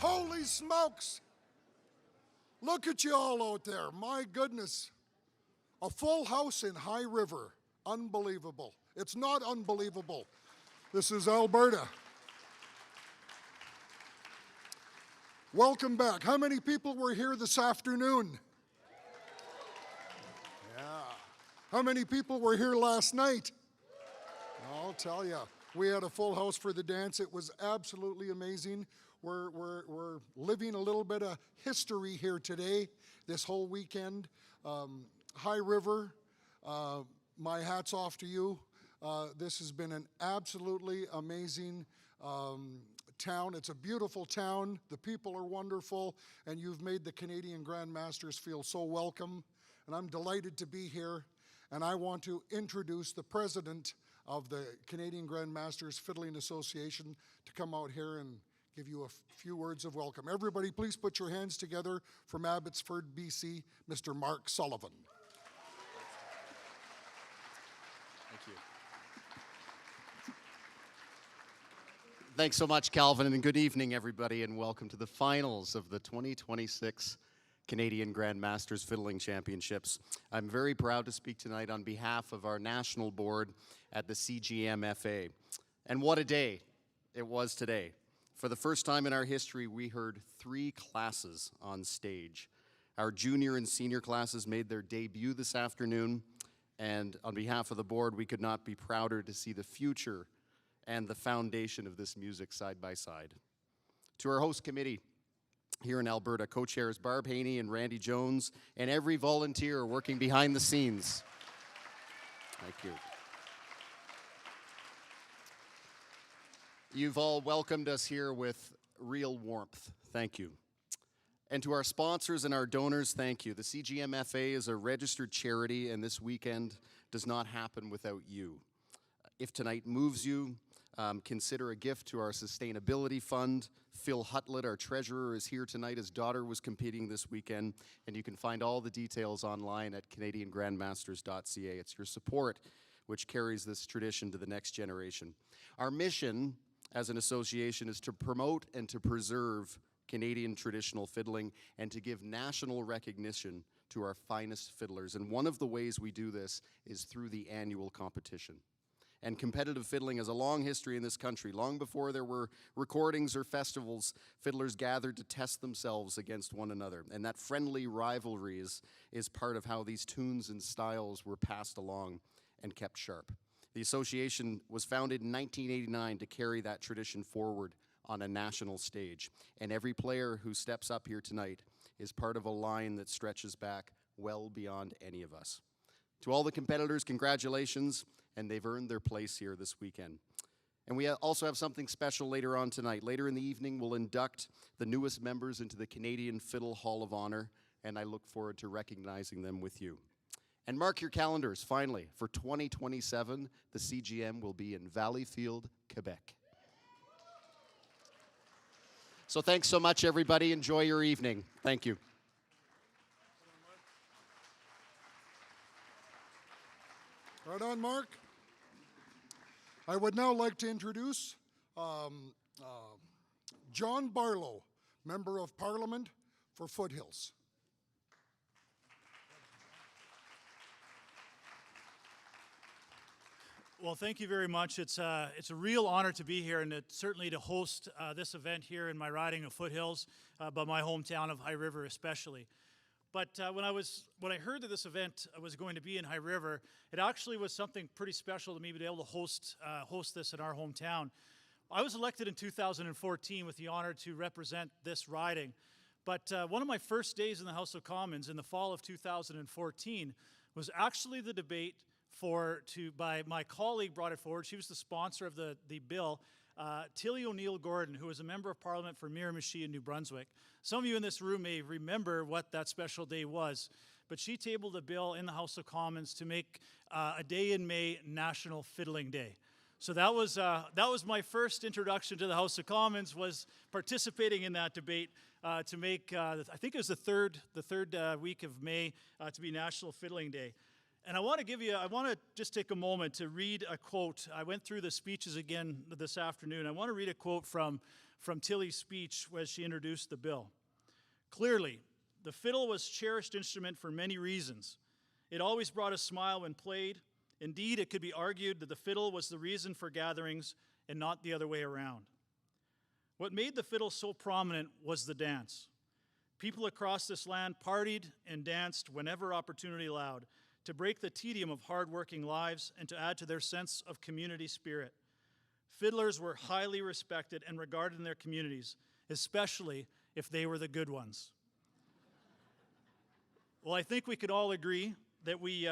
Holy smokes! Look at you all out there. My goodness. A full house in High River. Unbelievable. It's not unbelievable. This is Alberta. Welcome back. How many people were here this afternoon? Yeah. How many people were here last night? I'll tell you. We had a full house for the dance. It was absolutely amazing. We're living a little bit of history here today, this whole weekend. High River, my hat's off to you. This has been an absolutely amazing town. It's a beautiful town. The people are wonderful, and you've made the Canadian Grandmasters feel so welcome. And I'm delighted to be here. And I want to introduce the president of the Canadian Grandmasters Fiddling Association to come out here and give you a few words of welcome. Everybody, please put your hands together from Abbotsford, BC, Mr. Mark Sullivan. Thank you. Thanks so much, Calvin, and good evening, everybody, and welcome to the finals of the 2026 Canadian Grandmasters Fiddling Championships. I'm very proud to speak tonight on behalf of our national board at the CGMFA. And what a day it was today. For the first time in our history, we heard 3 classes on stage. Our junior and senior classes made their debut this afternoon, and on behalf of the board, we could not be prouder to see the future and the foundation of this music side by side. To our host committee here in Alberta, co-chairs Barb Haney and Randy Jones, and every volunteer working behind the scenes. Thank you. You've all welcomed us here with real warmth. Thank you. And to our sponsors and our donors, thank you. The CGMFA is a registered charity, and this weekend does not happen without you. If tonight moves you, consider a gift to our sustainability fund. Phil Hutlett, our treasurer, is here tonight. His daughter was competing this weekend, and you can find all the details online at canadiangrandmasters.ca. It's your support which carries this tradition to the next generation. Our mission as an association is to promote and to preserve Canadian traditional fiddling and to give national recognition to our finest fiddlers. And one of the ways we do this is through the annual competition. And competitive fiddling has a long history in this country. Long before there were recordings or festivals, fiddlers gathered to test themselves against one another. And that friendly rivalry is part of how these tunes and styles were passed along and kept sharp. The association was founded in 1989 to carry that tradition forward on a national stage. And every player who steps up here tonight is part of a line that stretches back well beyond any of us. To all the competitors, congratulations, and they've earned their place here this weekend. And we also have something special later on tonight. Later in the evening, we'll induct the newest members into the Canadian Fiddle Hall of Honor, and I look forward to recognizing them with you. And mark your calendars, finally, for 2027, the CGM will be in Valleyfield, Quebec. So thanks so much, everybody. Enjoy your evening. Thank you. Right on, Mark. I would now like to introduce John Barlow, Member of Parliament for Foothills. Well, thank you very much. It's a real honor to be here and certainly to host this event here in my riding of Foothills, but my hometown of High River especially. But when I heard that this event was going to be in High River, it actually was something pretty special to me to be able to host this in our hometown. I was elected in 2014 with the honor to represent this riding. But one of my first days in the House of Commons in the fall of 2014 was actually the debate by my colleague brought it forward. She was the sponsor of the bill, Tilly O'Neill Gordon, who was a member of Parliament for Miramichi in New Brunswick. Some of you in this room may remember what that special day was, but she tabled a bill in the House of Commons to make a day in May National Fiddling Day. So that was my first introduction to the House of Commons, was participating in that debate to make, I think it was the third week of May to be National Fiddling Day. And I want to just take a moment to read a quote. I went through the speeches again this afternoon. I want to read a quote from Tilly's speech as she introduced the bill. Clearly, the fiddle was a cherished instrument for many reasons. It always brought a smile when played. Indeed, it could be argued that the fiddle was the reason for gatherings and not the other way around. What made the fiddle so prominent was the dance. People across this land partied and danced whenever opportunity allowed, to break the tedium of hard-working lives and to add to their sense of community spirit. Fiddlers were highly respected and regarded in their communities, especially if they were the good ones. Well, I think we could all agree that we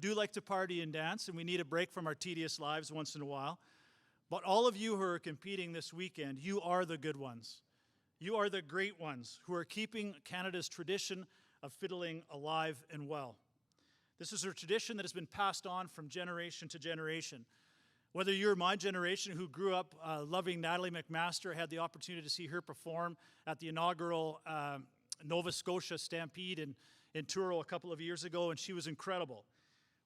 do like to party and dance, and we need a break from our tedious lives once in a while. But all of you who are competing this weekend, you are the good ones. You are the great ones who are keeping Canada's tradition of fiddling alive and well. This is a tradition that has been passed on from generation to generation. Whether you're my generation who grew up loving Natalie McMaster, had the opportunity to see her perform at the inaugural Nova Scotia Stampede in Truro a couple of years ago, and she was incredible.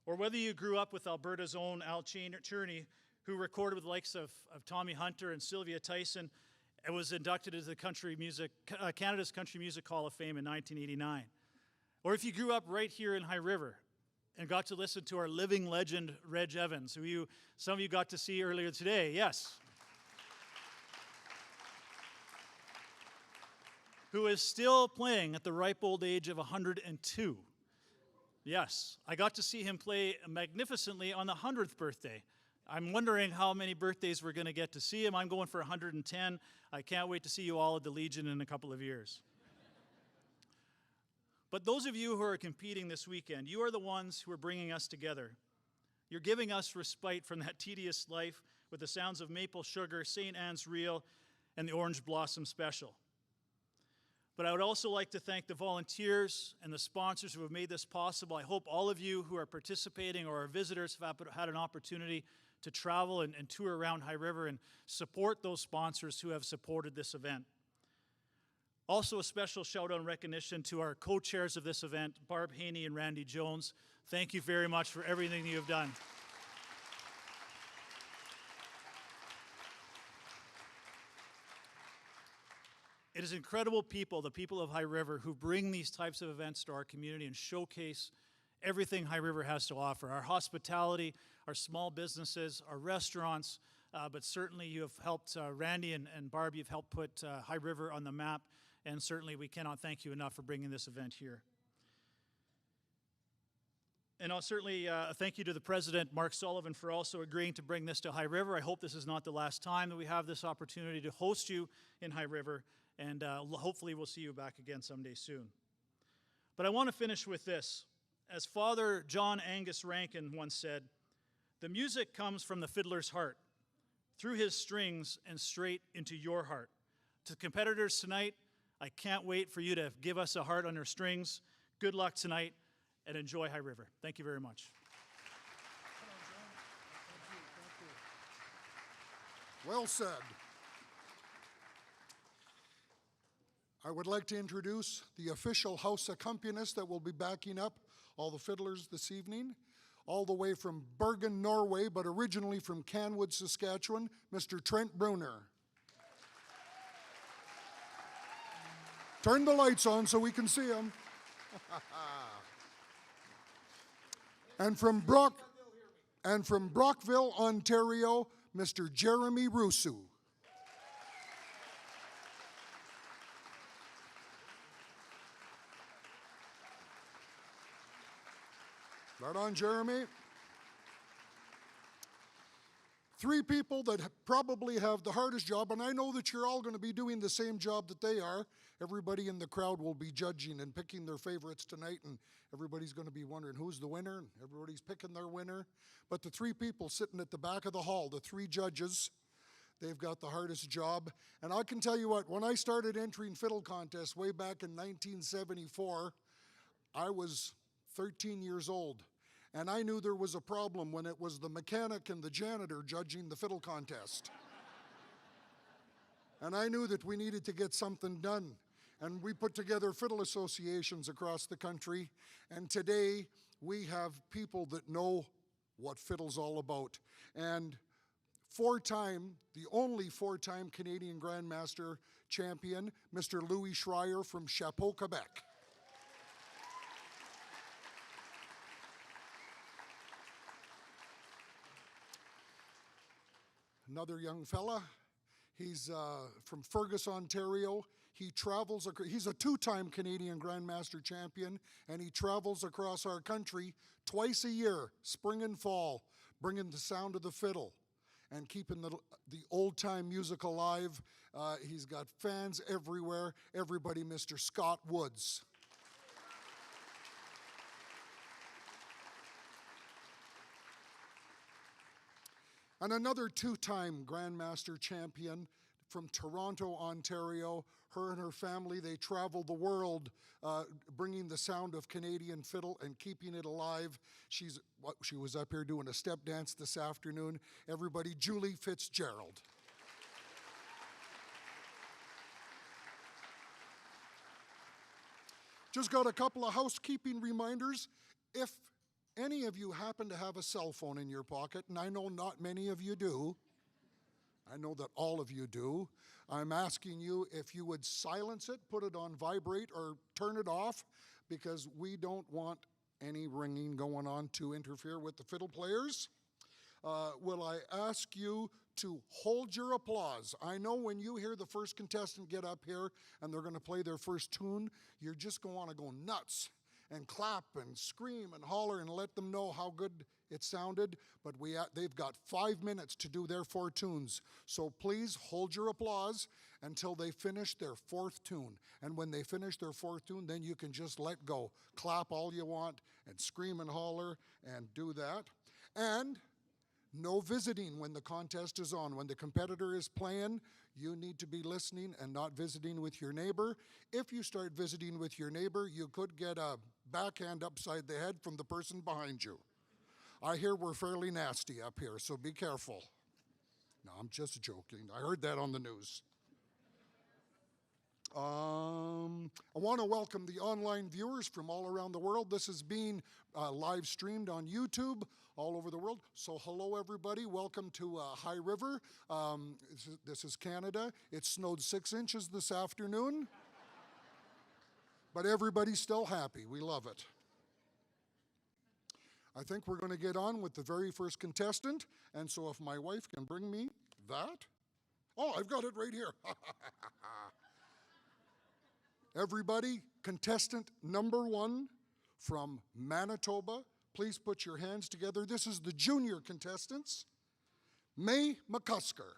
Or whether you grew up with Alberta's own Al Cherney, who recorded with the likes of Tommy Hunter and Sylvia Tyson, and was inducted into the Canada's Country Music Hall of Fame in 1989. Or if you grew up right here in High River, and got to listen to our living legend, Reg Evans, who some of you got to see earlier today, yes. Who is still playing at the ripe old age of 102. Yes, I got to see him play magnificently on the 100th birthday. I'm wondering how many birthdays we're going to get to see him. I'm going for 110. I can't wait to see you all at the Legion in a couple of years. But those of you who are competing this weekend, you are the ones who are bringing us together. You're giving us respite from that tedious life with the sounds of maple sugar, St. Anne's Reel, and the Orange Blossom Special. But I would also like to thank the volunteers and the sponsors who have made this possible. I hope all of you who are participating or are visitors have had an opportunity to travel and tour around High River and support those sponsors who have supported this event. Also, a special shout out and recognition to our co-chairs of this event, Barb Haney and Randy Jones. Thank you very much for everything you have done. It is incredible people, the people of High River, who bring these types of events to our community and showcase everything High River has to offer. Our hospitality, our small businesses, our restaurants, but certainly you have helped, Randy and Barb, you've helped put High River on the map. And certainly we cannot thank you enough for bringing this event here. And I'll certainly thank you to the President, Mark Sullivan, for also agreeing to bring this to High River. I hope this is not the last time that we have this opportunity to host you in High River, and hopefully we'll see you back again someday soon. But I want to finish with this. As Father John Angus Rankin once said, "The music comes from the fiddler's heart, through his strings and straight into your heart." To competitors tonight, I can't wait for you to give us a heart on your strings. Good luck tonight, and enjoy High River. Thank you very much. Well said. I would like to introduce the official house accompanist that will be backing up all the fiddlers this evening, all the way from Bergen, Norway, but originally from Canwood, Saskatchewan, Mr. Trent Bruner. Turn the lights on so we can see him. And from Brockville, Ontario, Mr. Jeremy Rusu. Right on, Jeremy. Three people that probably have the hardest job, and I know that you're all going to be doing the same job that they are. Everybody in the crowd will be judging and picking their favorites tonight, and everybody's going to be wondering who's the winner, and everybody's picking their winner. But the three people sitting at the back of the hall, the three judges, they've got the hardest job. And I can tell you what, when I started entering fiddle contests way back in 1974, I was 13 years old. And I knew there was a problem when it was the mechanic and the janitor judging the fiddle contest. And I knew that we needed to get something done. And we put together fiddle associations across the country. And today we have people that know what fiddle's all about. And the only four-time Canadian Grandmaster champion, Mr. Louis Schreier from Chapeau, Quebec. Another young fella, he's from Fergus, Ontario. He's a two-time Canadian Grandmaster champion, and he travels across our country twice a year, spring and fall, bringing the sound of the fiddle and keeping the old-time music alive. He's got fans everywhere. Everybody, Mr. Scott Woods. And another two-time Grandmaster champion from Toronto, Ontario. Her and her family, they travel the world bringing the sound of Canadian fiddle and keeping it alive. She was up here doing a step dance this afternoon. Everybody, Julie Fitzgerald. Just got a couple of housekeeping reminders. If any of you happen to have a cell phone in your pocket, and I know not many of you do, I know that all of you do, I'm asking you if you would silence it, put it on vibrate, or turn it off, because we don't want any ringing going on to interfere with the fiddle players. Will I ask you to hold your applause? I know when you hear the first contestant get up here and they're going to play their first tune, you're just going to want to go nuts and clap and scream and holler and let them know how good it sounded. But they've got 5 minutes to do their 4 tunes. So please hold your applause until they finish their 4th tune. And when they finish their 4th tune, then you can just let go. Clap all you want and scream and holler and do that. And no visiting when the contest is on. When the competitor is playing, you need to be listening and not visiting with your neighbor. If you start visiting with your neighbor, you could get a backhand upside the head from the person behind you. I hear we're fairly nasty up here, so be careful. No, I'm just joking. I heard that on the news. I want to welcome the online viewers from all around the world. This is being live streamed on YouTube all over the world. So hello, everybody. Welcome to High River. This is Canada. It snowed 6 inches this afternoon. But everybody's still happy. We love it. I think we're going to get on with the very first contestant. And so if my wife can bring me that. Oh, I've got it right here. Everybody, contestant number 1 from Manitoba, please put your hands together. This is the junior contestants, May McCusker.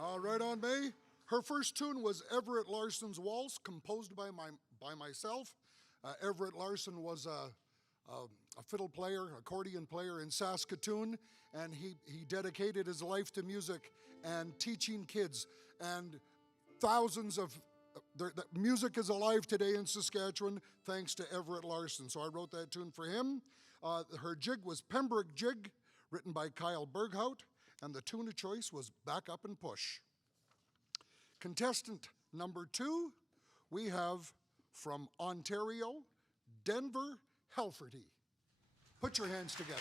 Right on, May. Her first tune was Everett Larson's Waltz, composed by myself. Everett Larson was a fiddle player, accordion player in Saskatoon, and he dedicated his life to music and teaching kids. And thousands of the music is alive today in Saskatchewan thanks to Everett Larson. So I wrote that tune for him. Her jig was Pembroke Jig, written by Kyle Berghout, and the tune of choice was Back Up and Push. Contestant number 2, we have from Ontario, Denver Helferty. Put your hands together.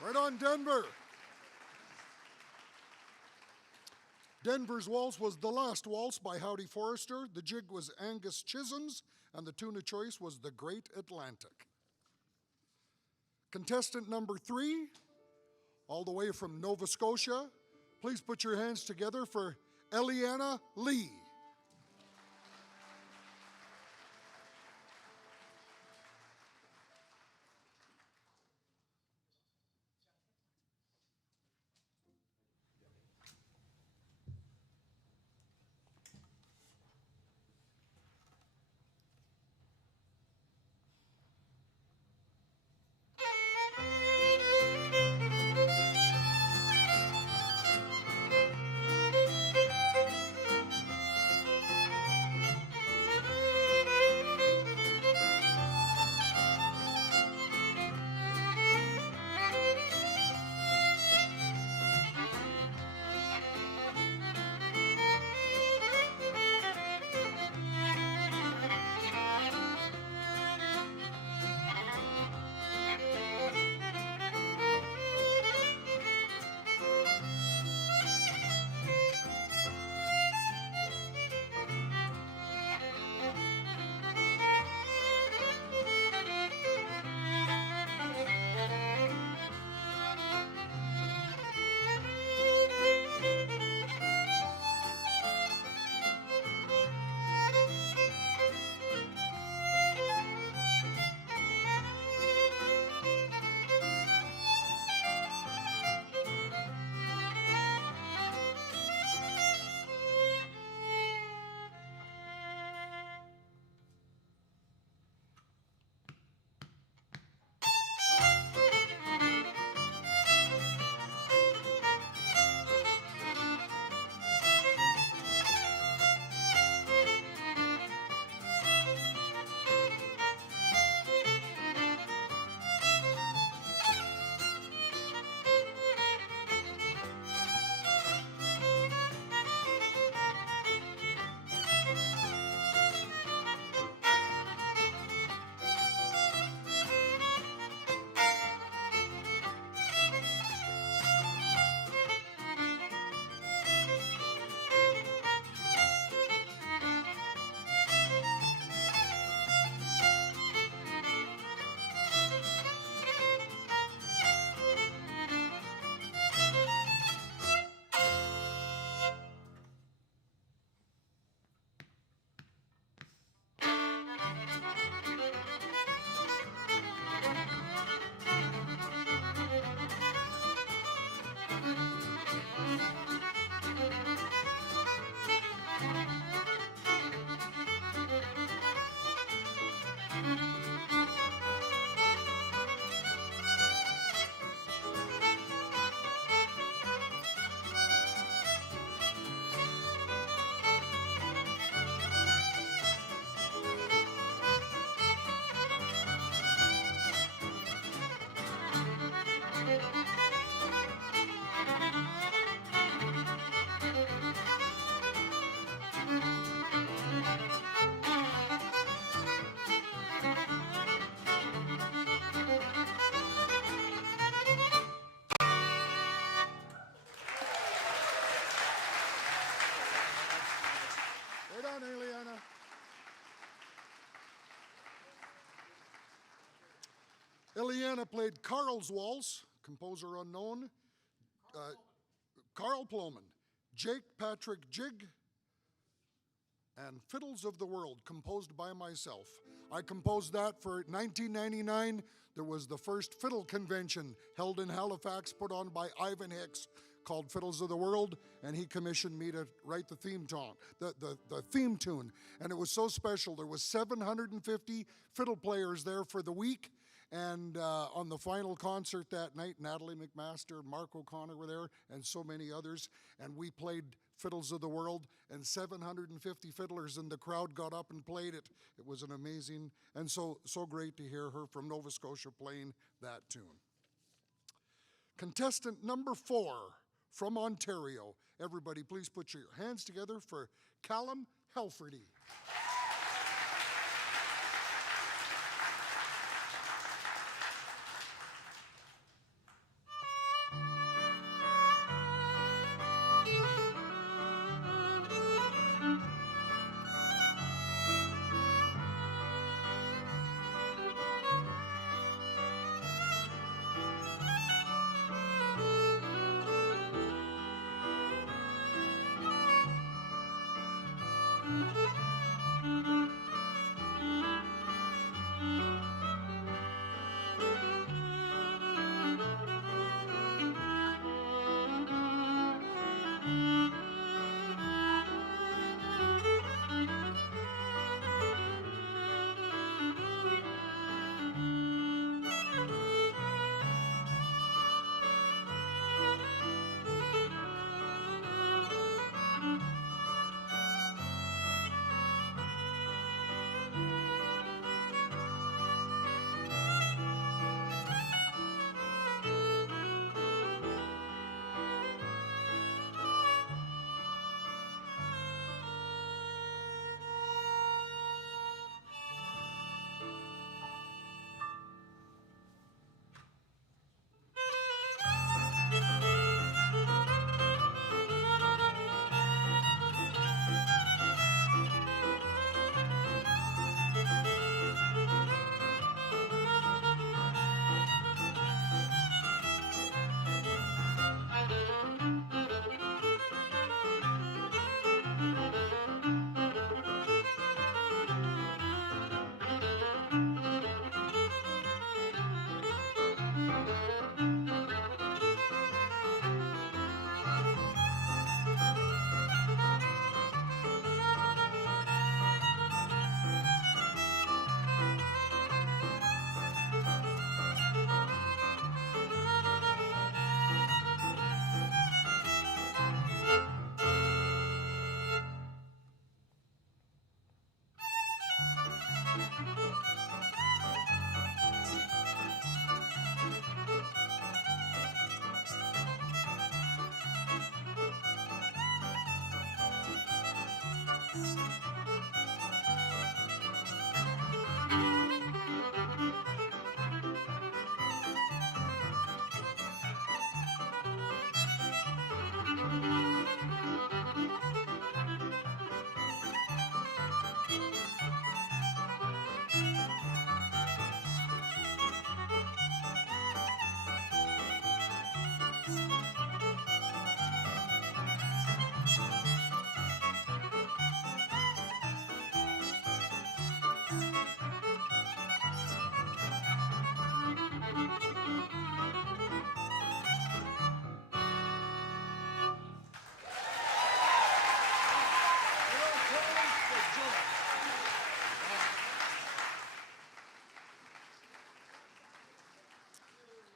Right on, Denver. Denver's waltz was The Last Waltz by Howdy Forrester. The jig was Angus Chisholm's, and the tune of choice was The Great Atlantic. Contestant number 3, all the way from Nova Scotia, please put your hands together for Eliana Lee. on, Eliana. Eliana played Carl's Waltz, composer unknown. Carl Ploman, Jake Patrick Jig, and Fiddles of the World, composed by myself. I composed that for 1999. There was the first fiddle convention held in Halifax, put on by Ivan Hicks, called Fiddles of the World, and he commissioned me to write the theme tune. And it was so special. There was 750 fiddle players there for the week. And on the final concert that night, Natalie McMaster, Mark O'Connor were there, and so many others. And we played Fiddles of the World, and 750 fiddlers in the crowd got up and played it. It was an amazing, and so great to hear her from Nova Scotia playing that tune. Contestant number 4 from Ontario. Everybody, please put your hands together for Callum Helferty.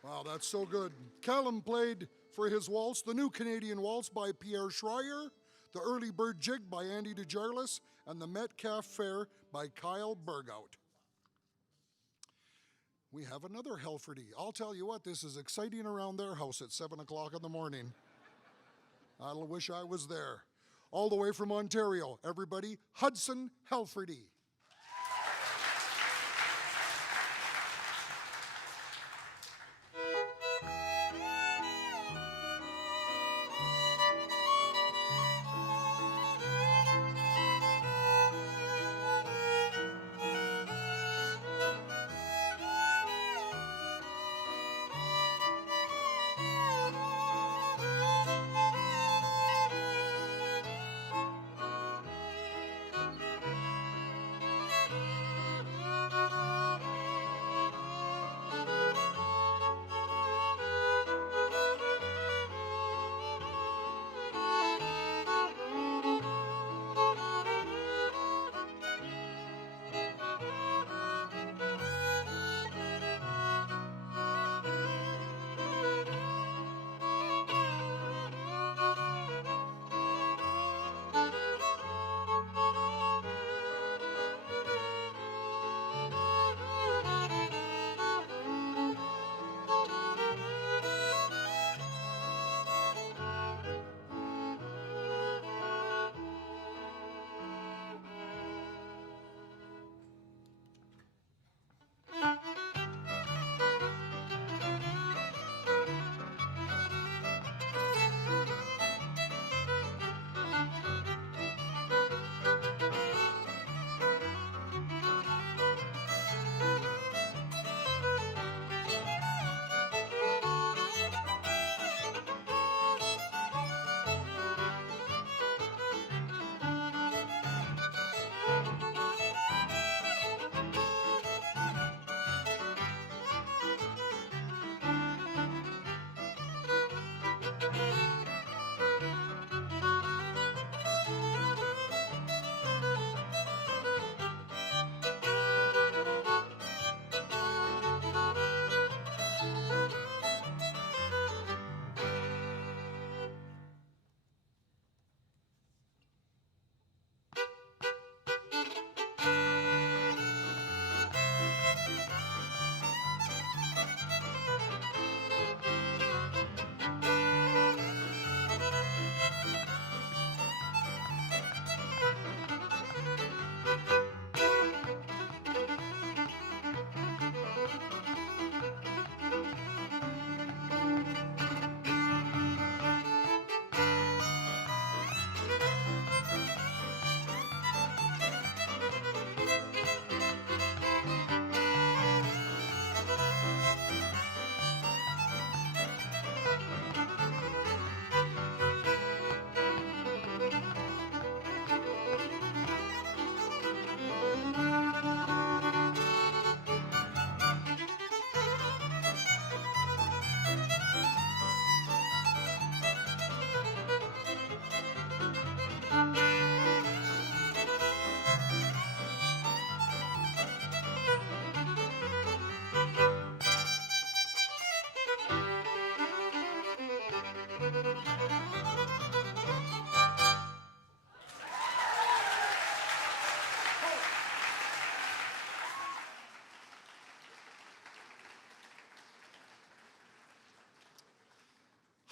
Wow, that's so good. Callum played for his waltz, the New Canadian Waltz by Pierre Schreier, the Early Bird Jig by Andy DeJarlis, and the Metcalf Fair by Kyle Bergout. We have another Helferty. I'll tell you what, this is exciting around their house at 7 o'clock in the morning. I wish I was there. All the way from Ontario, everybody, Hudson Helferty.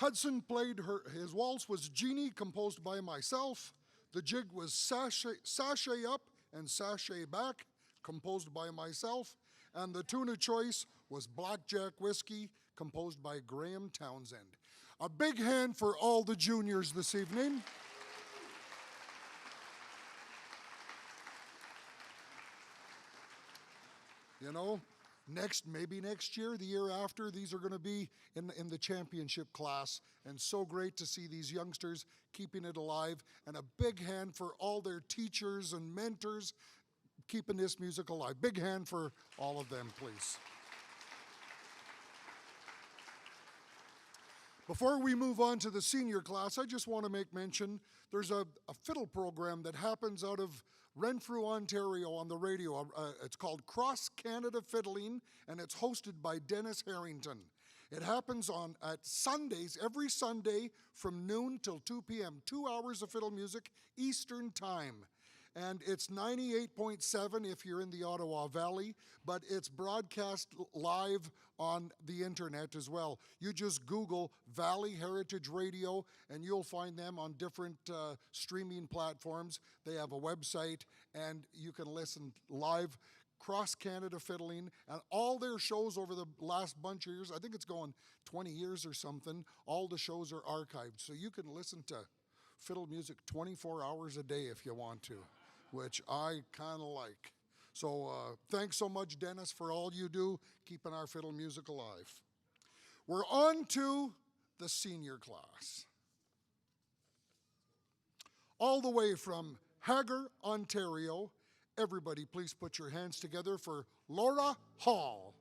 Hudson played his waltz was Jeannie, composed by myself. The jig was Sashay Up and Sashay Back, composed by myself. And the tune of choice was Blackjack Whiskey, composed by Graham Townsend. A big hand for all the juniors this evening. You know, maybe next year, the year after, these are going to be in the championship class. And so great to see these youngsters keeping it alive. And a big hand for all their teachers and mentors keeping this music alive. Big hand for all of them, please. Before we move on to the senior class, I just want to make mention there's a fiddle program that happens out of Renfrew, Ontario on the radio. It's called Cross Canada Fiddling, and it's hosted by Dennis Harrington. It happens at Sundays, every Sunday from noon till 2 p.m., 2 hours of fiddle music, Eastern Time. And it's 98.7 if you're in the Ottawa Valley, but it's broadcast live on the internet as well. You just Google Valley Heritage Radio and you'll find them on different streaming platforms. They have a website and you can listen live. Cross Canada Fiddling, and all their shows over the last bunch of years, I think it's going 20 years or something, all the shows are archived. So you can listen to fiddle music 24 hours a day if you want to, which I kind of like. So thanks so much, Dennis, for all you do, keeping our fiddle music alive. We're on to the senior class. All the way from Hager, Ontario, everybody please put your hands together for Laura Hall.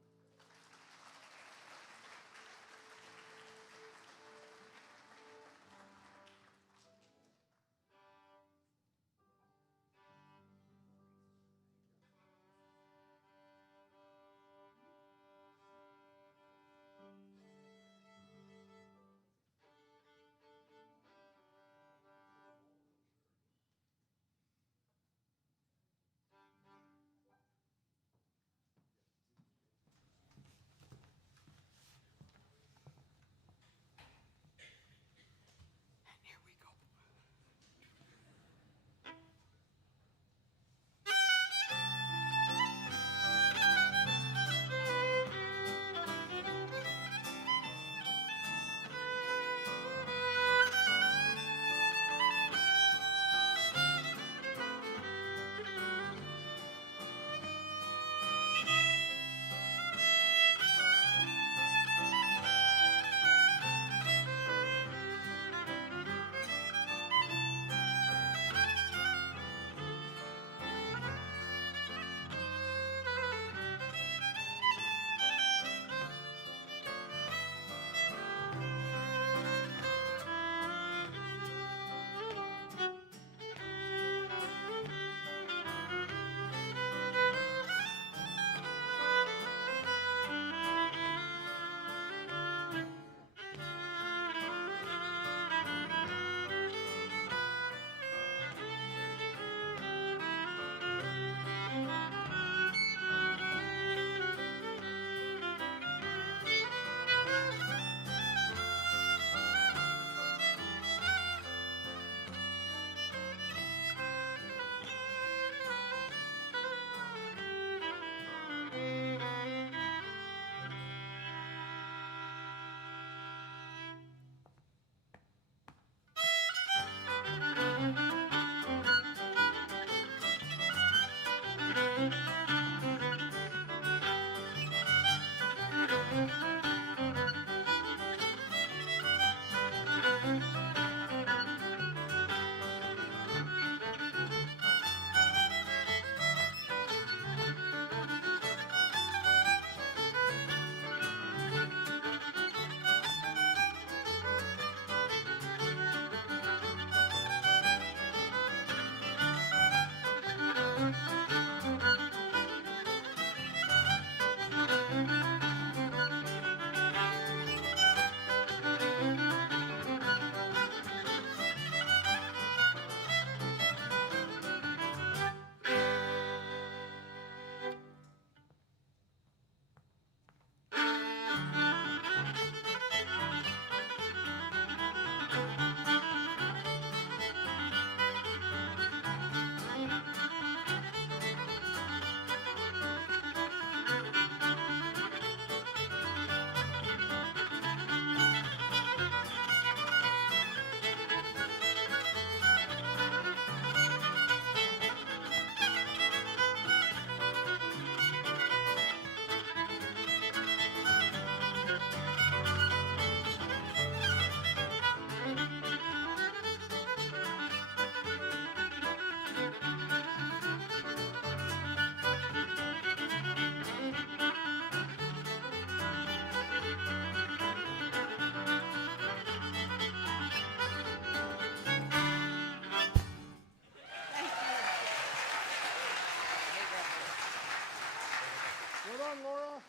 Right on, Laura.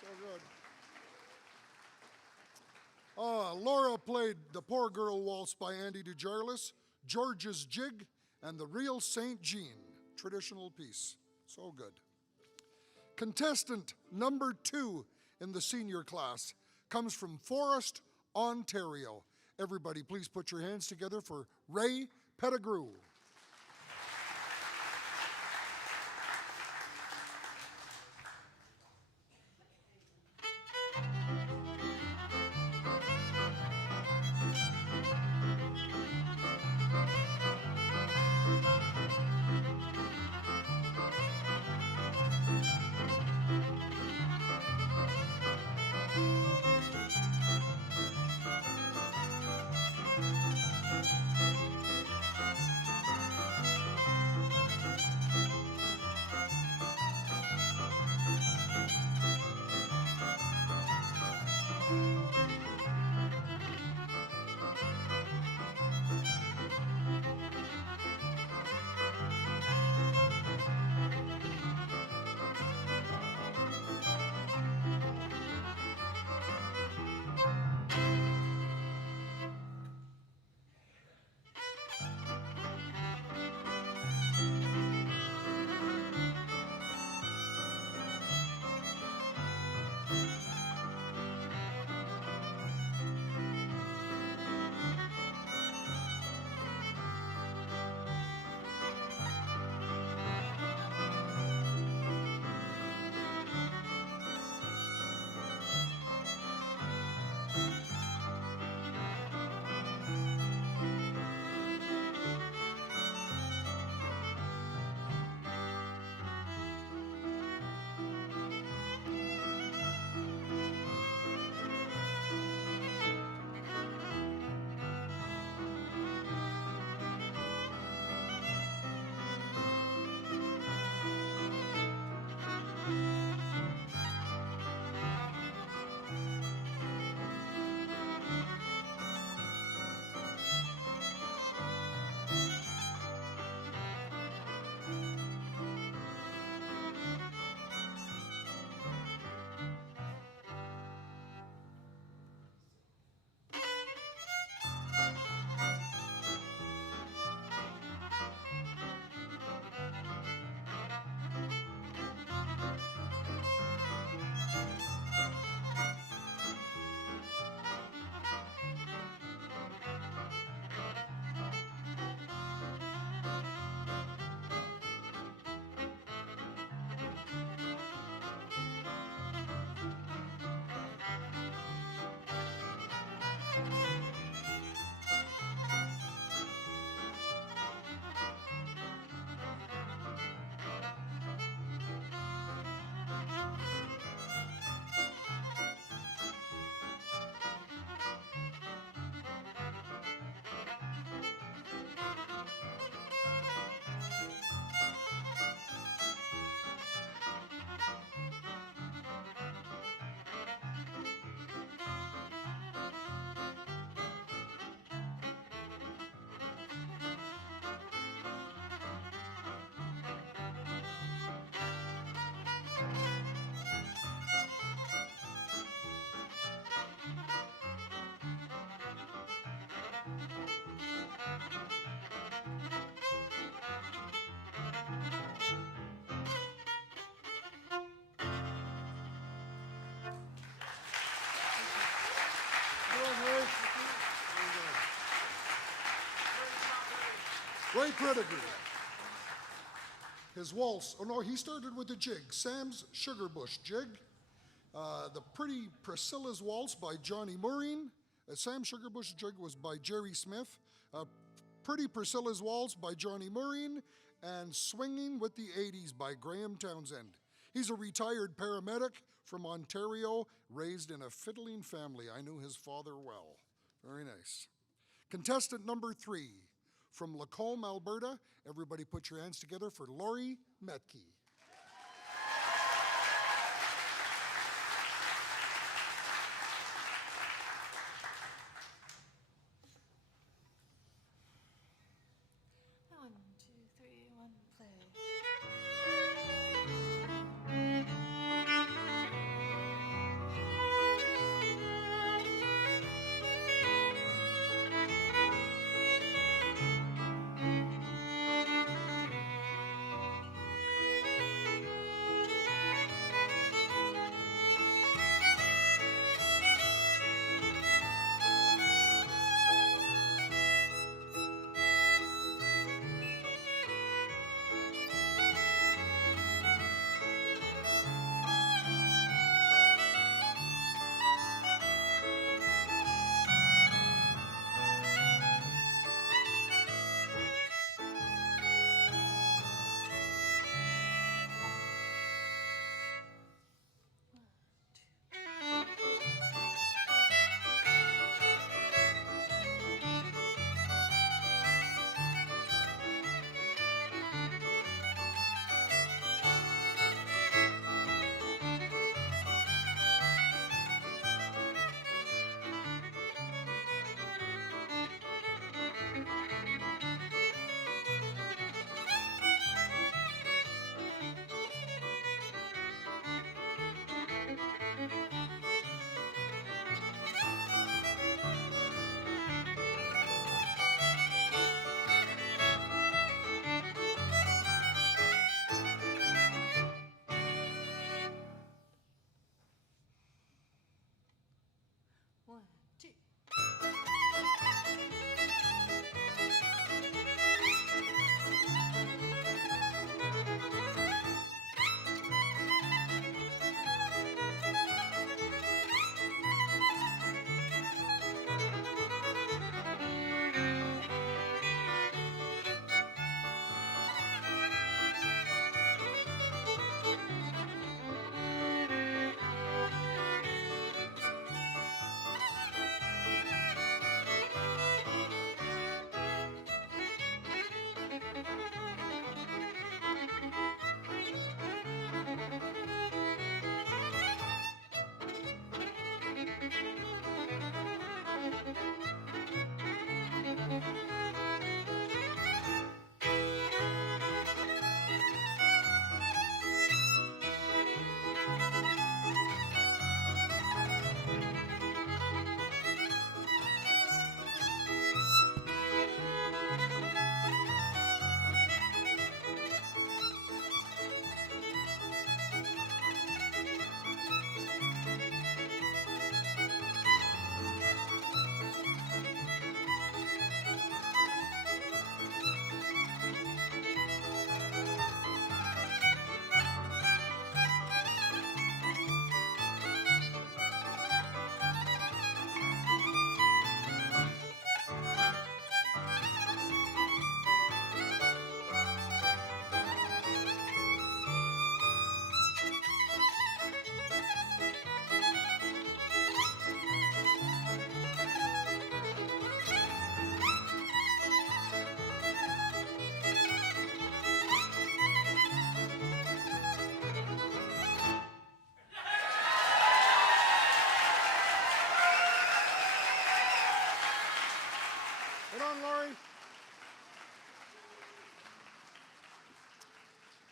So good. Laura played The Poor Girl Waltz by Andy DeJarlis, George's Jig, and The Real St. Jean, traditional piece. So good. Contestant number 2 in the senior class comes from Forest, Ontario. Everybody, please put your hands together for Ray Pettigrew. Ray Pettigrew. His waltz, oh no, he started with the jig, Sam's Sugarbush Jig. The Pretty Priscilla's Waltz by Johnny Murrin. Sam Sugarbush Jig was by Jerry Smith. Pretty Priscilla's Waltz by Johnny Murrin. And Swinging with the 80s by Graham Townsend. He's a retired paramedic from Ontario, raised in a fiddling family. I knew his father well. Very nice. Contestant number 3, from Lacombe, Alberta. Everybody put your hands together for Laurie Metke. One, two, three, one, play.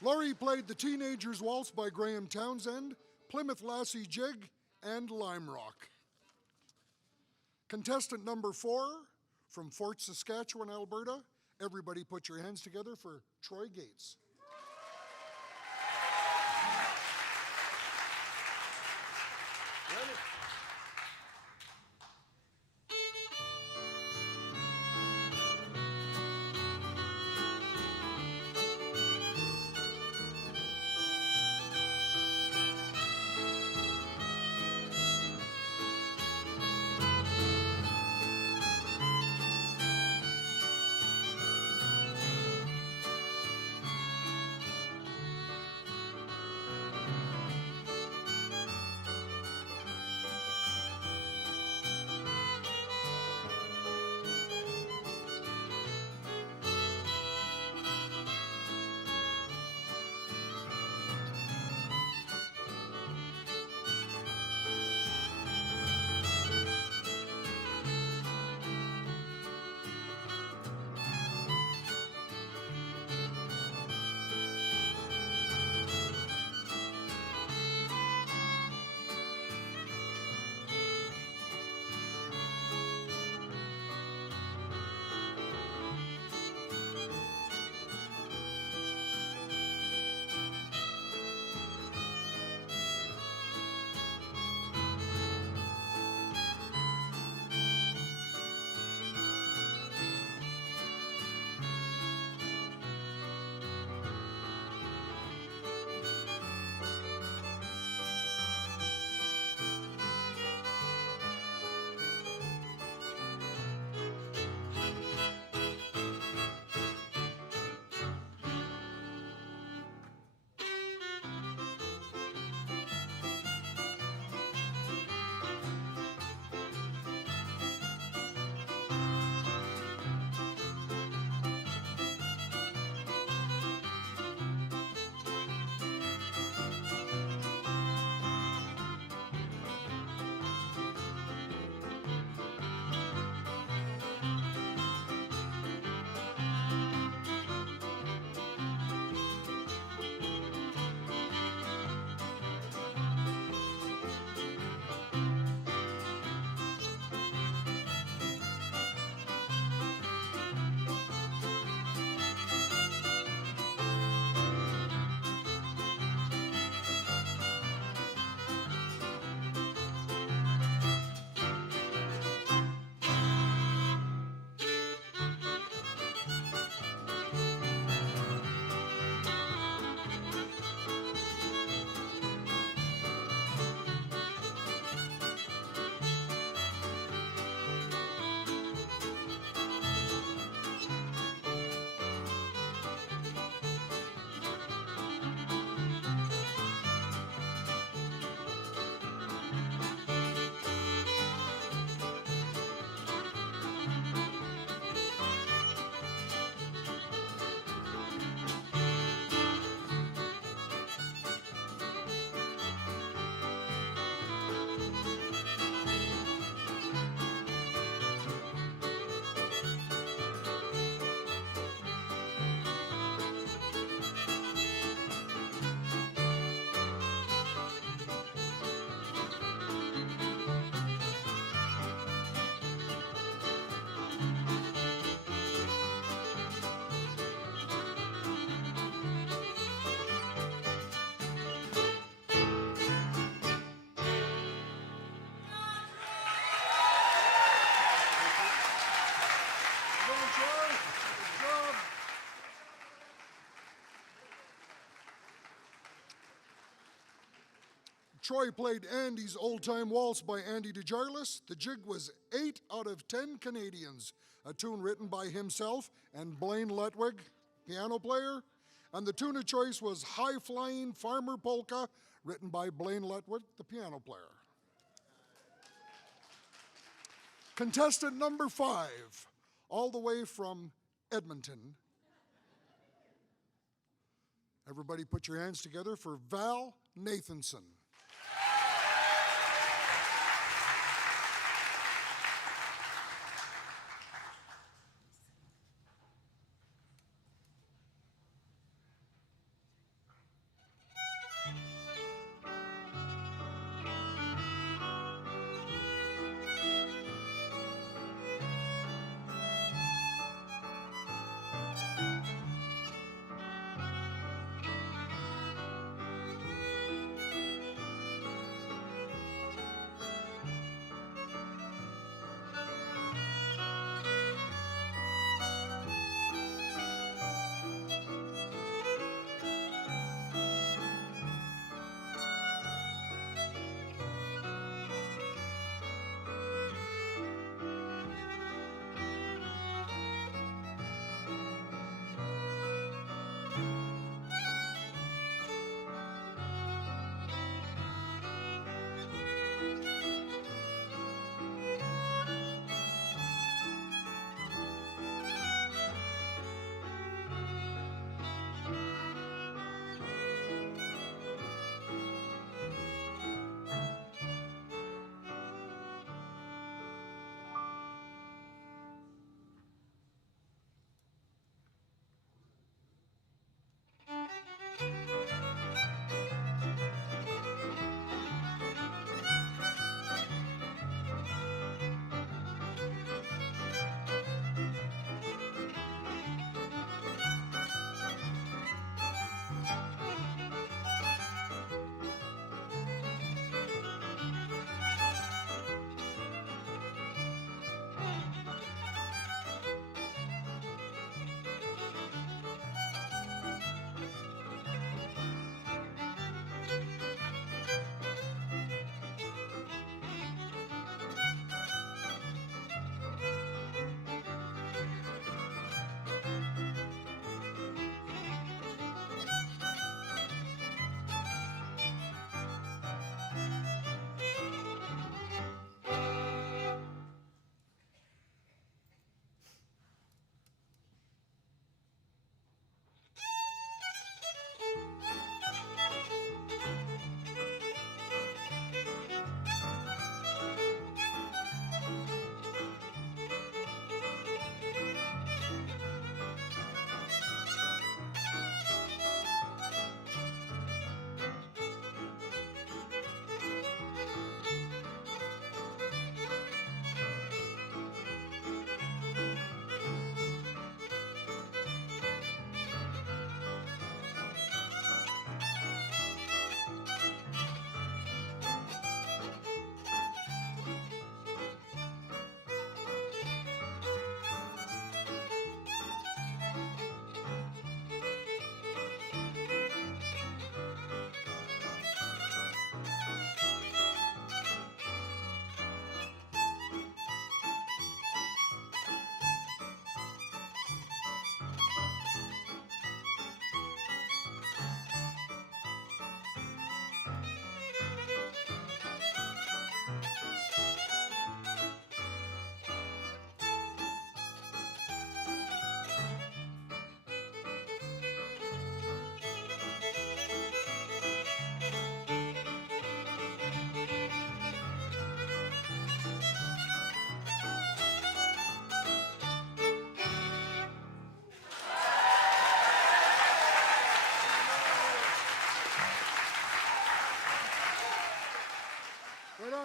Laurie played the Teenager's Waltz by Graham Townsend, Plymouth Lassie Jig, and Lime Rock. Contestant number 4 from Fort Saskatchewan, Alberta. Everybody put your hands together for Troy Gates. Troy played Andy's Old Time Waltz by Andy DeJarlis. The jig was 8 out of 10 Canadians, a tune written by himself and Blaine Letwig, piano player. And the tune of choice was High Flying Farmer Polka, written by Blaine Letwig, the piano player. Contestant number 5, all the way from Edmonton. Everybody put your hands together for Val Nathanson.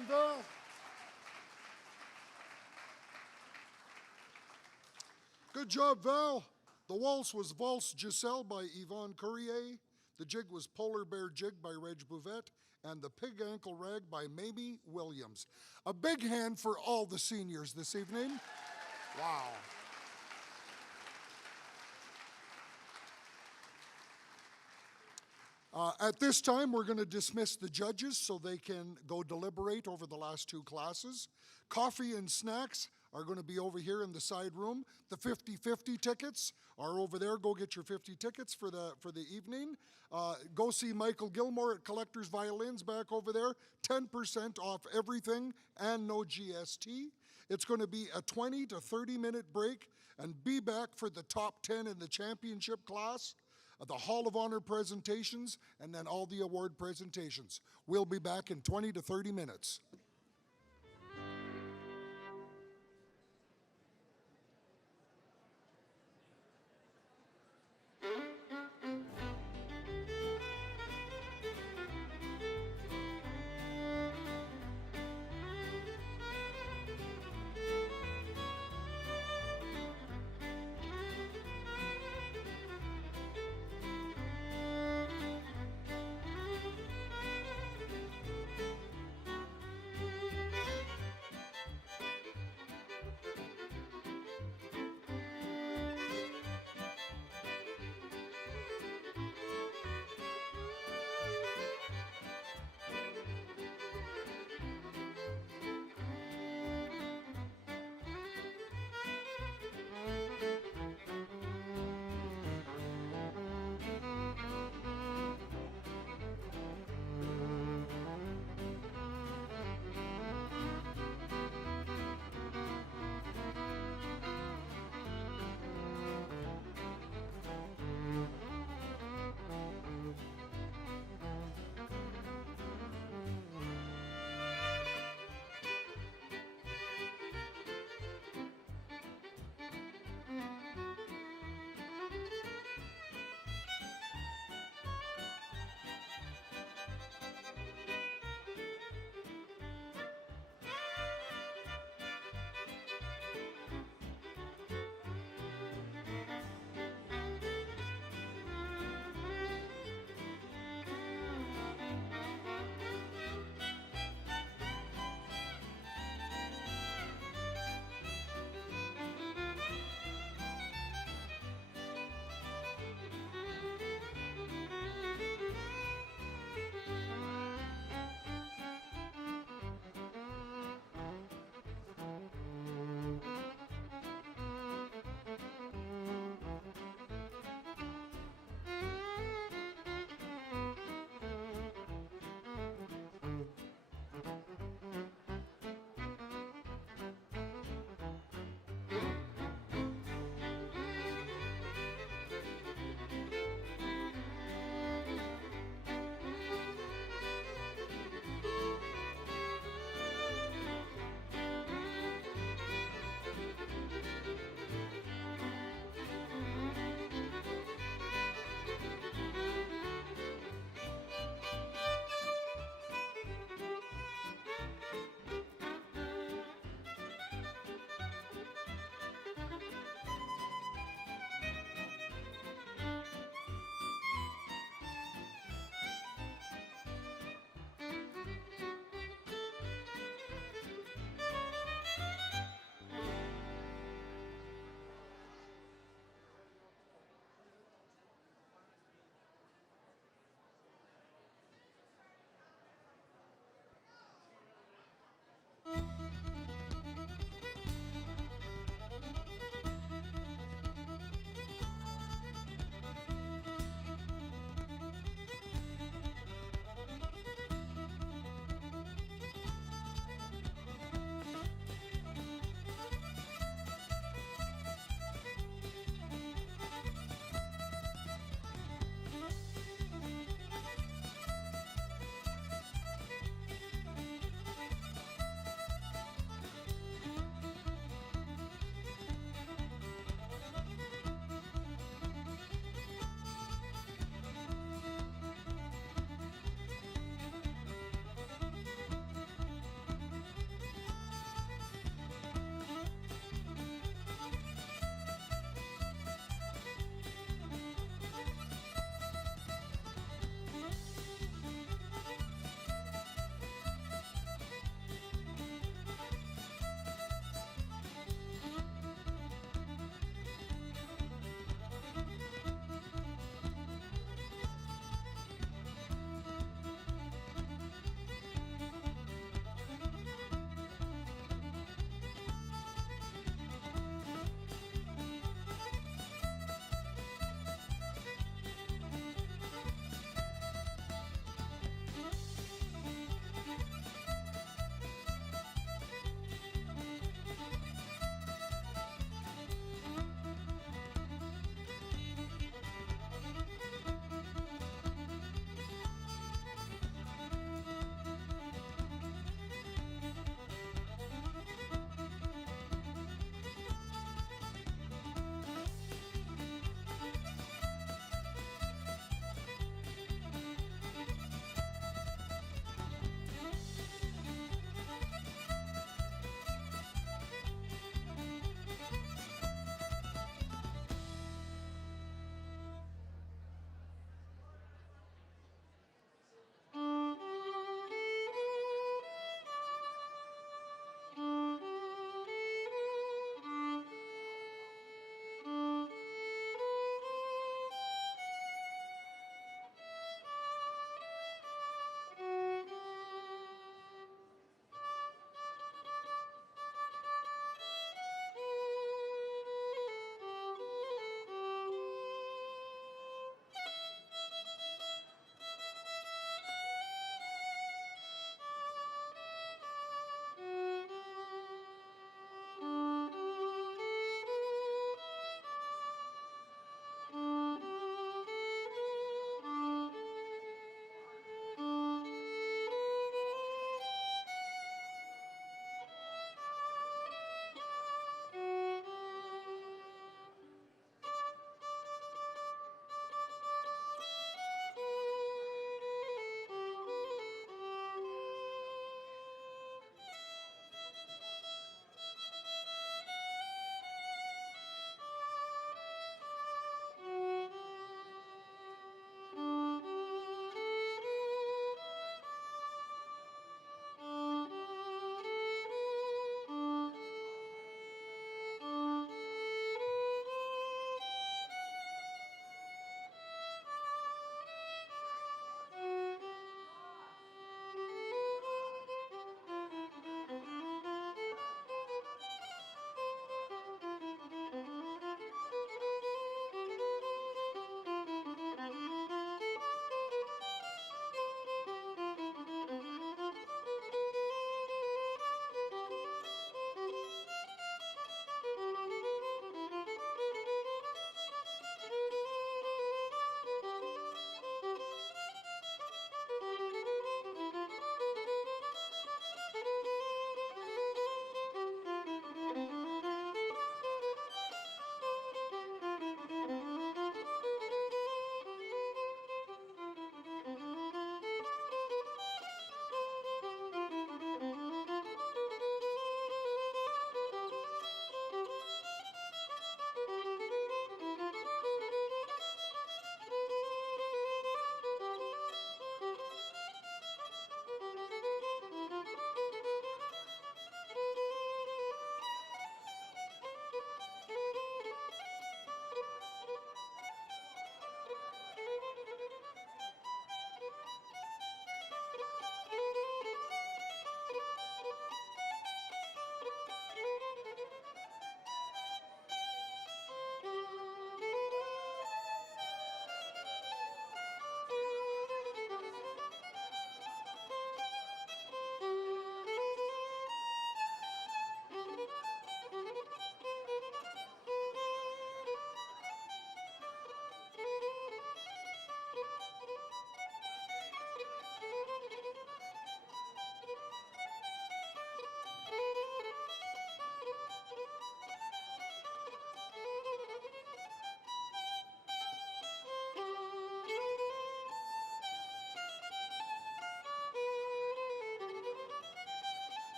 on, Val. Good job, Val. The waltz was Valse Giselle by Yvonne Courier. The jig was Polar Bear Jig by Reg Bouvette. And the Pig Ankle Rag by Mamie Williams. A big hand for all the seniors this evening. Wow. At this time, we're going to dismiss the judges so they can go deliberate over the last two classes. Coffee and snacks are going to be over here in the side room. The 50-50 tickets are over there. Go get your 50 tickets for the evening. Go see Michael Gilmore at Collector's Violins back over there. 10% off everything and no GST. It's going to be a 20 to 30-minute break, and be back for the top 10 in the championship class, the Hall of Honor presentations, and then all the award presentations. We'll be back in 20 to 30 minutes.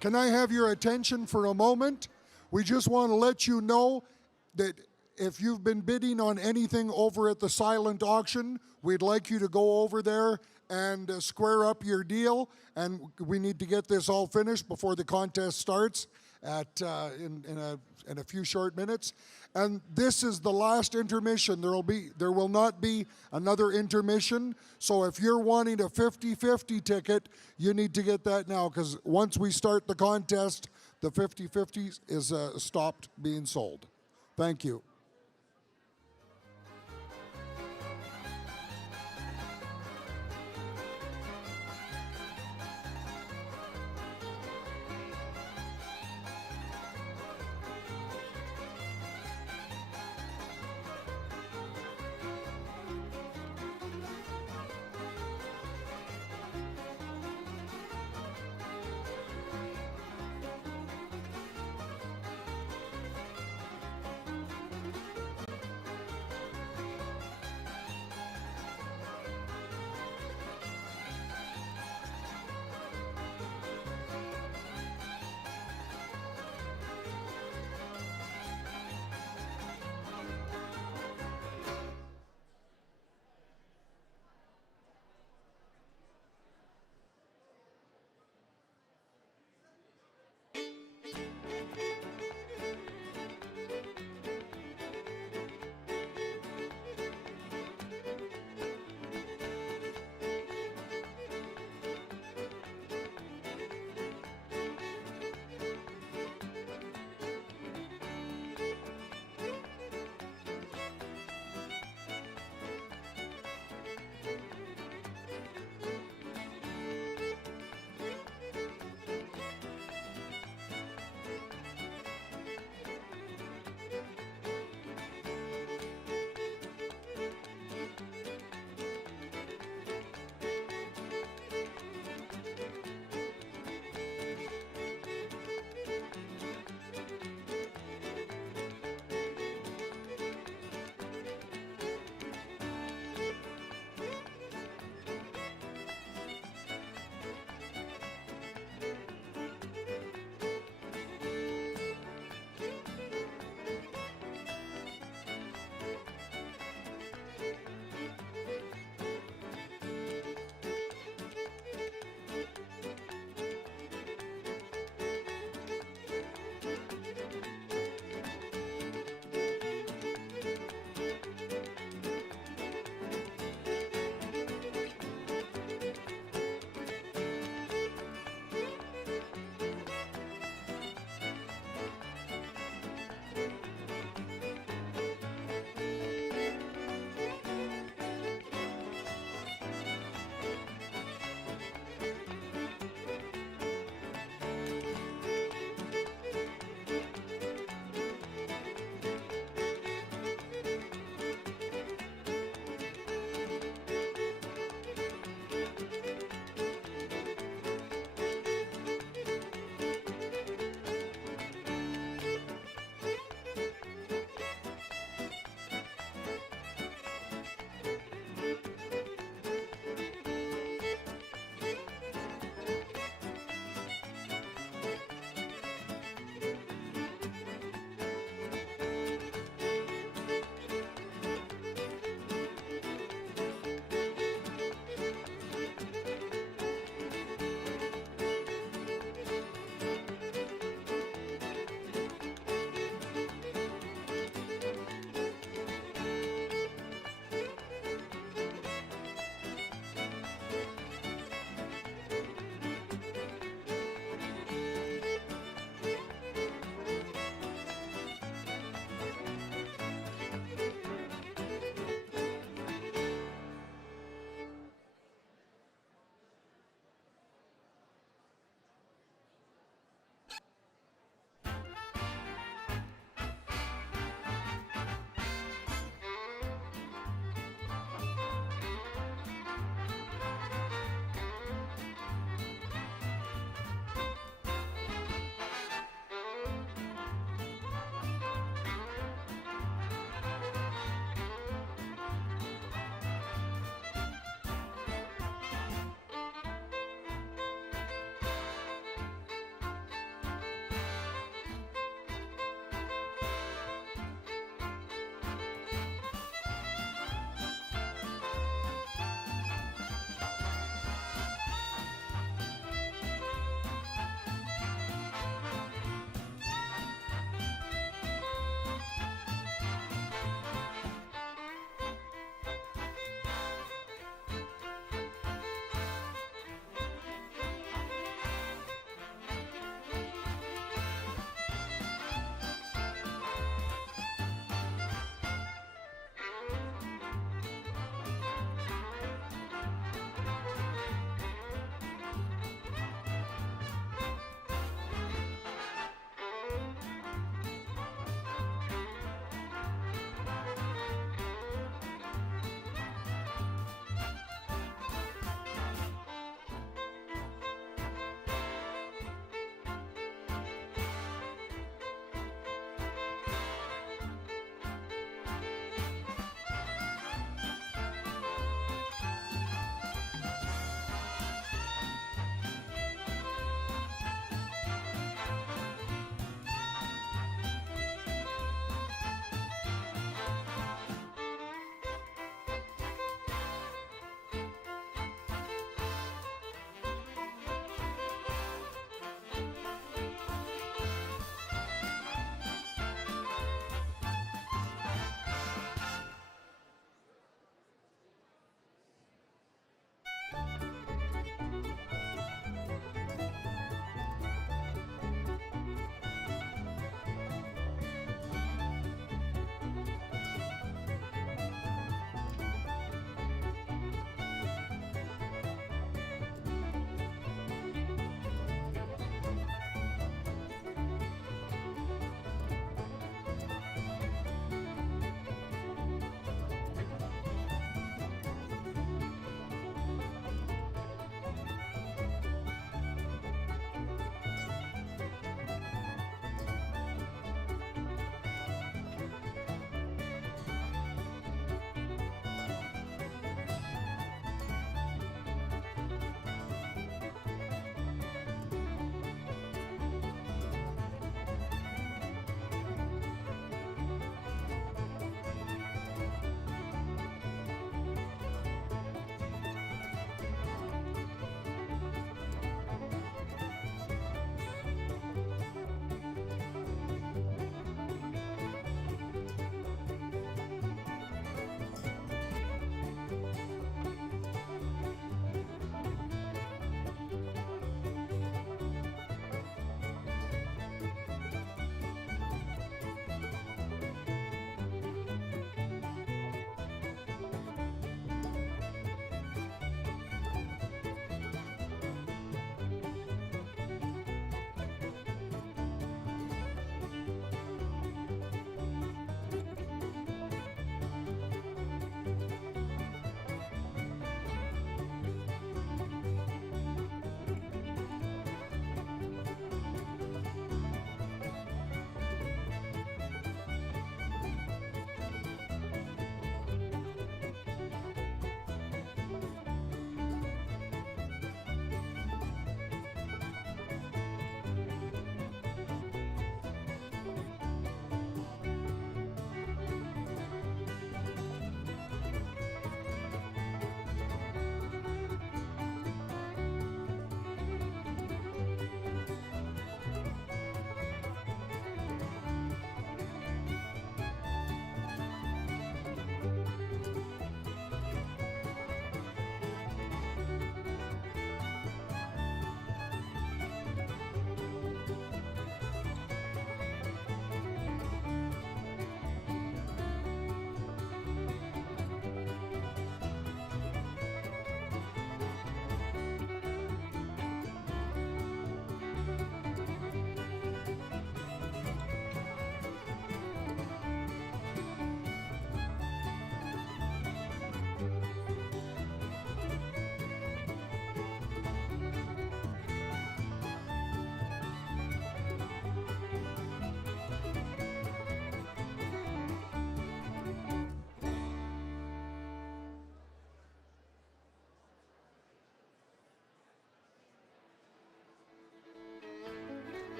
Can I have your attention for a moment? We just want to let you know that if you've been bidding on anything over at the silent auction, we'd like you to go over there and square up your deal. And we need to get this all finished before the contest starts in a few short minutes. And this is the last intermission. There will not be another intermission. So if you're wanting a 50-50 ticket, you need to get that now, because once we start the contest, the 50-50 is stopped being sold. Thank you.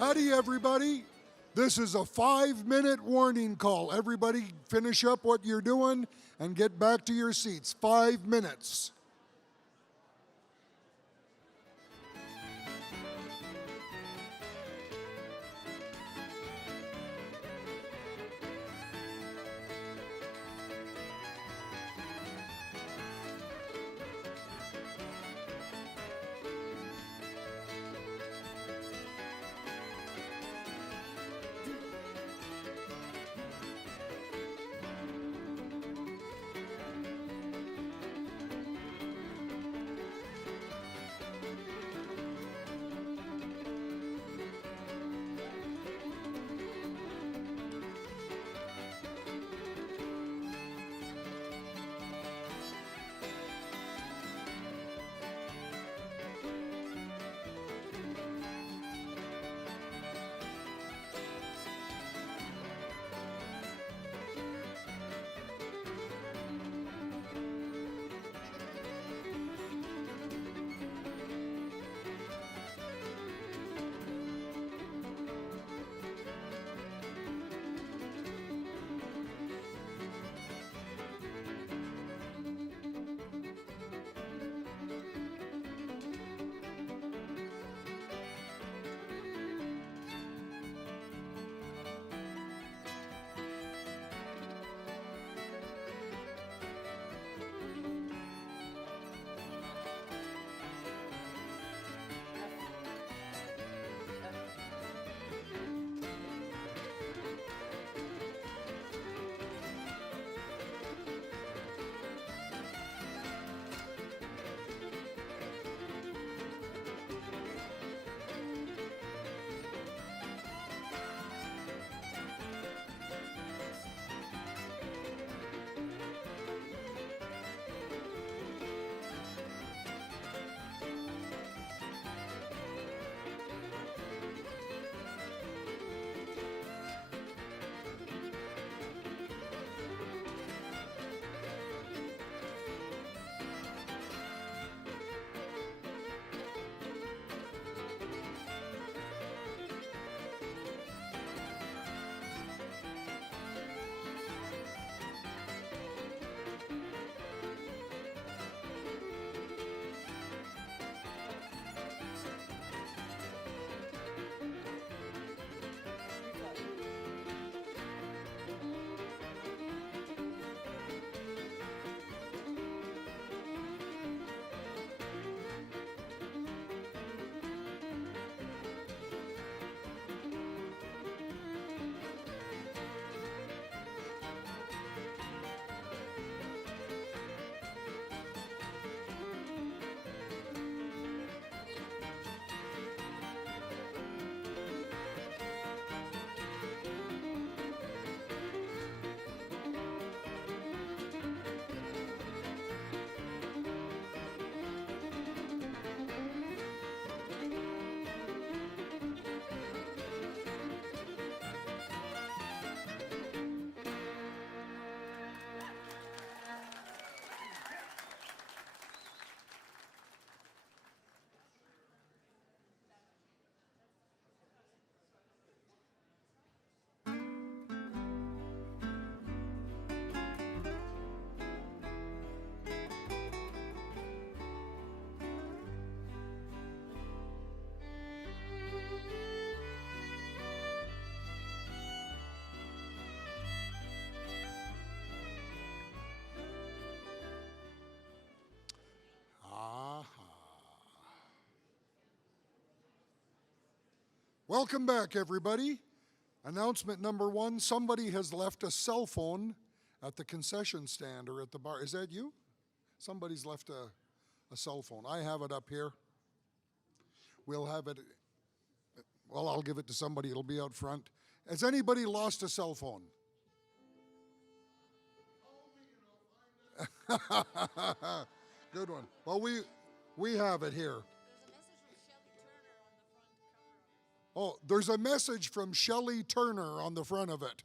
Howdy, everybody. This is a 5-minute warning call. Everybody finish up what you're doing and get back to your seats. 5 minutes. Welcome back, everybody. Announcement number 1, somebody has left a cell phone at the concession stand or at the bar. Is that you? Somebody's left a cell phone. I have it up here. We'll have it, well, I'll give it to somebody. It'll be out front. Has anybody lost a cell phone? Good one. Well, we have it here. Oh, there's a message from Shelley Turner on the front of it.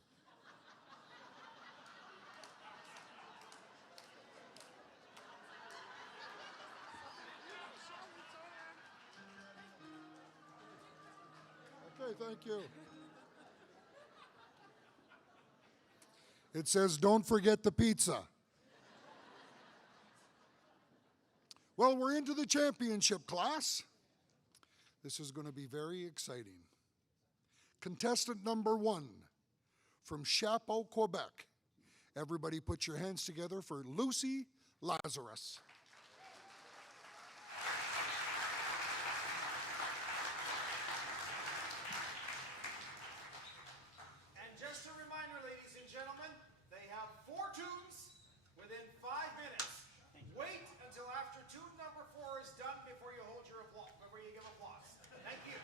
Okay, thank you. It says, don't forget the pizza. Well, we're into the championship class. This is going to be very exciting. Contestant number 1 from Chapeau, Quebec. Everybody put your hands together for Lucy Lazarus. And just a reminder, ladies and gentlemen, they have 4 tunes within 5 minutes. Wait until after tune number 4 is done before you hold your applause, before you give applause. Thank you.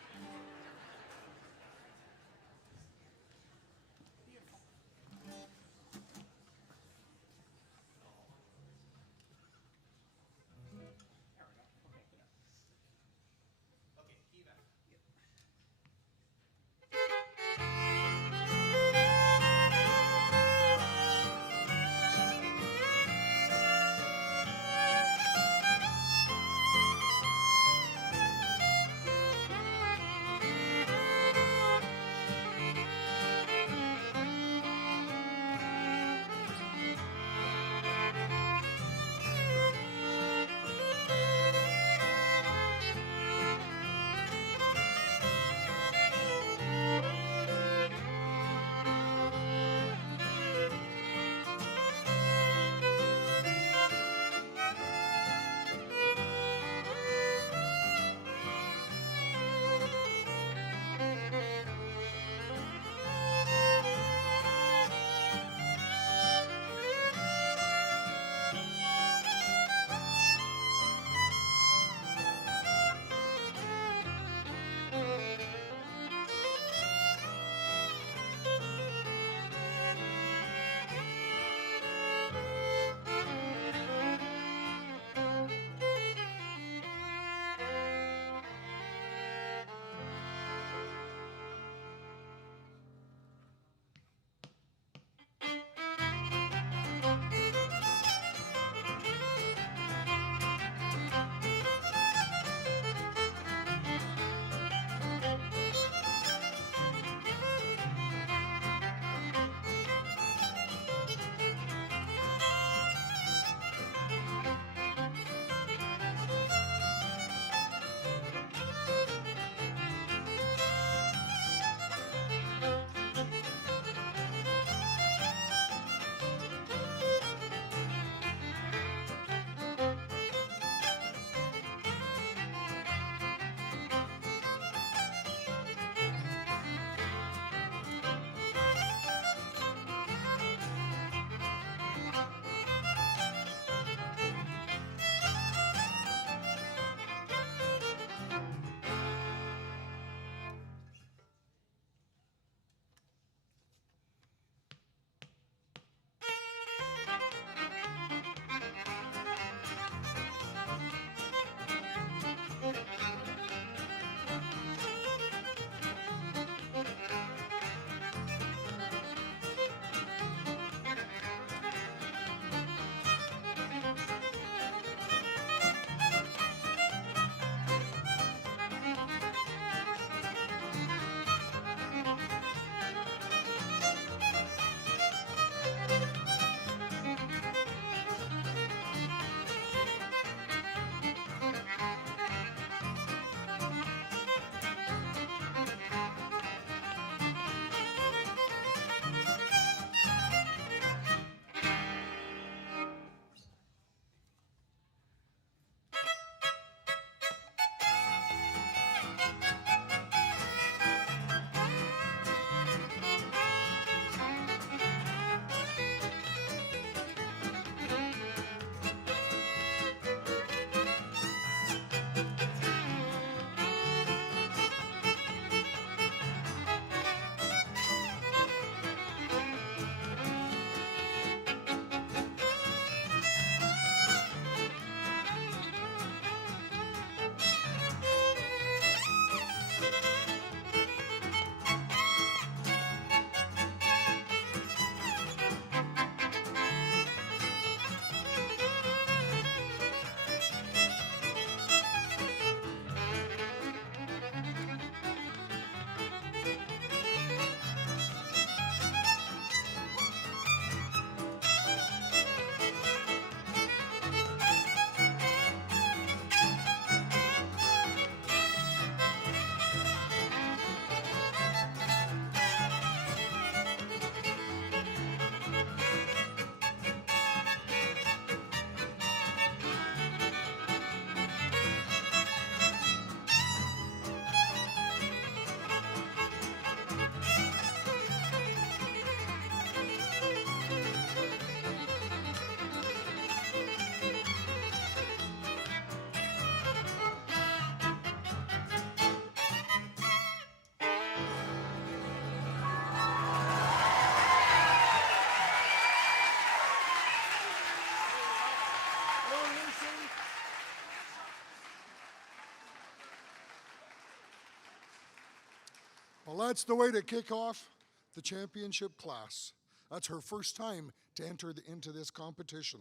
Well, that's the way to kick off the championship class. That's her first time to enter into this competition.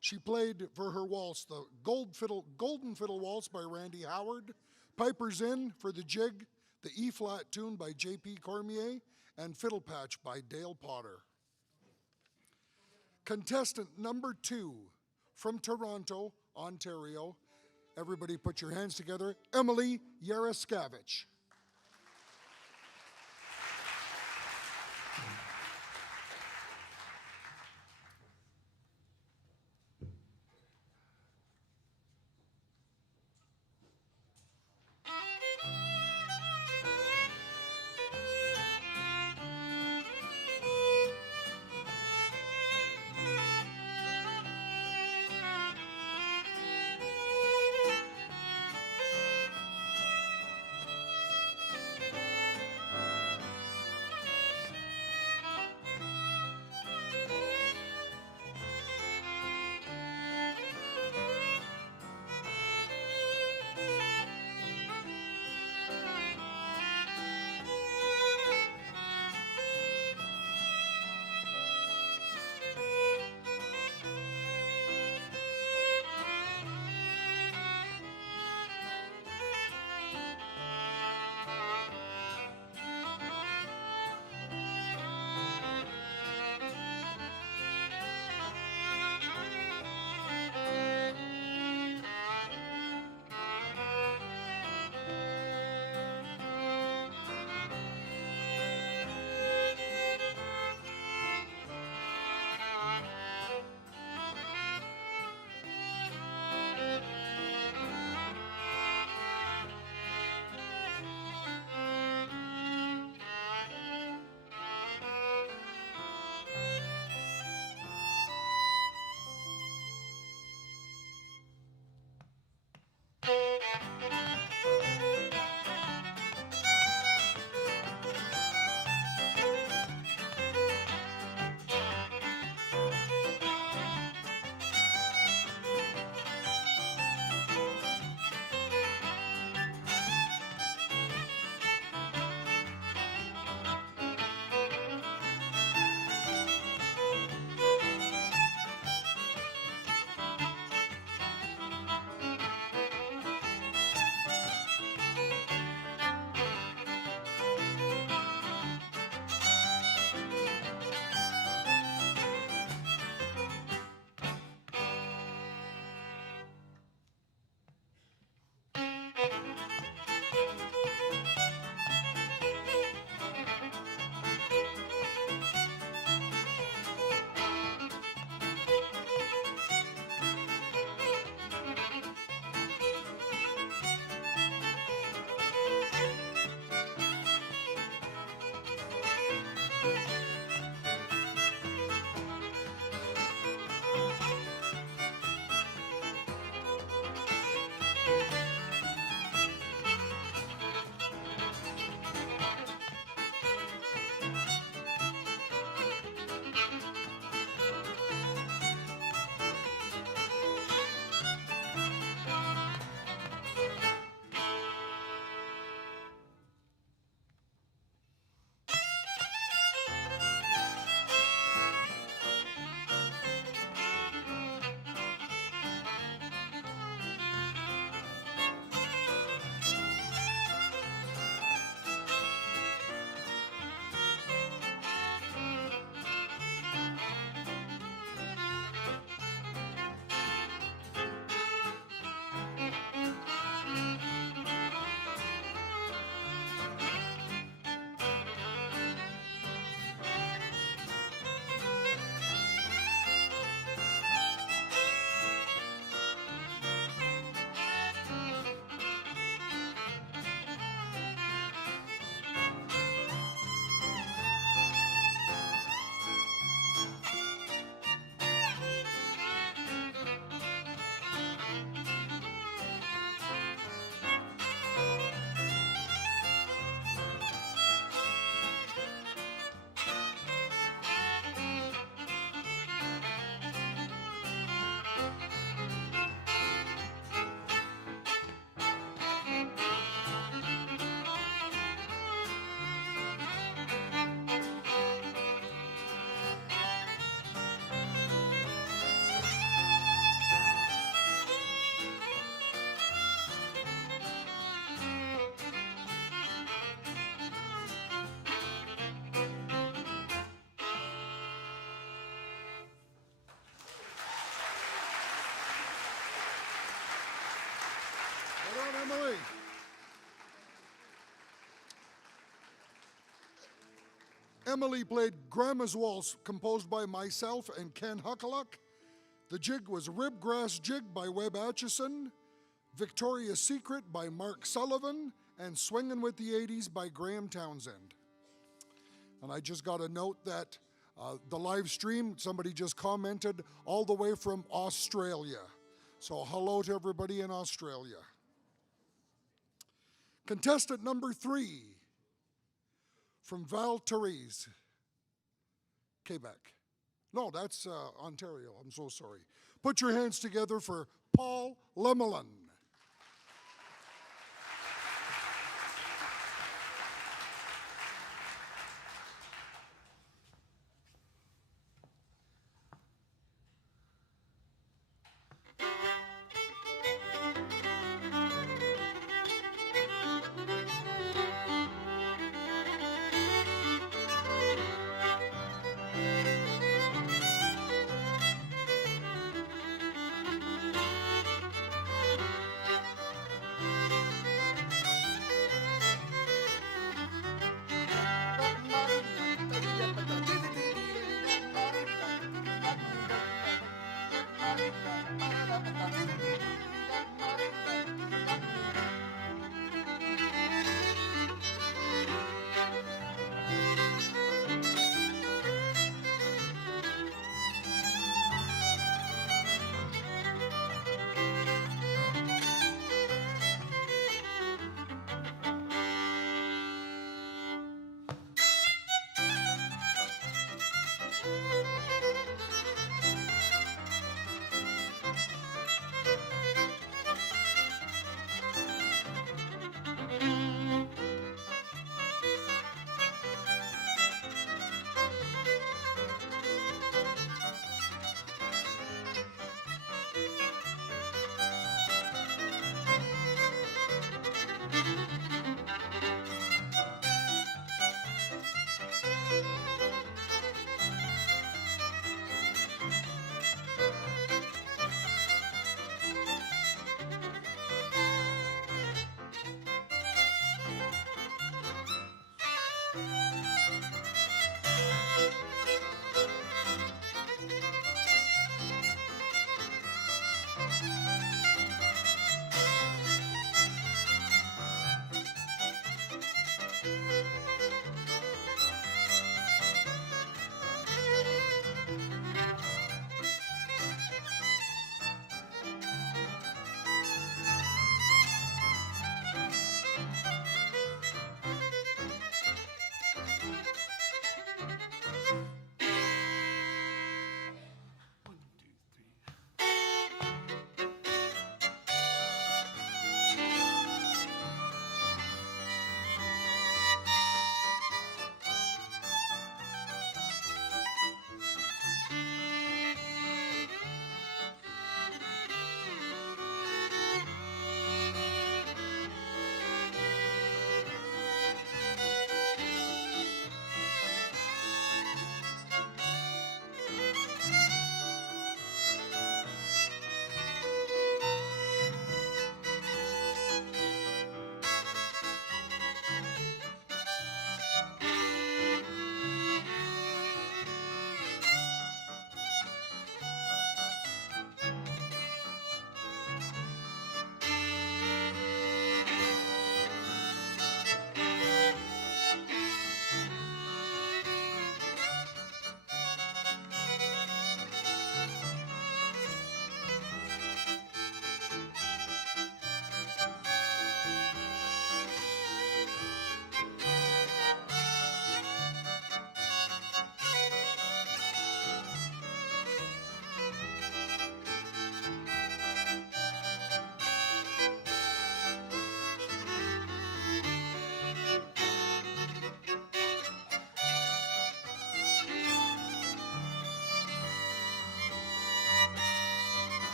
She played for her waltz the Golden Fiddle Waltz by Randy Howard, Piper's Inn for the jig, the E-flat tune by J.P. Cormier, and Fiddle Patch by Dale Potter. Contestant number 2 from Toronto, Ontario. Everybody put your hands together. Emily Yaroskavich. Emily played Grandma's Waltz, composed by myself and Ken Huckaluck. The jig was Ribgrass Jig by Webb Atchison, Victoria's Secret by Mark Sullivan, and Swingin' with the 80s by Graham Townsend. And I just got a note that the live stream, somebody just commented, all the way from Australia. So hello to everybody in Australia. Contestant number 3 from Val Therese, Quebec. No, that's Ontario. I'm so sorry. Put your hands together for Paul Lemelin.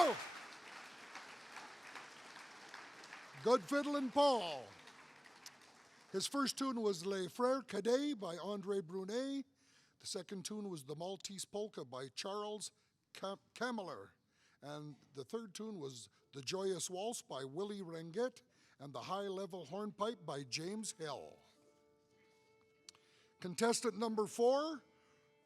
Bravo! Good fiddling, Paul. His first tune was Les Frères Cadet by Andre Brunet. The second tune was The Maltese Polka by Charles Kammerer. And the third tune was The Joyous Waltz by Willie Ranget and The High Level Hornpipe by James Hill. Contestant number 4,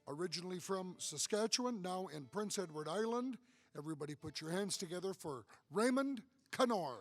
originally from Saskatchewan, now in Prince Edward Island. Everybody put your hands together for Raymond Canor.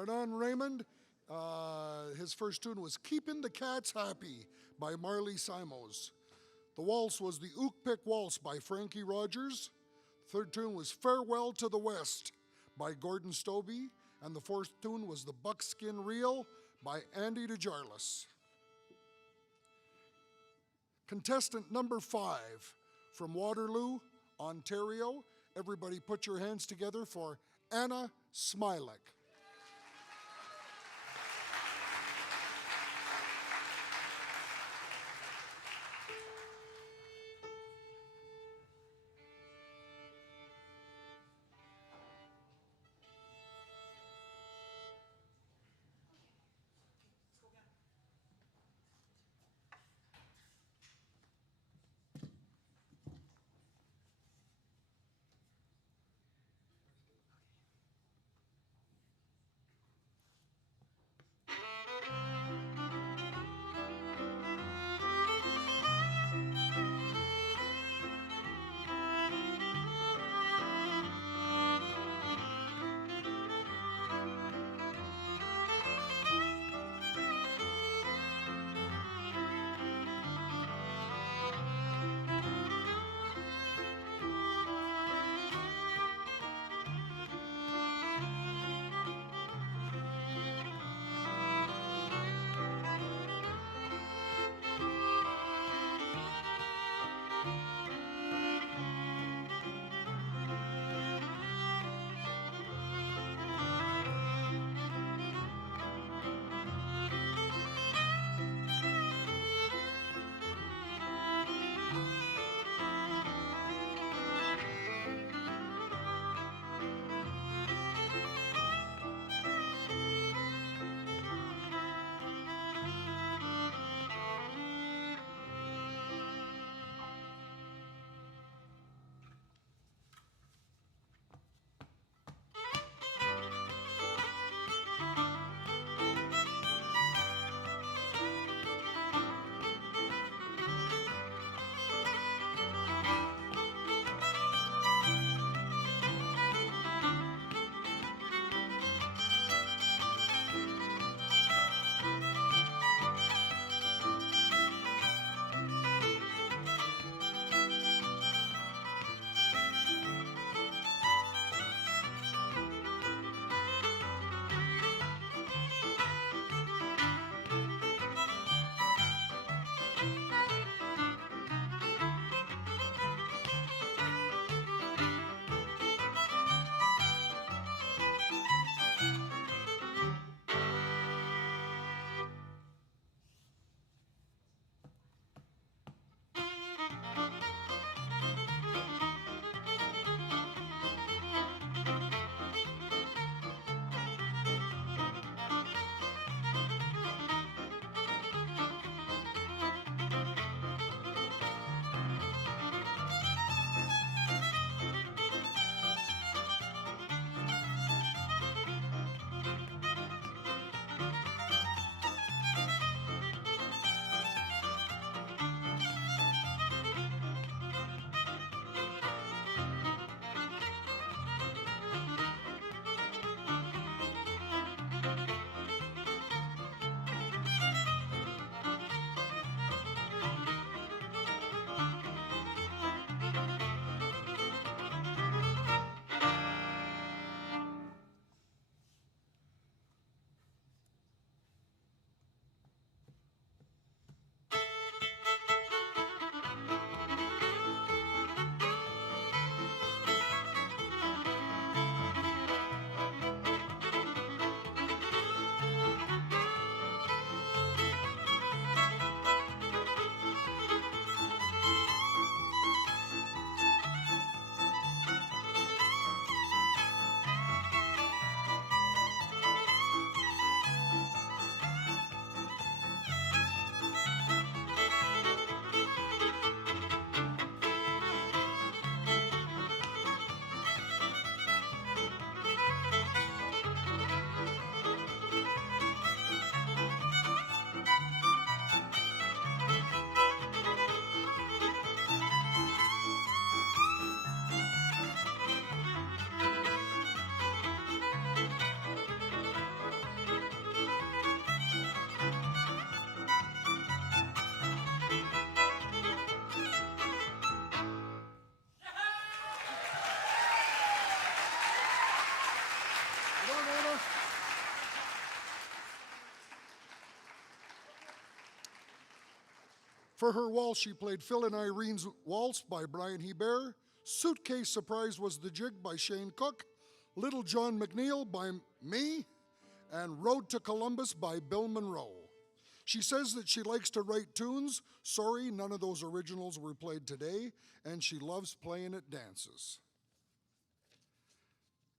Right on, Raymond. His first tune was Keepin' the Cats Happy by Marley Simos. The waltz was the Ook Pick Waltz by Frankie Rogers. Third tune was Farewell to the West by Gordon Stobie. And the fourth tune was the Buckskin Reel by Andy DeJarlis. Contestant number 5 from Waterloo, Ontario. Everybody put your hands together for Anna Smilek. For her waltz, she played Phil and Irene's Waltz by Brian Hebert, Suitcase Surprise Was the Jig by Shane Cook, Little John McNeil by me, and Road to Columbus by Bill Monroe. She says that she likes to write tunes. Sorry, none of those originals were played today, and she loves playing at dances.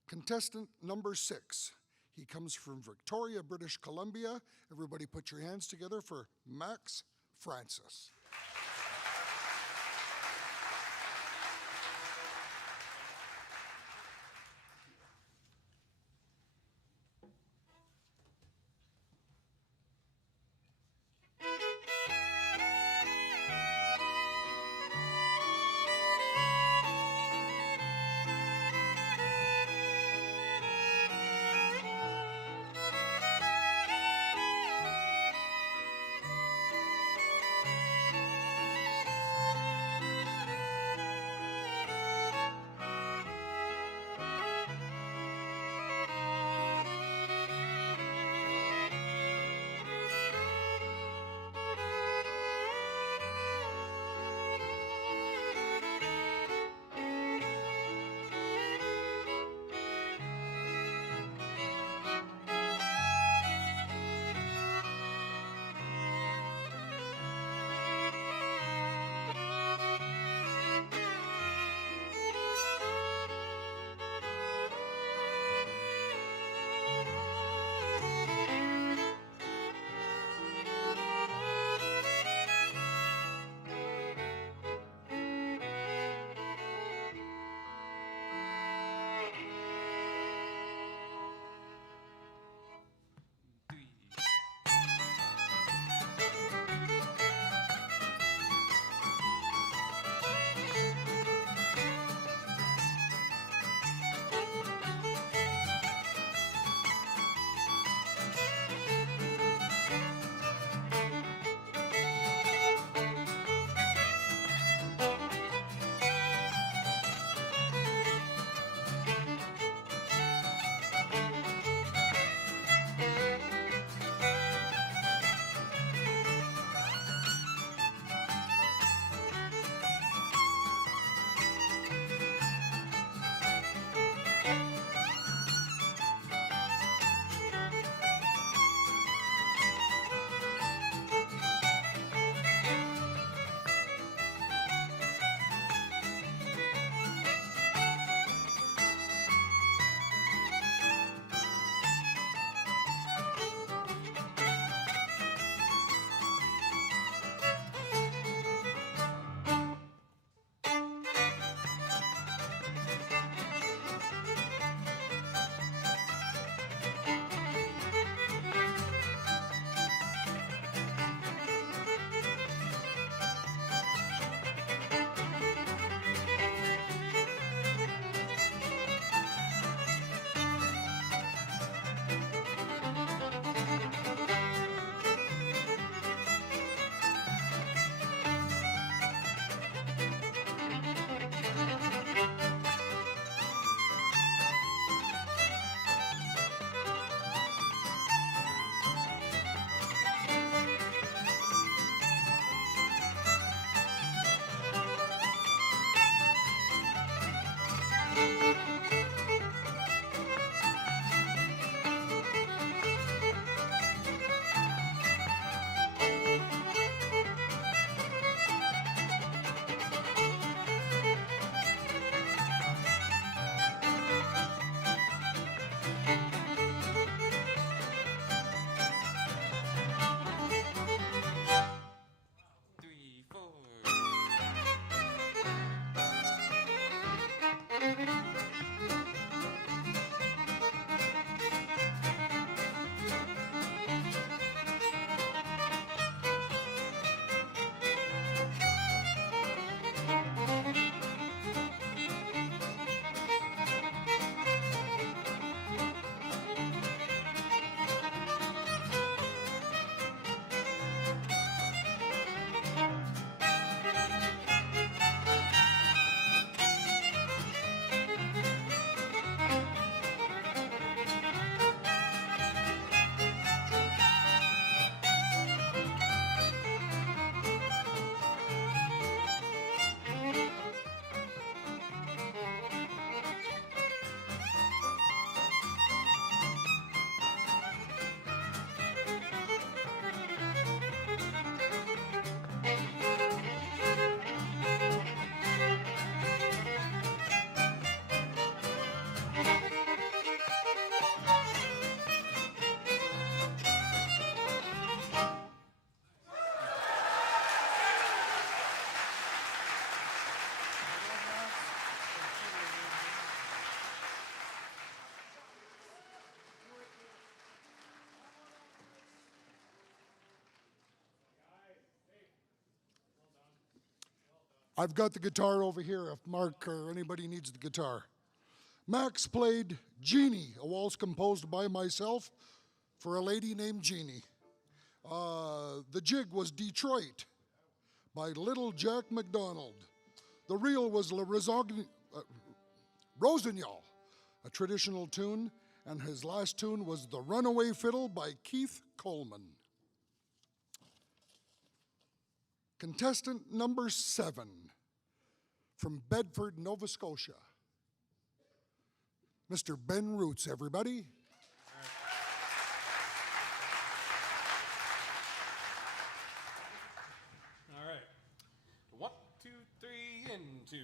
Contestant number 6. He comes from Victoria, British Columbia. Everybody put your hands together for Max Francis. I've got the guitar over here if Mark or anybody needs the guitar. Max played Jeannie, a waltz composed by myself for a lady named Jeannie. The jig was Detroit by Little Jack McDonald. The reel was Rossignol, a traditional tune, and his last tune was The Runaway Fiddle by Keith Coleman. Contestant number 7 from Bedford, Nova Scotia. Mr. Ben Roots, everybody. All right. 1, 2, 3, and 2.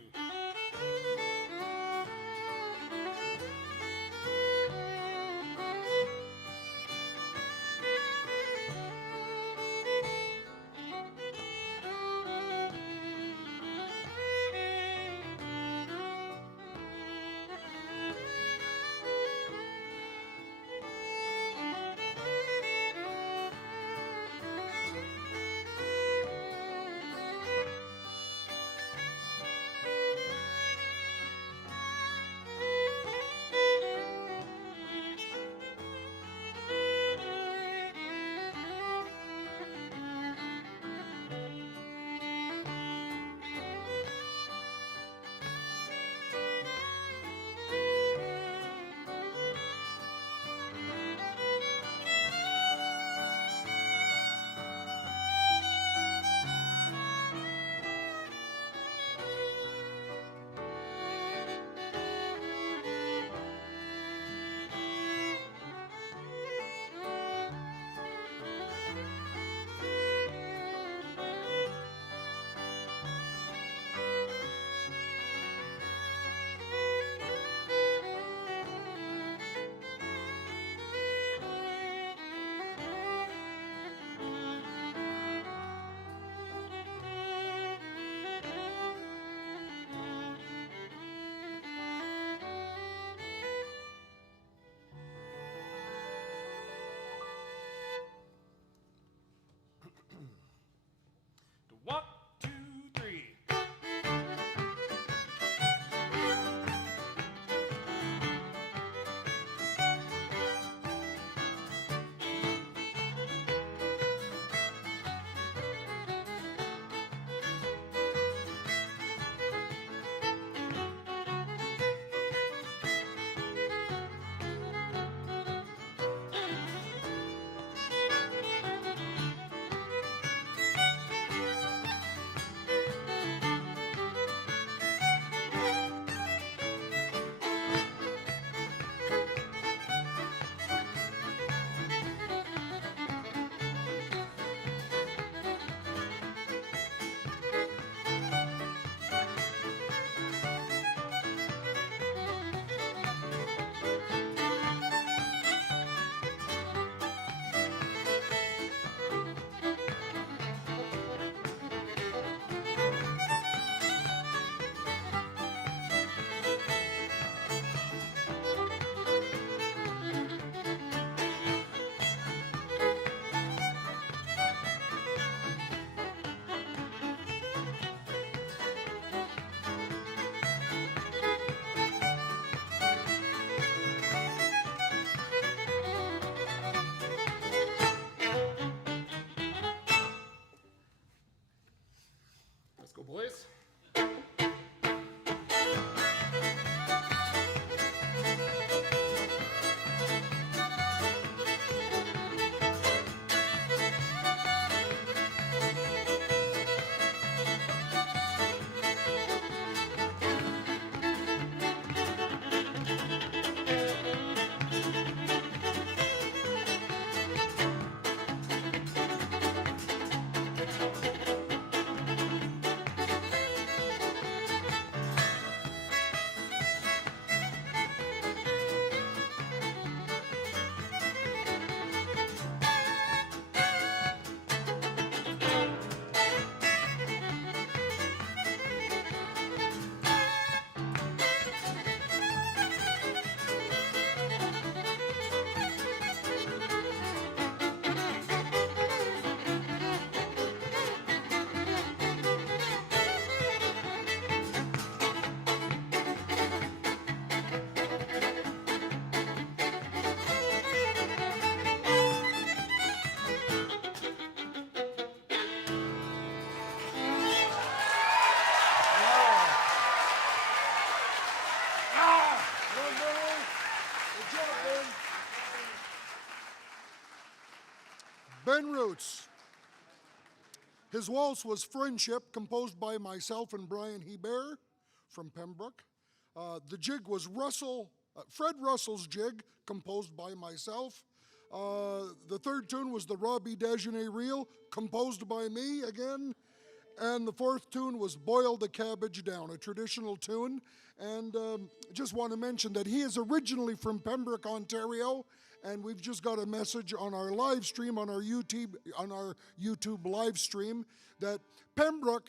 Ben Roots. His waltz was Friendship, composed by myself and Brian Hebert from Pembroke. The jig was Fred Russell's jig, composed by myself. The third tune was the Robbie Dagenet Reel, composed by me again. And the fourth tune was Boil the Cabbage Down, a traditional tune. And just want to mention that he is originally from Pembroke, Ontario, and we've just got a message on our live stream, on our YouTube live stream, that Pembroke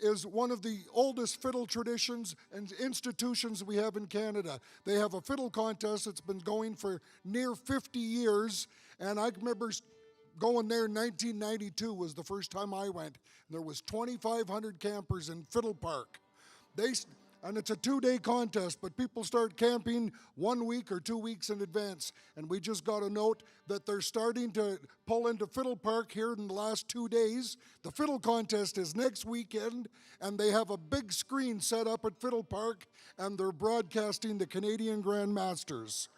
is one of the oldest fiddle traditions and institutions we have in Canada. They have a fiddle contest that's been going for near 50 years, and I remember going there in 1992 was the first time I went. There was 2,500 campers in Fiddle Park. And it's a 2-day contest, but people start camping 1 week or 2 weeks in advance. And we just got a note that they're starting to pull into Fiddle Park here in the last 2 days. The fiddle contest is next weekend, and they have a big screen set up at Fiddle Park, and they're broadcasting the Canadian Grand Masters.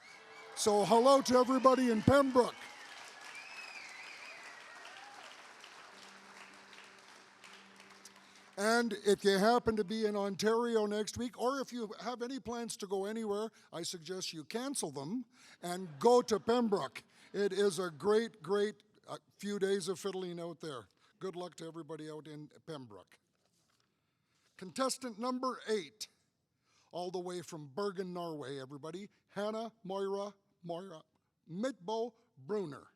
So hello to everybody in Pembroke. And if you happen to be in Ontario next week, or if you have any plans to go anywhere, I suggest you cancel them and go to Pembroke. It is a great few days of fiddling out there. Good luck to everybody out in Pembroke. Contestant number 8, all the way from Bergen, Norway, everybody, Hannah Moira Midbo Brunner.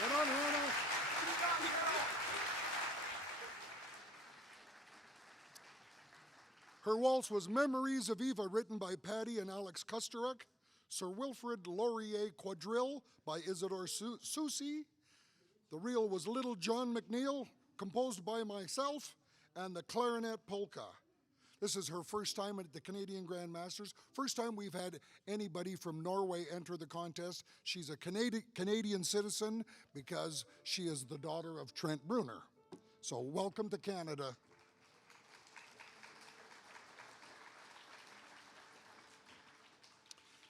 Get on, Hannah. Her waltz was Memories of Eva, written by Patty and Alex Kusteruk. Sir Wilfrid Laurier Quadrille by Isidore Soucy. The reel was Little John McNeil, composed by myself, and the Clarinet Polka. This is her first time at the Canadian Grand Masters. First time we've had anybody from Norway enter the contest. She's a Canadian citizen because she is the daughter of Trent Bruner. So welcome to Canada.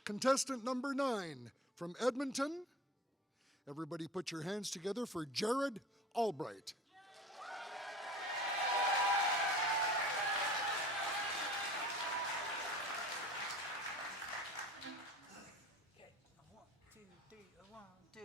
Contestant number 9 from Edmonton. Everybody put your hands together for Jared Albright. Okay, 1, 2, 3, 1, 2.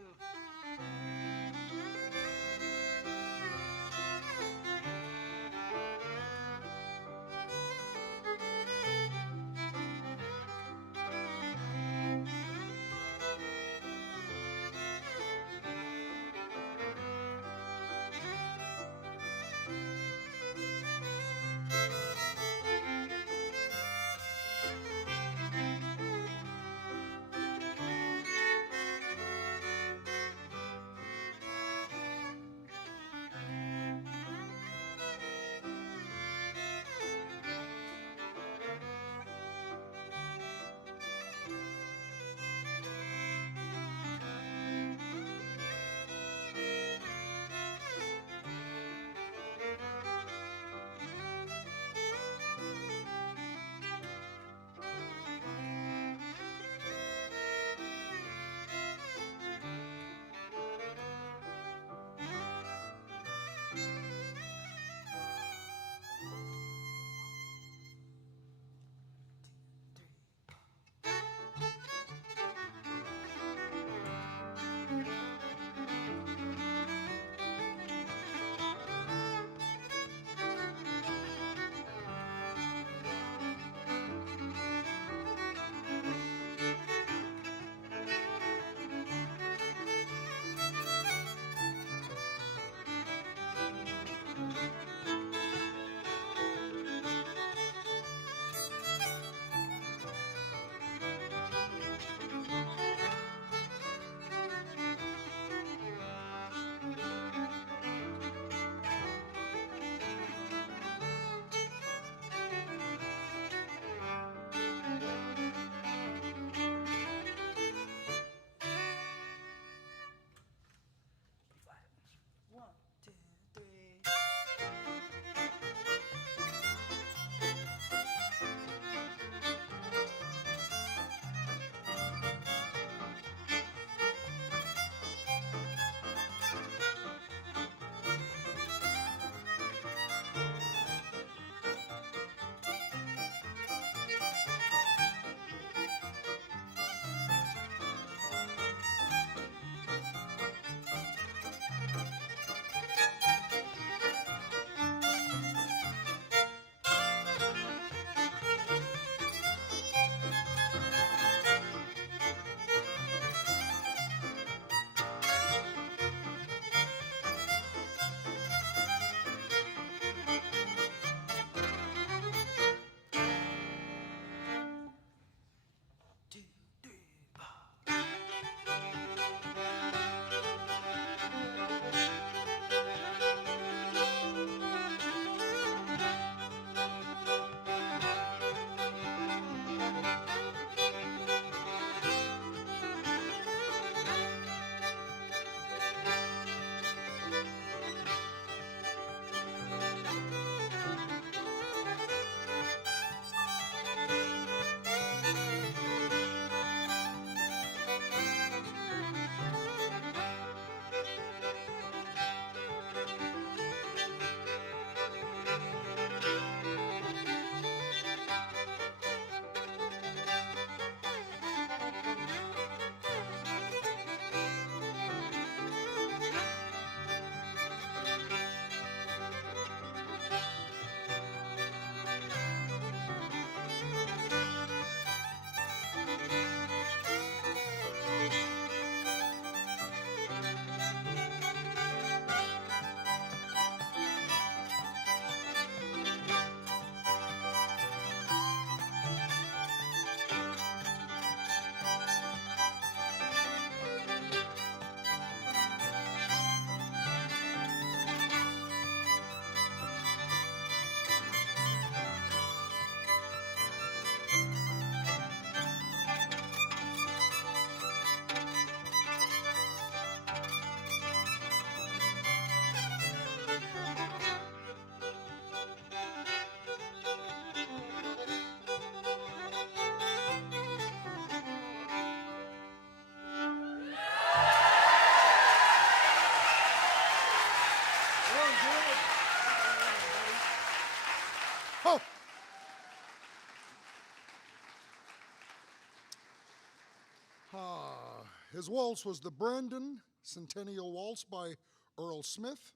Oh. His waltz was the Brandon Centennial Waltz by Earl Smith,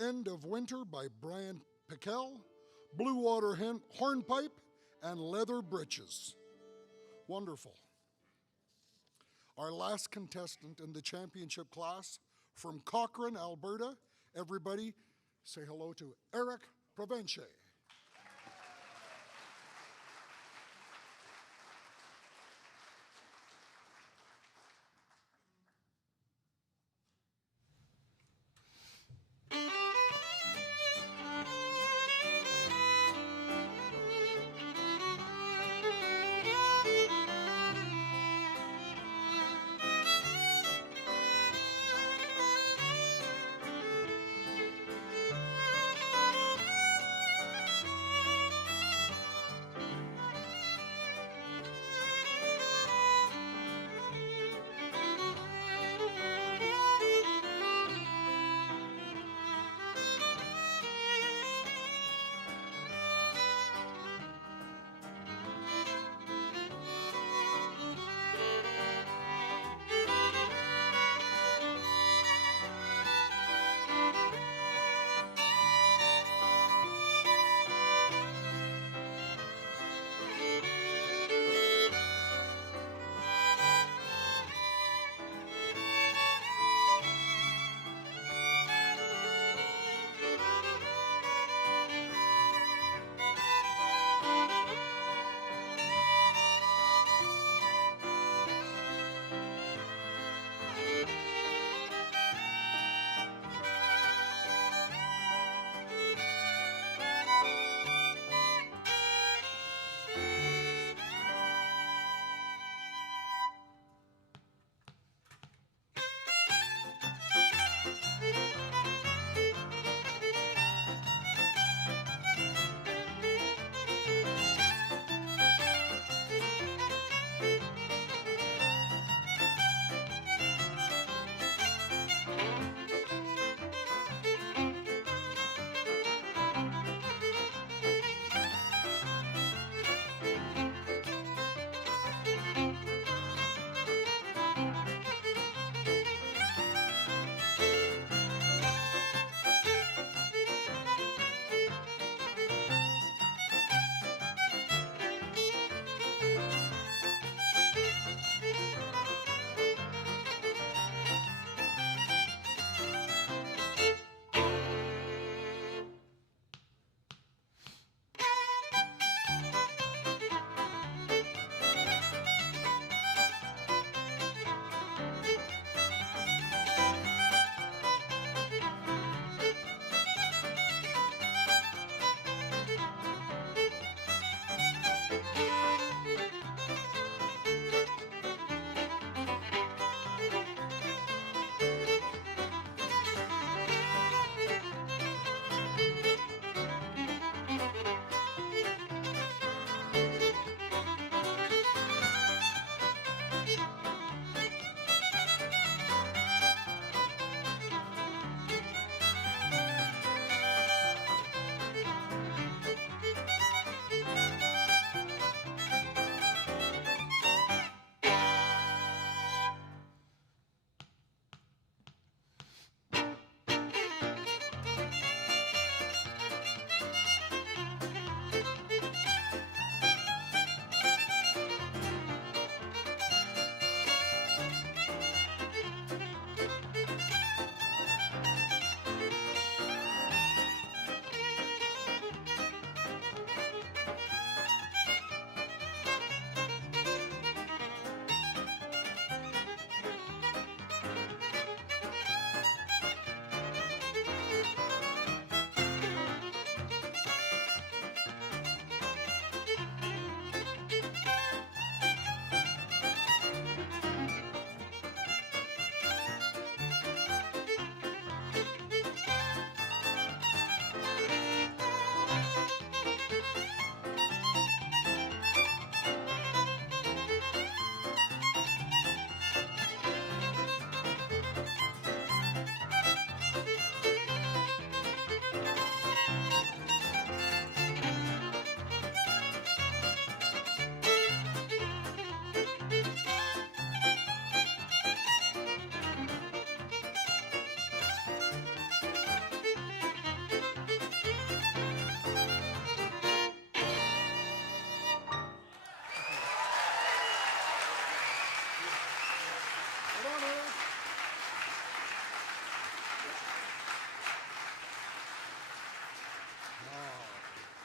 End of Winter by Brian Pickell, Blue Water Hornpipe, and Leather Breeches. Wonderful. Our last contestant in the championship class from Cochrane, Alberta. Everybody say hello to Eric Provenche.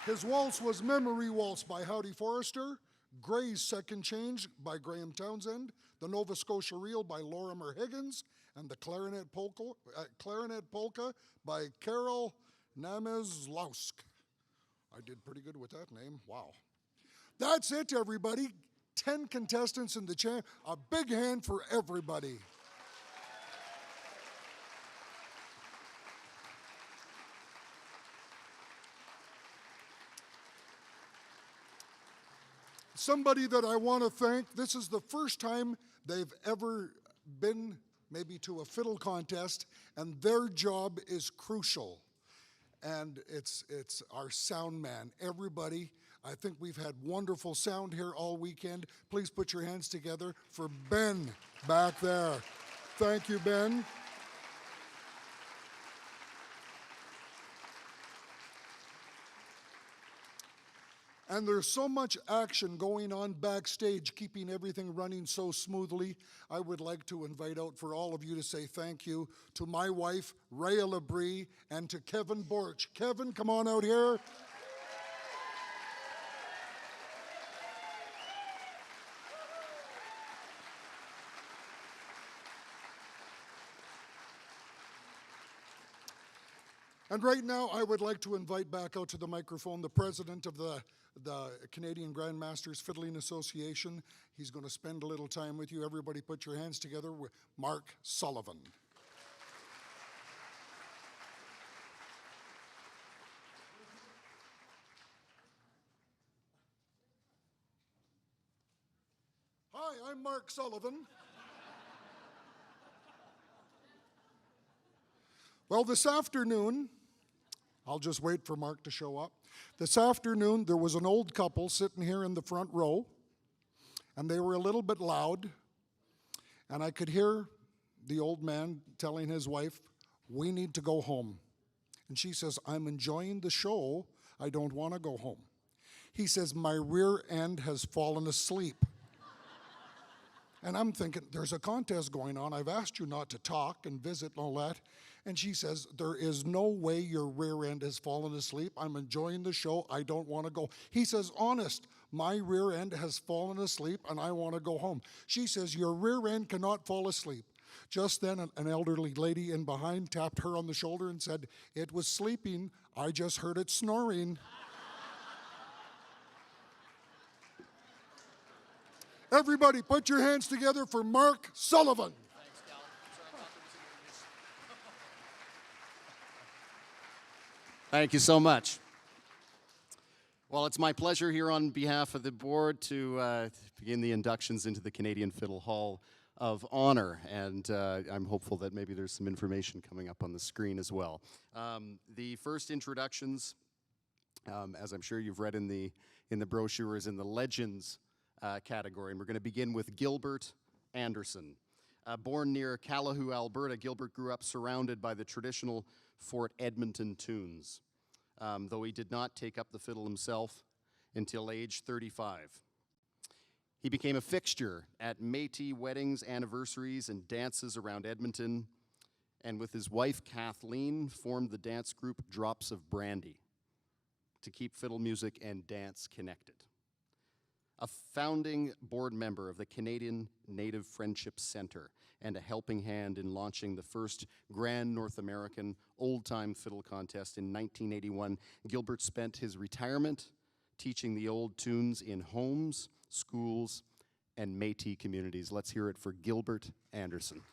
His waltz was Memory Waltz by Howdy Forrester, Gray's Second Change by Graham Townsend, the Nova Scotia Reel by Lorimer Higgins, and the Clarinet Polka by Carol Namezlowsk. I did pretty good with that name. Wow. That's it, everybody. 10 contestants in the chair. A big hand for everybody. Somebody that I want to thank, this is the first time they've ever been maybe to a fiddle contest, and their job is crucial. And it's our sound man. Everybody, I think we've had wonderful sound here all weekend. Please put your hands together for Ben back there. Thank you, Ben. And there's so much action going on backstage, keeping everything running so smoothly. I would like to invite out for all of you to say thank you to my wife, Rhea Labrie, and to Kevin Borch. Kevin, come on out here. And right now, I would like to invite back out to the microphone the president of the Canadian Grandmasters Fiddling Association. He's going to spend a little time with you. Everybody put your hands together with Mark Sullivan. Hi, I'm Mark Sullivan. Well, this afternoon, I'll just wait for Mark to show up. This afternoon, there was an old couple sitting here in the front row, and they were a little bit loud, and I could hear the old man telling his wife, "We need to go home." And she says, "I'm enjoying the show. I don't want to go home." He says, "My rear end has fallen asleep." And I'm thinking, there's a contest going on. I've asked you not to talk and visit and all that. And she says, "There is no way your rear end has fallen asleep. I'm enjoying the show. I don't want to go." He says, "Honest, my rear end has fallen asleep and I want to go home." She says, "Your rear end cannot fall asleep." Just then, an elderly lady in behind tapped her on the shoulder and said, "It was sleeping. I just heard it snoring." Everybody, put your hands together for Mark Sullivan. Thank you so much. Well, it's my pleasure here on behalf of the board to begin the inductions into the Canadian Fiddle Hall of Honor, and I'm hopeful that maybe there's some information coming up on the screen as well. The first introductions, as I'm sure you've read in the brochure, is in the Legends category, and we're going to begin with Gilbert Anderson. Born near Calahoo, Alberta, Gilbert grew up surrounded by the traditional Fort Edmonton tunes, though he did not take up the fiddle himself until age 35. He became a fixture at Métis weddings, anniversaries, and dances around Edmonton, and with his wife Kathleen formed the dance group Drops of Brandy to keep fiddle music and dance connected. A founding board member of the Canadian Native Friendship Center and a helping hand in launching the first Grand North American Old-Time Fiddle Contest in 1981, Gilbert spent his retirement teaching the old tunes in homes, schools, and Métis communities. Let's hear it for Gilbert Anderson.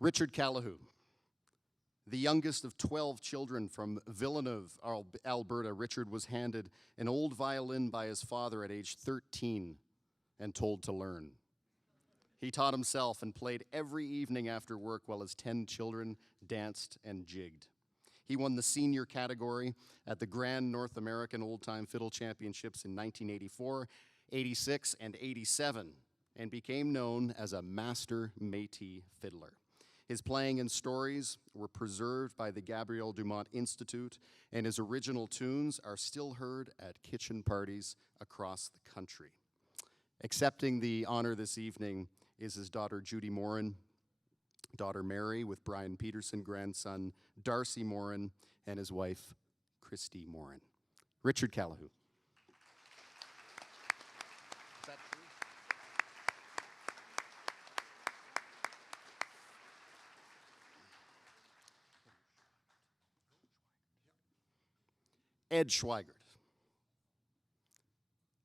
Richard Calahoo, the youngest of 12 children from Villeneuve, Alberta. Richard was handed an old violin by his father at age 13 and told to learn. He taught himself and played every evening after work while his 10 children danced and jigged. He won the senior category at the Grand North American Old-Time Fiddle Championships in 1984, 86, and 87, and became known as a master Métis fiddler. His playing and stories were preserved by the Gabriel Dumont Institute, and his original tunes are still heard at kitchen parties across the country. Accepting the honor this evening is his daughter Judy Morin, daughter Mary with Brian Peterson, grandson Darcy Morin, and his wife Christy Morin. Richard Callahoo. Ed Schweigert.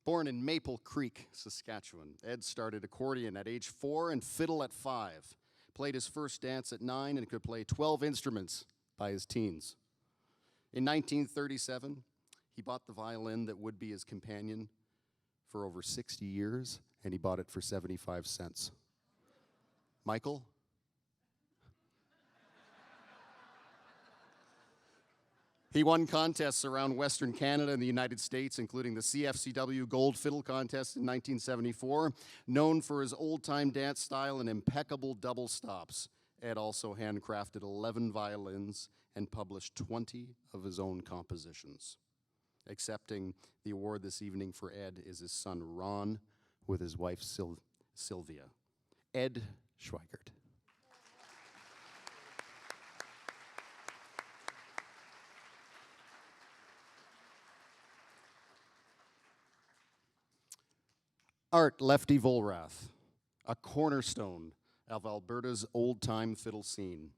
Born in Maple Creek, Saskatchewan, Ed started accordion at age 4 and fiddle at 5. Played his first dance at 9 and could play 12 instruments by his teens. In 1937, he bought the violin that would be his companion for over 60 years, and he bought it for 75 cents. Michael? He won contests around Western Canada and the United States, including the CFCW Gold Fiddle Contest in 1974. Known for his old-time dance style and impeccable double stops, Ed also handcrafted 11 violins and published 20 of his own compositions. Accepting the award this evening for Ed is his son Ron with his wife Sylvia. Ed Schweigert. Art Lefty Volrath, a cornerstone of Alberta's old-time fiddle scene.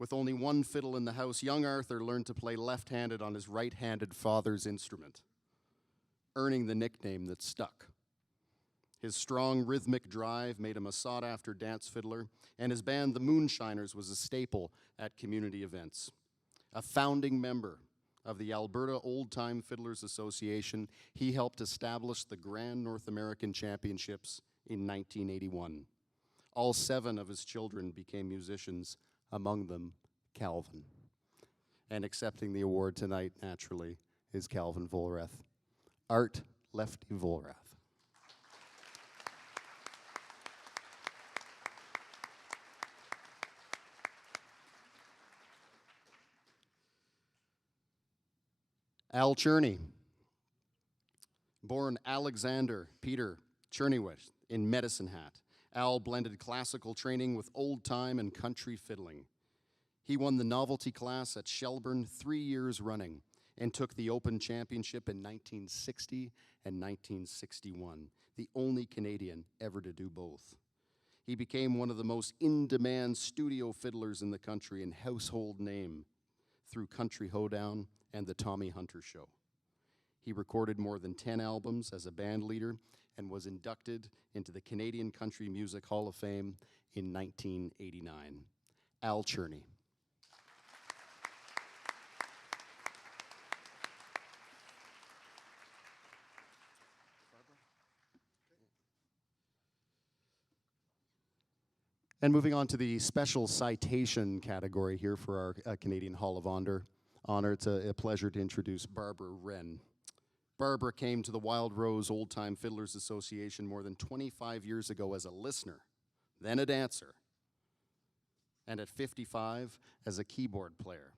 With only one fiddle in the house, young Arthur learned to play left-handed on his right-handed father's instrument, earning the nickname that stuck. His strong rhythmic drive made him a sought-after dance fiddler, and his band, the Moonshiners, was a staple at community events. A founding member of the Alberta Old Time Fiddlers Association, he helped establish the Grand North American Championships in 1981. All 7 of his children became musicians, among them Calvin. And accepting the award tonight, naturally, is Calvin Volrath. Art Lefty Volrath. Al Cherney, born Alexander Peter Cherneywish in Medicine Hat. Al blended classical training with old-time and country fiddling. He won the novelty class at Shelburne 3 years running and took the Open Championship in 1960 and 1961, the only Canadian ever to do both. He became one of the most in-demand studio fiddlers in the country and household name through Country Hoedown and the Tommy Hunter Show. He recorded more than 10 albums as a band leader and was inducted into the Canadian Country Music Hall of Fame in 1989. Al Cherney. And moving on to the special citation category here for our Canadian Hall of Honor. It's a pleasure to introduce Barbara Wren. Barbara came to the Wild Rose Old Time Fiddlers Association more than 25 years ago as a listener, then a dancer, and at 55 as a keyboard player.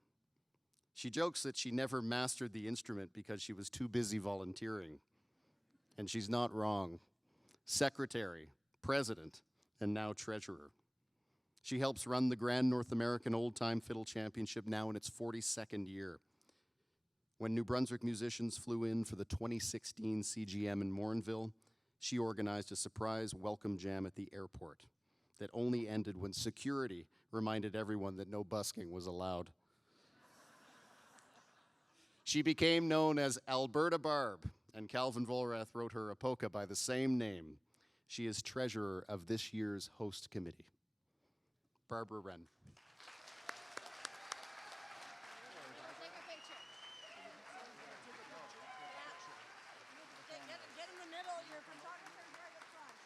She jokes that she never mastered the instrument because she was too busy volunteering. And she's not wrong. Secretary, president, and now treasurer. She helps run the Grand North American Old Time Fiddle Championship, now in its 42nd year. When New Brunswick musicians flew in for the 2016 CGM in Morinville, she organized a surprise welcome jam at the airport that only ended when security reminded everyone that no busking was allowed. She became known as Alberta Barb, and Calvin Volrath wrote her a polka by the same name. She is treasurer of this year's host committee. Barbara Wren. Get in the middle, your photographer's right up front.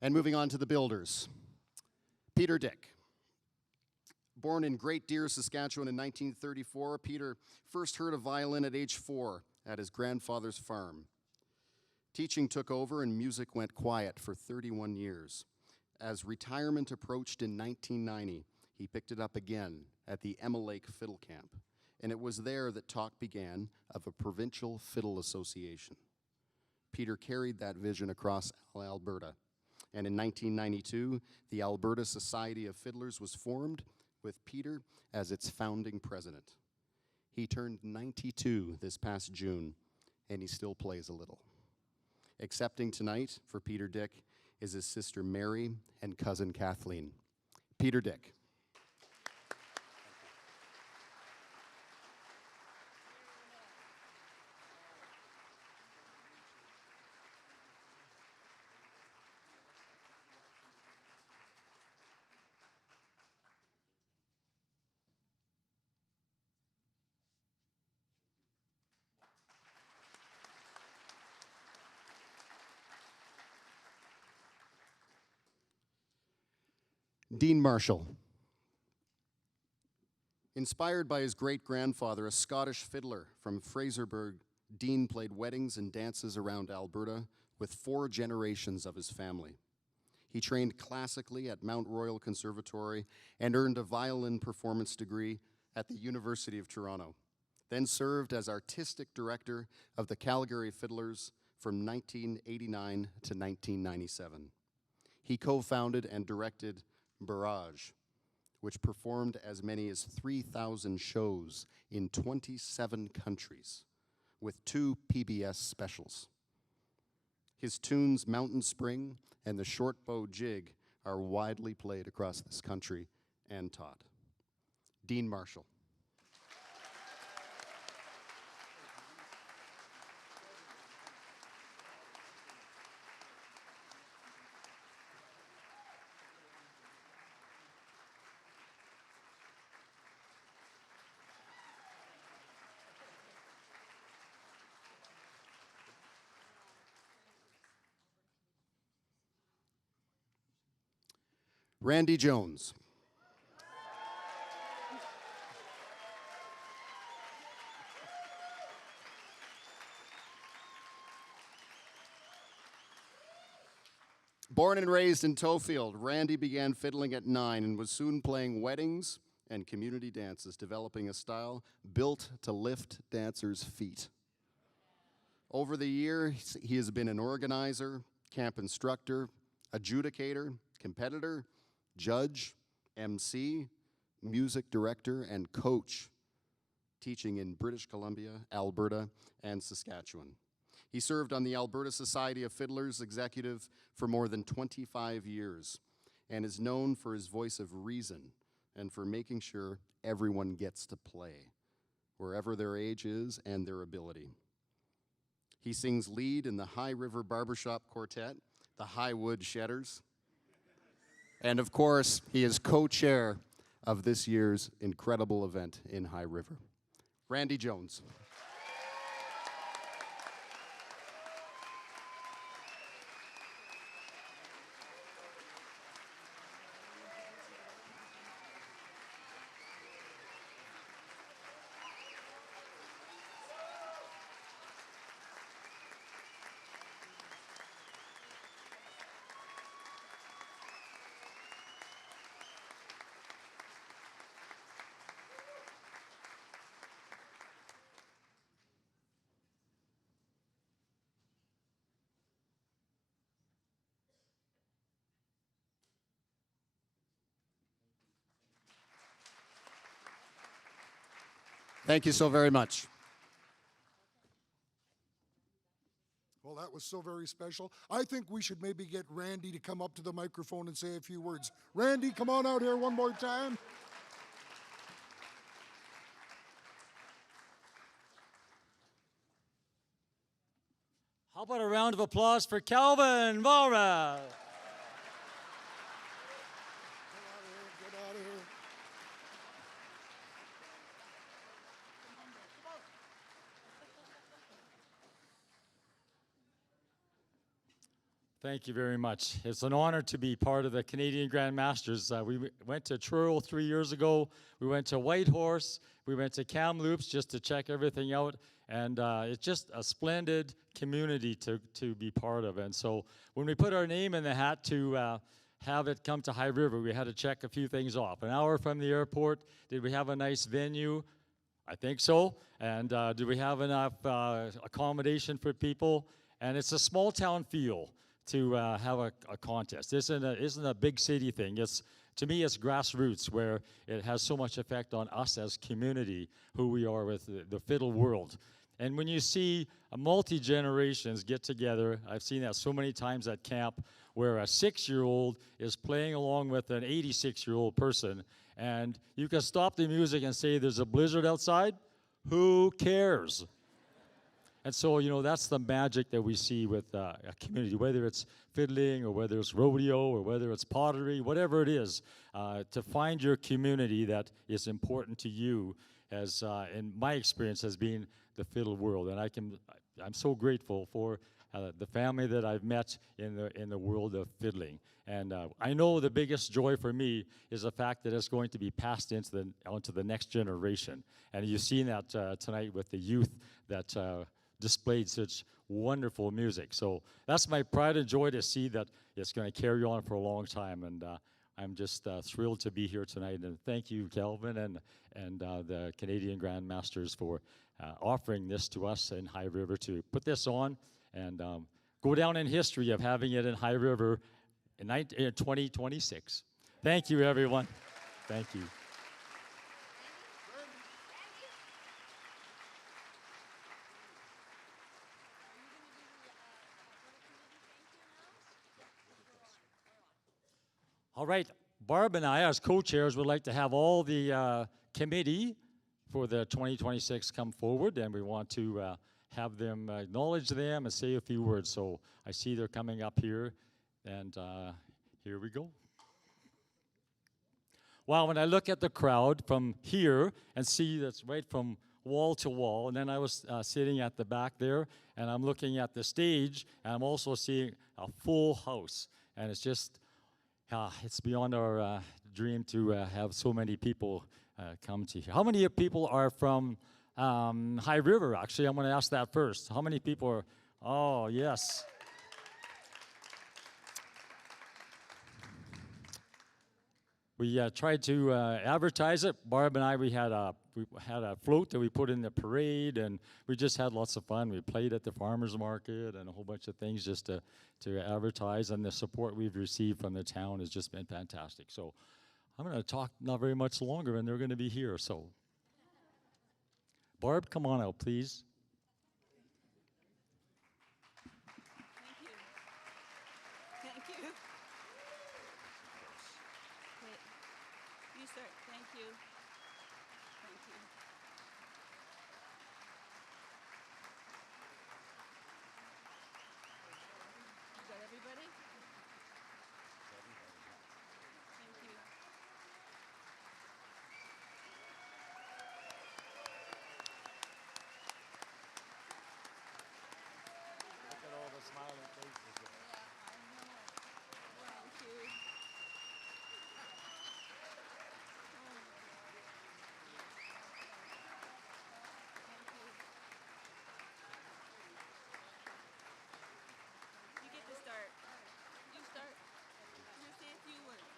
And moving on to the builders. Peter Dick. Born in Great Deer, Saskatchewan in 1934, Peter first heard a violin at age 4 at his grandfather's farm. Teaching took over and music went quiet for 31 years. As retirement approached in 1990, he picked it up again at the Emma Lake Fiddle Camp, and it was there that talk began of a provincial fiddle association. Peter carried that vision across Alberta, and in 1992, the Alberta Society of Fiddlers was formed with Peter as its founding president. He turned 92 this past June, and he still plays a little. Accepting tonight for Peter Dick is his sister Mary and cousin Kathleen. Peter Dick. Dean Marshall. Inspired by his great-grandfather, a Scottish fiddler from Fraserburgh, Dean played weddings and dances around Alberta with 4 generations of his family. He trained classically at Mount Royal Conservatory and earned a violin performance degree at the University of Toronto, then served as artistic director of the Calgary Fiddlers from 1989 to 1997. He co-founded and directed Barrage, which performed as many as 3,000 shows in 27 countries, with 2 PBS specials. His tunes Mountain Spring and the Short Bow Jig are widely played across this country and taught. Dean Marshall. Randy Jones. Born and raised in Tofield, Randy began fiddling at 9 and was soon playing weddings and community dances, developing a style built to lift dancers' feet. Over the years, he has been an organizer, camp instructor, adjudicator, competitor, judge, MC, music director, and coach, teaching in British Columbia, Alberta, and Saskatchewan. He served on the Alberta Society of Fiddlers executive for more than 25 years and is known for his voice of reason and for making sure everyone gets to play, wherever their age is and their ability. He sings lead in the High River Barbershop Quartet, the Highwood Shedders, and of course, he is co-chair of this year's incredible event in High River. Randy Jones. Thank you so very much. Well, that was so very special. I think we should maybe get Randy to come up to the microphone and say a few words. Randy, come on out here one more time. How about a round of applause for Calvin Valra? Get out of here. Thank you very much. It's an honor to be part of the Canadian Grand Masters. We went to Truro 3 years ago. We went to Whitehorse. We went to Kamloops just to check everything out. And it's just a splendid community to be part of. And so when we put our name in the hat to have it come to High River, we had to check a few things off. An hour from the airport, did we have a nice venue? I think so. And do we have enough accommodation for people? And it's a small town feel to have a contest. This isn't a big city thing. To me, it's grassroots, where it has so much effect on us as community, who we are with the fiddle world. And when you see multi-generations get together, I've seen that so many times at camp, where a 6-year-old is playing along with an 86-year-old person, and you can stop the music and say, there's a blizzard outside, who cares? And so, that's the magic that we see with a community, whether it's fiddling or whether it's rodeo or whether it's pottery, whatever it is, to find your community that is important to you, as in my experience, has been the fiddle world. And I'm so grateful for the family that I've met in the world of fiddling. And I know the biggest joy for me is the fact that it's going to be passed onto the next generation. And you've seen that tonight with the youth that displayed such wonderful music. So that's my pride and joy, to see that it's going to carry on for a long time. And I'm just thrilled to be here tonight. And thank you, Calvin, and the Canadian Grandmasters for offering this to us in High River to put this on and go down in history of having it in High River in 2026. Thank you, everyone. Thank you. All right, Barb and I, as co-chairs, would like to have all the committee for the 2026 come forward, and we want to have them acknowledge them and say a few words. So I see they're coming up here, and here we go. Wow, when I look at the crowd from here and see that's right from wall to wall, and then I was sitting at the back there, and I'm looking at the stage, and I'm also seeing a full house, and it's just, it's beyond our dream to have so many people come to here. How many people are from High River? Actually, I'm going to ask that first. How many people are? Oh, yes. We tried to advertise it. Barb and I, we had a float that we put in the parade, and we just had lots of fun. We played at the farmers market and a whole bunch of things just to advertise, and the support we've received from the town has just been fantastic. So I'm going to talk not very much longer, and they're going to be here. So Barb, come on out, please. Thank you. Thank you. Wait, you start. Thank you. Thank you. You got everybody? Thank you. Look at all the smiling faces. Thank you. You get to start. You start. I'm going to say a few words.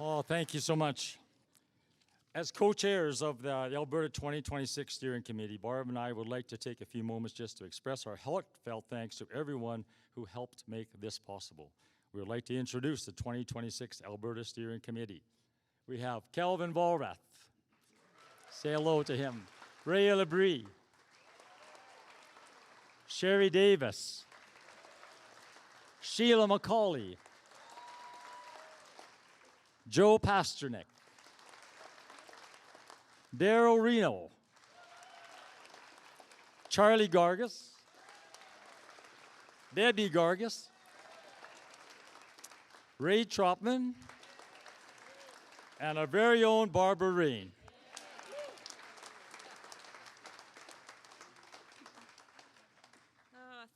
Oh, thank you so much. As co-chairs of the Alberta 2026 Steering Committee, Barb and I would like to take a few moments just to express our heartfelt thanks to everyone who helped make this possible. We would like to introduce the 2026 Alberta Steering Committee. We have Calvin Volrath. Say hello to him. Ray Labrie. Sherry Davis. Sheila McCauley. Joe Pasternak. Daryl Reno. Charlie Gargas. Debbie Gargas. Ray Tropman. And our very own Barbara Rain.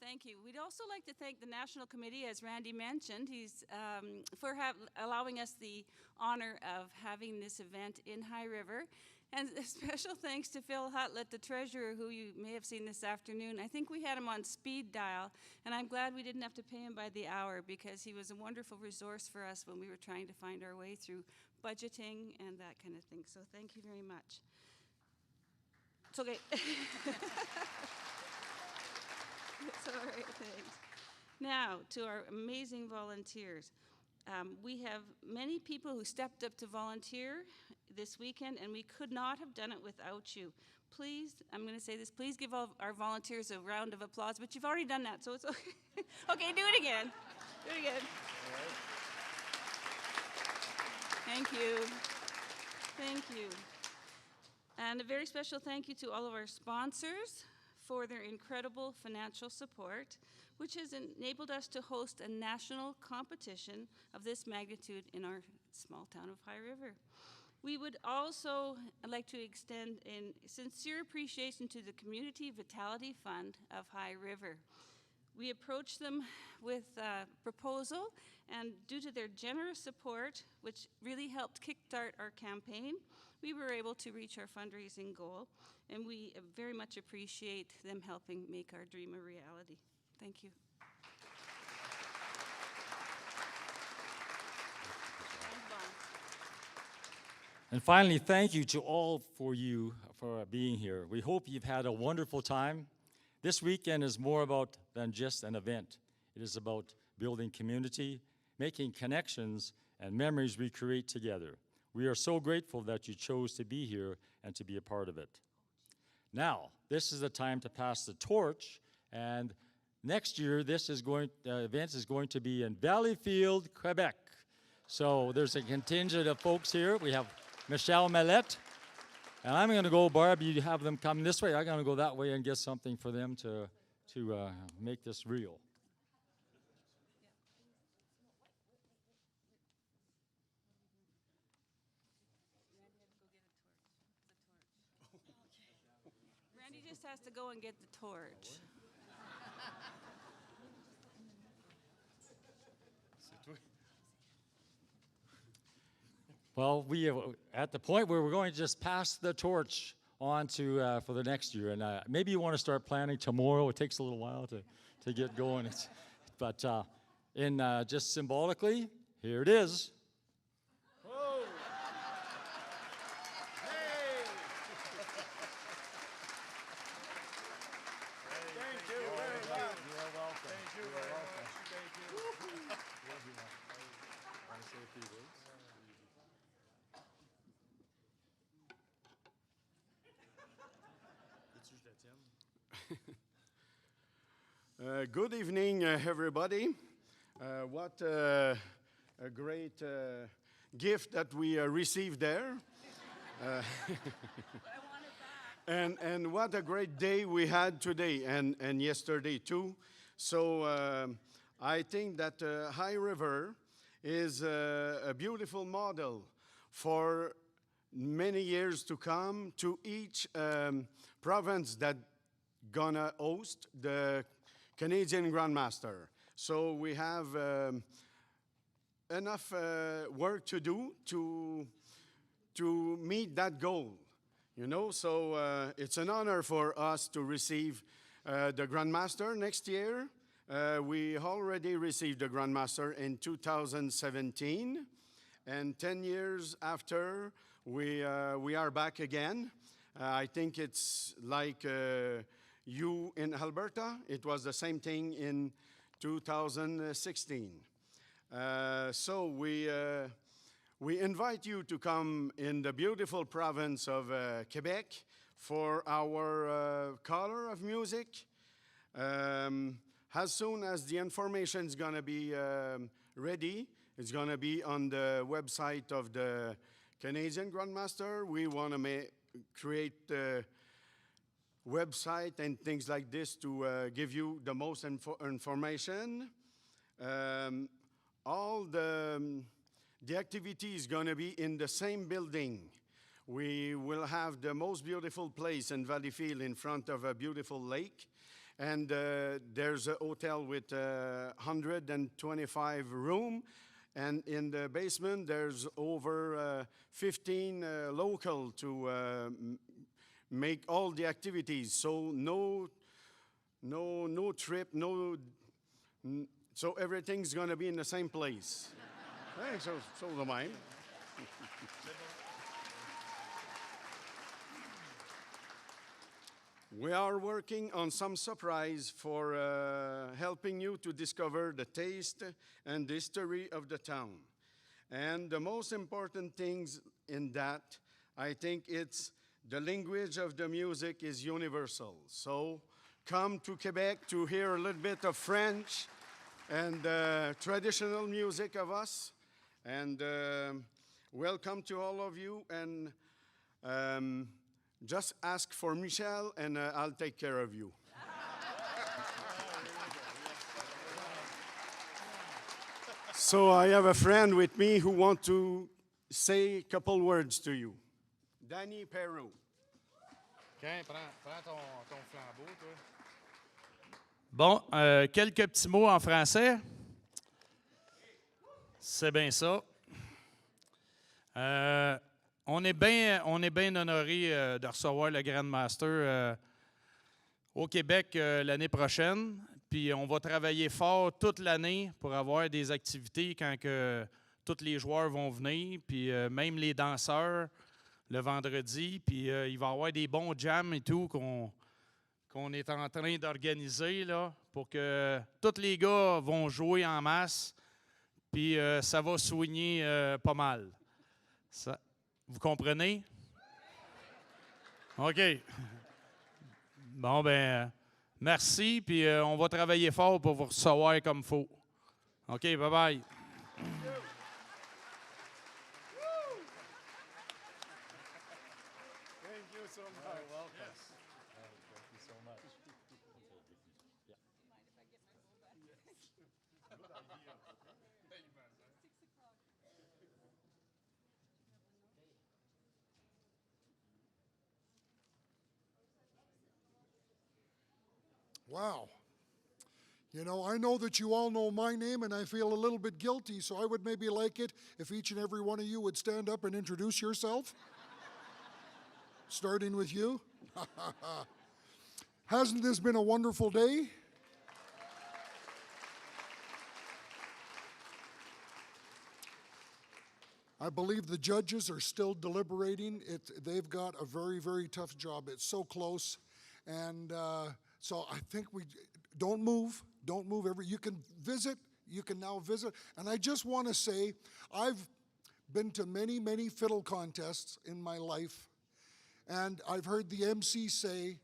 Thank you. We'd also like to thank the National Committee, as Randy mentioned, for allowing us the honor of having this event in High River. And a special thanks to Phil Hutlett, the treasurer, who you may have seen this afternoon. I think we had him on speed dial, and I'm glad we didn't have to pay him by the hour because he was a wonderful resource for us when we were trying to find our way through budgeting and that kind of thing. So thank you very much. It's okay. It's all right, thanks. Now, to our amazing volunteers. We have many people who stepped up to volunteer this weekend, and we could not have done it without you. Please, I'm going to say this, please give all our volunteers a round of applause, but you've already done that, so it's okay. Okay, do it again. Do it again. Thank you. Thank you. And a very special thank you to all of our sponsors for their incredible financial support, which has enabled us to host a national competition of this magnitude in our small town of High River. We would also like to extend a sincere appreciation to the Community Vitality Fund of High River. We approached them with a proposal, and due to their generous support, which really helped kickstart our campaign, we were able to reach our fundraising goal, and we very much appreciate them helping make our dream a reality. Thank you. And finally, thank you to all for you for being here. We hope you've had a wonderful time. This weekend is more about than just an event. It is about building community, making connections, and memories we create together. We are so grateful that you chose to be here and to be a part of it. Now, this is the time to pass the torch, and next year, this event is going to be in Valleyfield, Quebec. So there's a contingent of folks here. We have Michelle Mellette, and I'm going to go, Barb, you have them come this way. I'm going to go that way and get something for them to make this real. Randy just has to go and get the torch. Well, we are at the point where we're going to just pass the torch on to for the next year, and maybe you want to start planning tomorrow. It takes a little while to get going, but just symbolically, here it is. Whoa! Hey! Thank you very much. You are welcome. Thank you very much. Thank you. Want to say a few words? Good evening, everybody. What a great gift that we received there. And what a great day we had today and yesterday too. So I think that High River is a beautiful model for many years to come to each province that gonna host the Canadian Grandmaster. So we have enough work to do to meet that goal, you know. So it's an honor for us to receive the Grandmaster next year. We already received the Grandmaster in 2017, and 10 years after, we are back again. I think it's like you in Alberta, it was the same thing in 2016. So we invite you to come in the beautiful province of Quebec for our color of music. As soon as the information is going to be ready, it's going to be on the website of the Canadian Grandmaster. We want to create the website and things like this to give you the most information. All the activity is going to be in the same building. We will have the most beautiful place in Valleyfield in front of a beautiful lake. And there's a hotel with 125 rooms. And in the basement, there's over 15 local to make all the activities. So no trip, so everything's gonna be in the same place. Hey, so the mine. We are working on some surprise for helping you to discover the taste and the history of the town. And the most important things in that, I think it's the language of the music is universal. So come to Quebec to hear a little bit of French and traditional music of us. And welcome to all of you. And just ask for Michel, and I'll take care of you. So I have a friend with me who wants to say a couple words to you. Danny Perrault. OK, prends ton flambeau, toi. Bon, quelques petits mots en français. C'est bien ça. On est bien honoré de recevoir le Grand Master au Québec l'année prochaine. Puis on va travailler fort toute l'année pour avoir des activités quand que tous les joueurs vont venir, puis même les danseurs le vendredi. Puis il va y avoir des bons jams et tout qu'on est en train d'organiser là, pour que tous les gars vont jouer en masse. Puis ça va soigner pas mal. Ça, vous comprenez? OK. Bon, ben, merci, puis on va travailler fort pour vous recevoir comme il faut. OK, bye-bye. Wow. You know, I know that you all know my name, and I feel a little bit guilty, so I would maybe like it if each and every one of you would stand up and introduce yourself. Starting with you. Hasn't this been a wonderful day? I believe the judges are still deliberating. They've got a very, very tough job. It's so close. And so I think we don't move. Don't move. You can visit. You can now visit. And I just want to say, I've been to many, many fiddle contests in my life. And I've heard the MC say,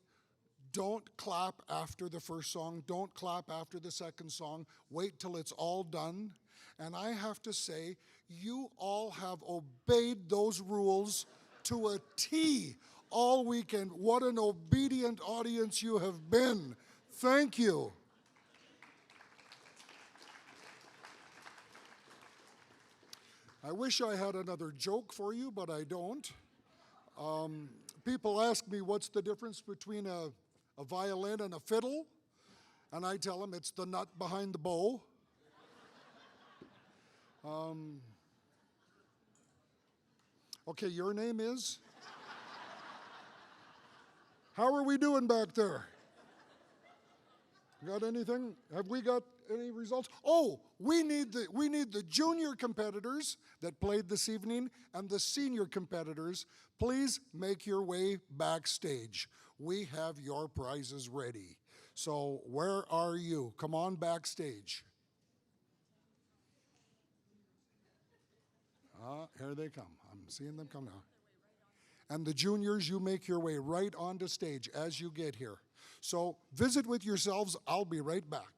don't clap after the first song. Don't clap after the second song. Wait till it's all done. And I have to say, you all have obeyed those rules to a T all weekend. What an obedient audience you have been. Thank you. I wish I had another joke for you, but I don't. People ask me what's the difference between a violin and a fiddle, and I tell them it's the nut behind the bow. Okay, your name is? How are we doing back there? Got anything? Have we got any results? Oh, we need the junior competitors that played this evening and the senior competitors. Please make your way backstage. We have your prizes ready. So where are you? Come on backstage. Here they come. I'm seeing them come now. And the juniors, you make your way right onto stage as you get here. So visit with yourselves. I'll be right back.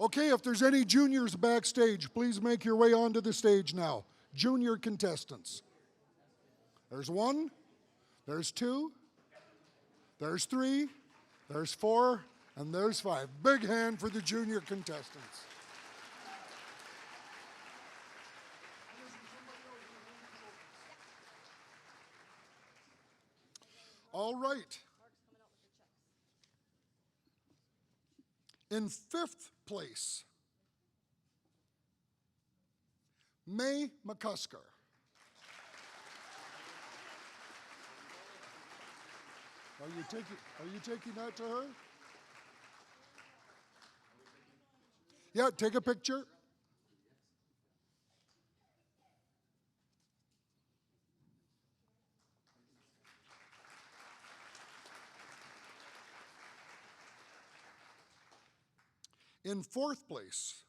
Okay, if there's any juniors backstage, please make your way onto the stage now. Junior contestants. There's one, there's two, there's three, there's four, and there's five. Big hand for the junior contestants. All right. In fifth place, May McCusker. Are you taking that to her? Yeah, take a picture. In fourth place,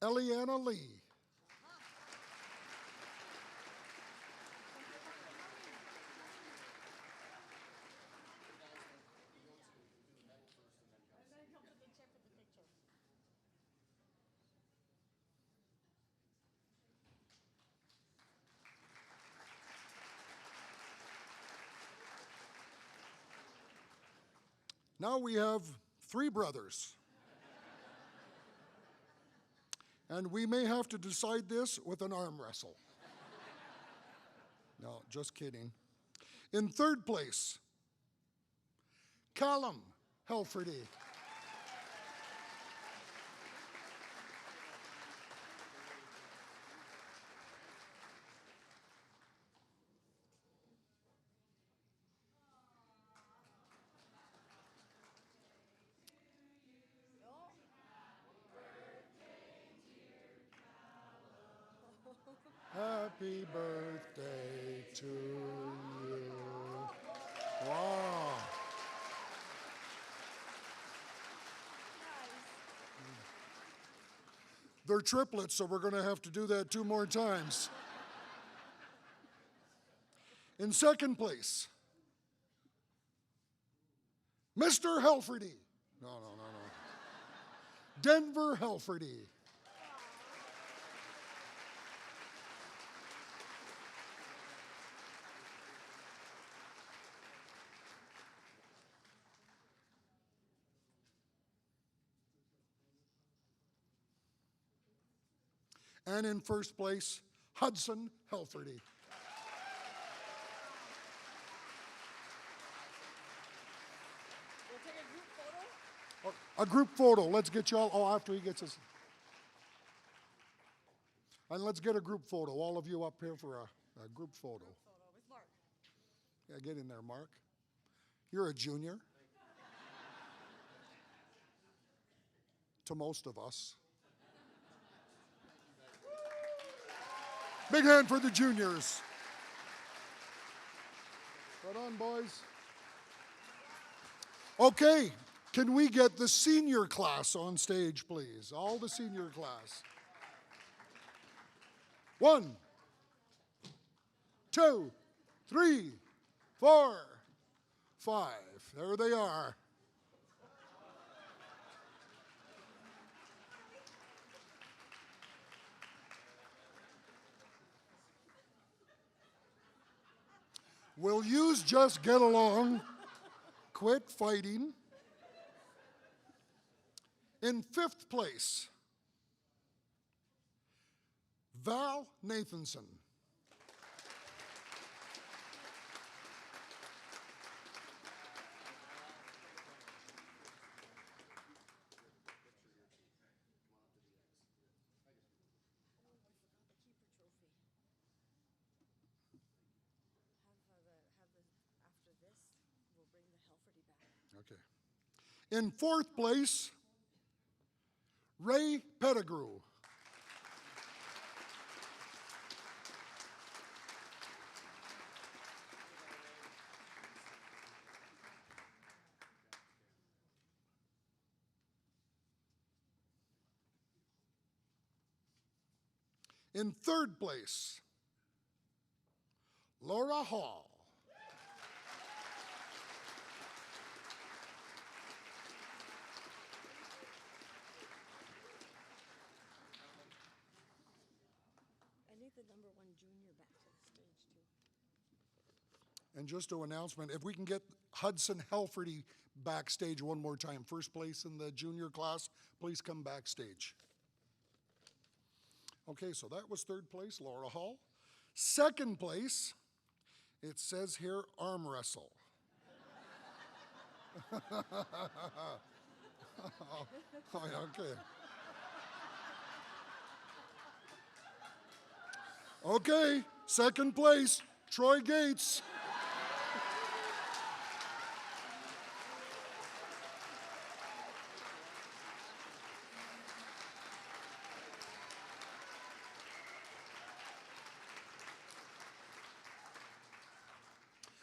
Eliana Lee. Now we have three brothers. And we may have to decide this with an arm wrestle. No, just kidding. In third place, Callum Helferty. Happy birthday to you. Wow. They're triplets, so we're going to have to do that 2 more times. In second place, Mr. Helferty. No. Denver Helferty. And in first place, Hudson Helferty. We'll take a group photo. A group photo. Let's get you all, after he gets us. And let's get a group photo. All of you up here for a group photo. With Mark. Yeah, get in there, Mark. You're a junior. To most of us. Big hand for the juniors. Right on, boys. Okay, can we get the senior class on stage, please? All the senior class. 1, 2, 3, 4, 5. There they are. Will yous just get along? Quit fighting. In fifth place, Val Nathanson. Okay. In fourth place, Ray Pettigrew. In third place, Laura Hall. And just an announcement, if we can get Hudson Helferty backstage one more time, first place in the junior class, please come backstage. Okay, so that was third place, Laura Hall. Second place, it says here arm wrestle. Oh, yeah, okay. Okay, second place, Troy Gates.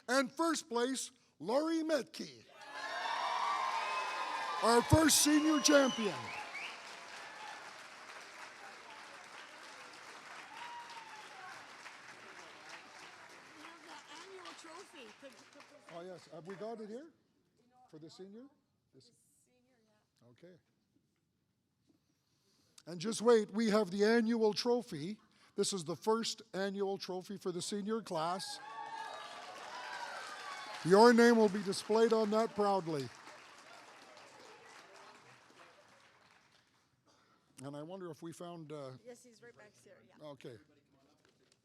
And first place, Laurie Metke, our first senior champion. We have the annual trophy. Oh, yes. Have we got it here for the senior? This- Senior, yeah. Okay. And just wait, we have the annual trophy. This is the first annual trophy for the senior class. Your name will be displayed on that proudly. And I wonder if we found, Yes, he's right back there, yeah. okay,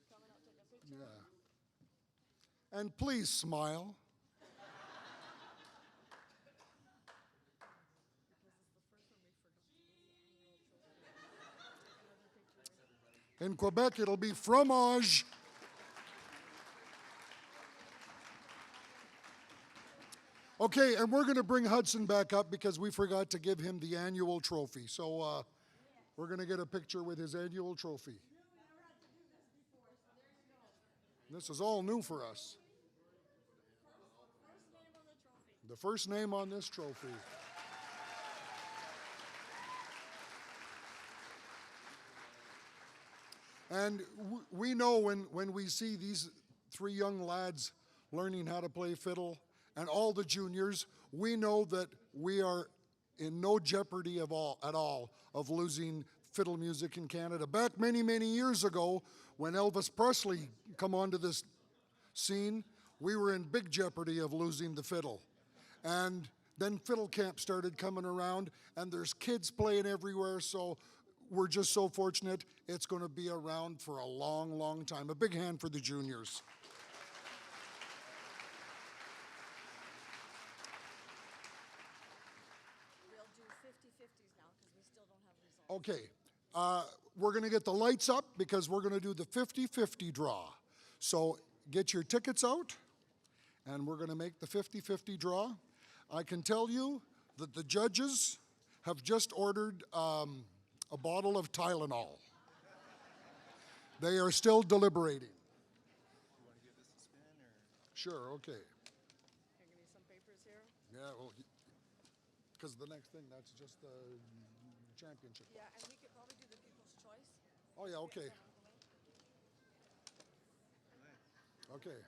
Come and I'll take a picture. yeah. And please smile. In Quebec, it'll be fromage. Okay, and we're going to bring Hudson back up because we forgot to give him the annual trophy. So we're going to get a picture with his annual trophy. This is all new for us. The first name on this trophy. And we know when we see these three young lads learning how to play fiddle, and all the juniors, we know that we are in no jeopardy at all of losing fiddle music in Canada. Back many, many years ago, when Elvis Presley come onto this scene, we were in big jeopardy of losing the fiddle. And then fiddle camp started coming around, and there's kids playing everywhere, so we're just so fortunate it's going to be around for a long, long time. A big hand for the juniors. We'll do 50-50s now because we still don't have results. Okay, we're going to get the lights up because we're going to do the 50-50 draw. So get your tickets out, and we're going to make the 50-50 draw. I can tell you that the judges have just ordered a bottle of Tylenol. They are still deliberating. You want to give this a spin, or? Sure, okay. Can you give me some papers here? Yeah, well, because the next thing, that's just the championship. Yeah, and we could probably do the people's choice. Oh, yeah, okay. Okay.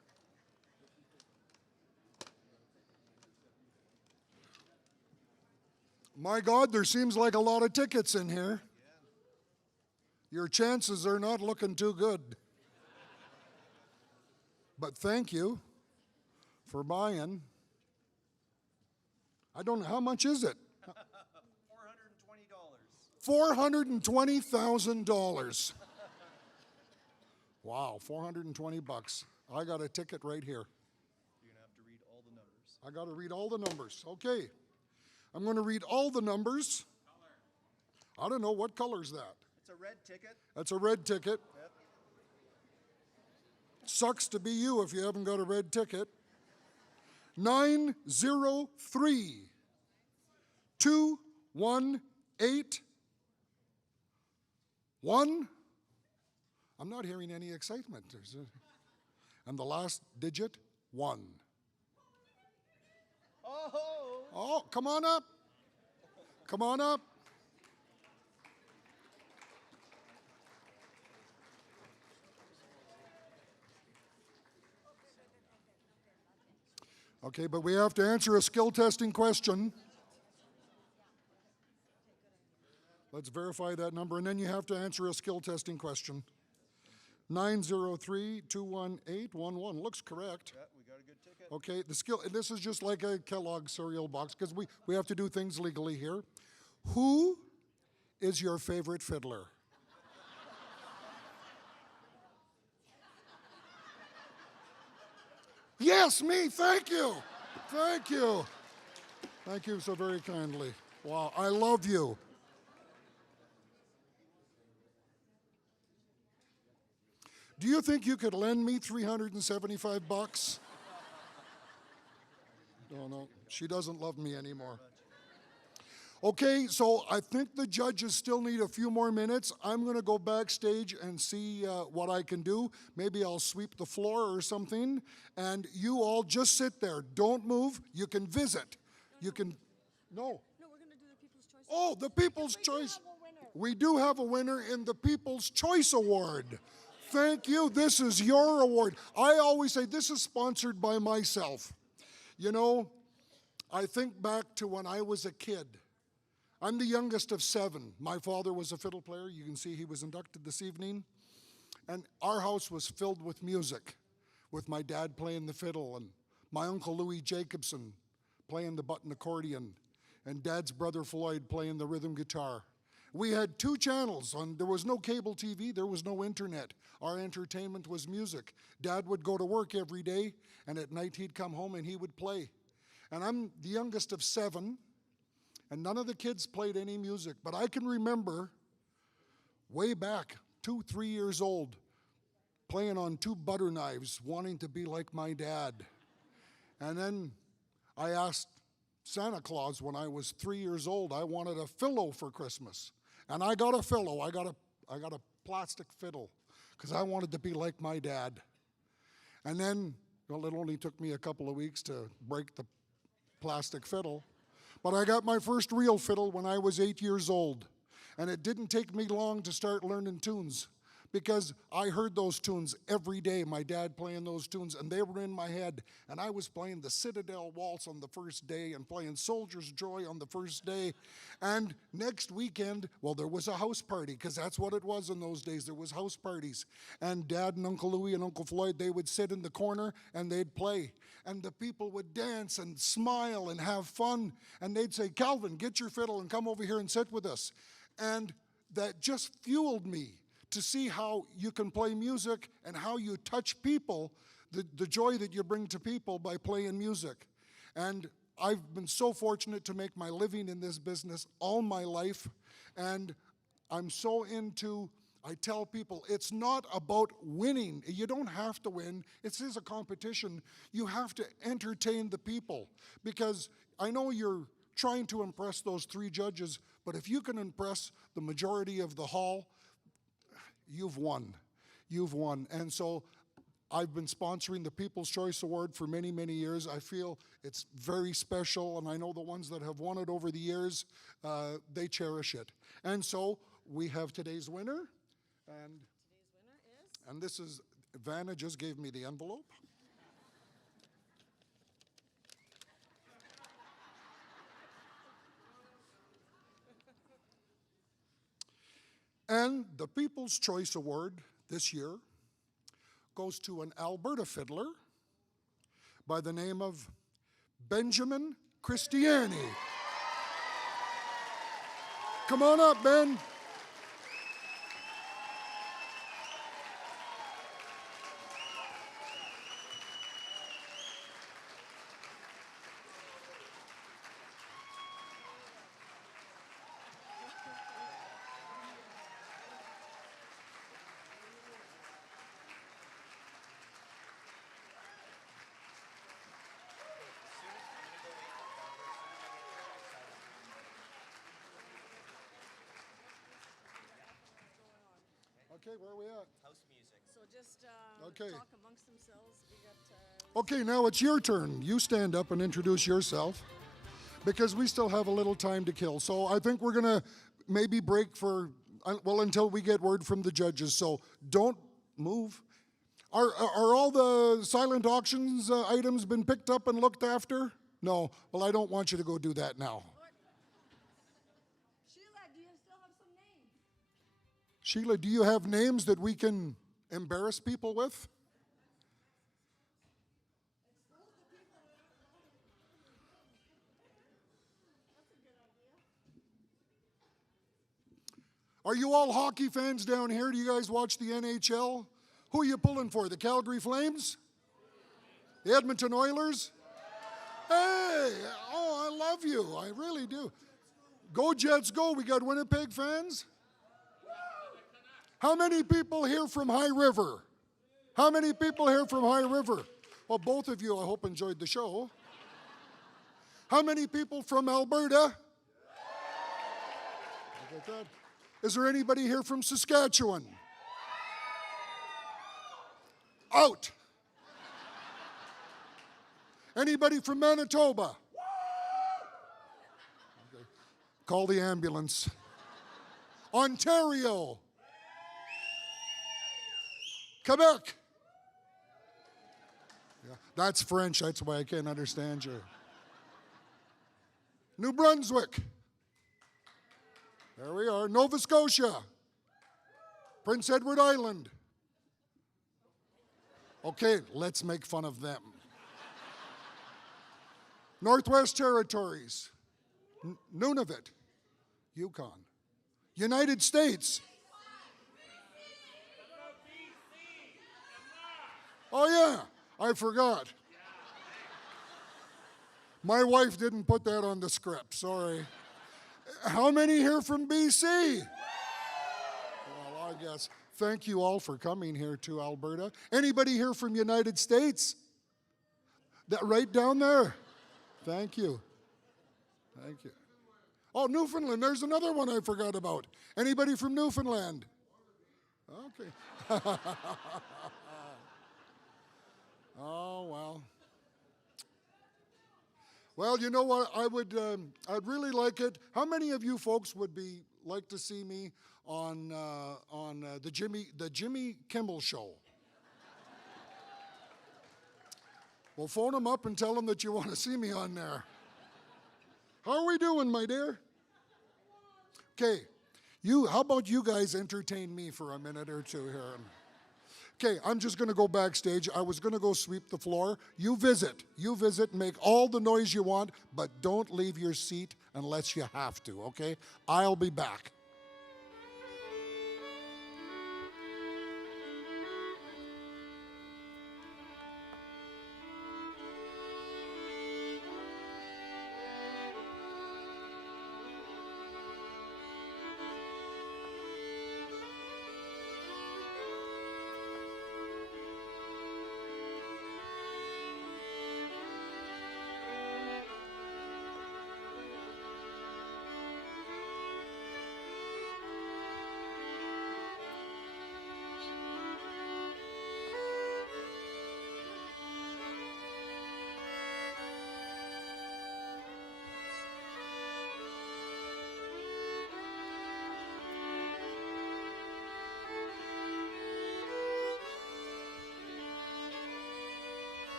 My God, there seems like a lot of tickets in here. Your chances are not looking too good. But thank you for buying. I don't know, how much is it? $420. $420,000. Wow, 420 bucks. I got a ticket right here. You're going to have to read all the numbers. I got to read all the numbers. Okay. I'm going to read all the numbers. I don't know, what color is that? It's a red ticket. That's a red ticket. Yep. Sucks to be you if you haven't got a red ticket. 903 218 1. I'm not hearing any excitement. And the last digit, 1. Oh! Oh, come on up. Come on up. Okay, but we have to answer a skill testing question. Let's verify that number, and then you have to answer a skill testing question. 903-218-11 looks correct. Yeah, we got to a good ticket. Okay, the skill, and this is just like a Kellogg cereal box because we have to do things legally here. Who is your favorite fiddler? Yes, me, thank you. Thank you. Thank you so very kindly. Wow, I love you. Do you think you could lend me 375 bucks? No, she doesn't love me anymore. Okay, so I think the judges still need a few more minutes. I'm going to go backstage and see what I can do. Maybe I'll sweep the floor or something. And you all just sit there. Don't move. You can visit. You can. No. No, we're gonna do the People's Choice. Oh, the People's We do Choice. have a winner. We do have a winner in the People's Choice Award. Thank you. This is your award. I always say this is sponsored by myself. You know, I think back to when I was a kid. I'm the youngest of 7. My father was a fiddle player. You can see he was inducted this evening. And our house was filled with music, with my dad playing the fiddle and my Uncle Louis Jacobson playing the button accordion and Dad's brother Floyd playing the rhythm guitar. We had 2 channels. There was no cable TV. There was no internet. Our entertainment was music. Dad would go to work every day, and at night he'd come home and he would play. And I'm the youngest of 7. And none of the kids played any music. But I can remember way back, 2, 3 years old, playing on 2 butter knives, wanting to be like my dad. And then I asked Santa Claus when I was 3 years old, I wanted a fiddle for Christmas. And I got a fiddle. I got a plastic fiddle because I wanted to be like my dad. And then, well, it only took me a couple of weeks to break the plastic fiddle. But I got my first real fiddle when I was 8 years old. And it didn't take me long to start learning tunes because I heard those tunes every day, my dad playing those tunes, and they were in my head. And I was playing the Citadel Waltz on the first day and playing Soldier's Joy on the first day. And next weekend, well, there was a house party because that's what it was in those days. There was house parties. And Dad and Uncle Louie and Uncle Floyd, they would sit in the corner and they'd play. And the people would dance and smile and have fun. And they'd say, Calvin, get your fiddle and come over here and sit with us. And that just fueled me to see how you can play music and how you touch people, the joy that you bring to people by playing music. And I've been so fortunate to make my living in this business all my life. And I'm so into, I tell people, it's not about winning. You don't have to win. It is a competition. You have to entertain the people. Because I know you're trying to impress those 3 judges, but if you can impress the majority of the hall, you've won. You've won. And so I've been sponsoring the People's Choice Award for many, many years. I feel it's very special, and I know the ones that have won it over the years, they cherish it. And so we have today's winner. And Today's winner is? and this is, Vanna just gave me the envelope. And the People's Choice Award this year goes to an Alberta fiddler by the name of Benjamin Christiani. Come on up, Ben. Okay, where are we at? House music. So just Okay. talk amongst themselves. We got. Okay, now it's your turn. You stand up and introduce yourself because we still have a little time to kill. So I think we're going to maybe break for, well, until we get word from the judges. So don't move. Are all the silent auctions items been picked up and looked after? No. Well, I don't want you to go do that now. Sheila, do you still have some names? Sheila, do you have names that we can embarrass people with? Are you all hockey fans down here? Do you guys watch the NHL? Who are you pulling for? The Calgary Flames? The Edmonton Oilers? Hey, oh, I love you. I really do. Go Jets, go. We got Winnipeg fans? How many people here from High River? How many people here from High River? Well, both of you, I hope, enjoyed the show. How many people from Alberta? Look at that. Is there anybody here from Saskatchewan? Out. Anybody from Manitoba? Okay. Call the ambulance. Ontario. Quebec. Yeah, that's French, that's why I can't understand you. New Brunswick. There we are. Nova Scotia. Prince Edward Island. Okay, let's make fun of them. Northwest Territories. Nunavut. Yukon. United States. Oh yeah, I forgot. My wife didn't put that on the script, sorry. How many here from BC? Well, I guess. Thank you all for coming here to Alberta. Anybody here from United States? That right down there. Thank you. Thank you. Oh, Newfoundland, there's another one I forgot about. Anybody from Newfoundland? Okay. Oh, well. Well, you know what? I'd really like it. How many of you folks would like to see me on the Jimmy Kimmel Show? Well, phone them up and tell them that you want to see me on there. How are we doing, my dear? Okay, how about you guys entertain me for a minute or two here? Okay, I'm just going to go backstage. I was going to go sweep the floor. You visit, make all the noise you want, but don't leave your seat unless you have to, okay? I'll be back.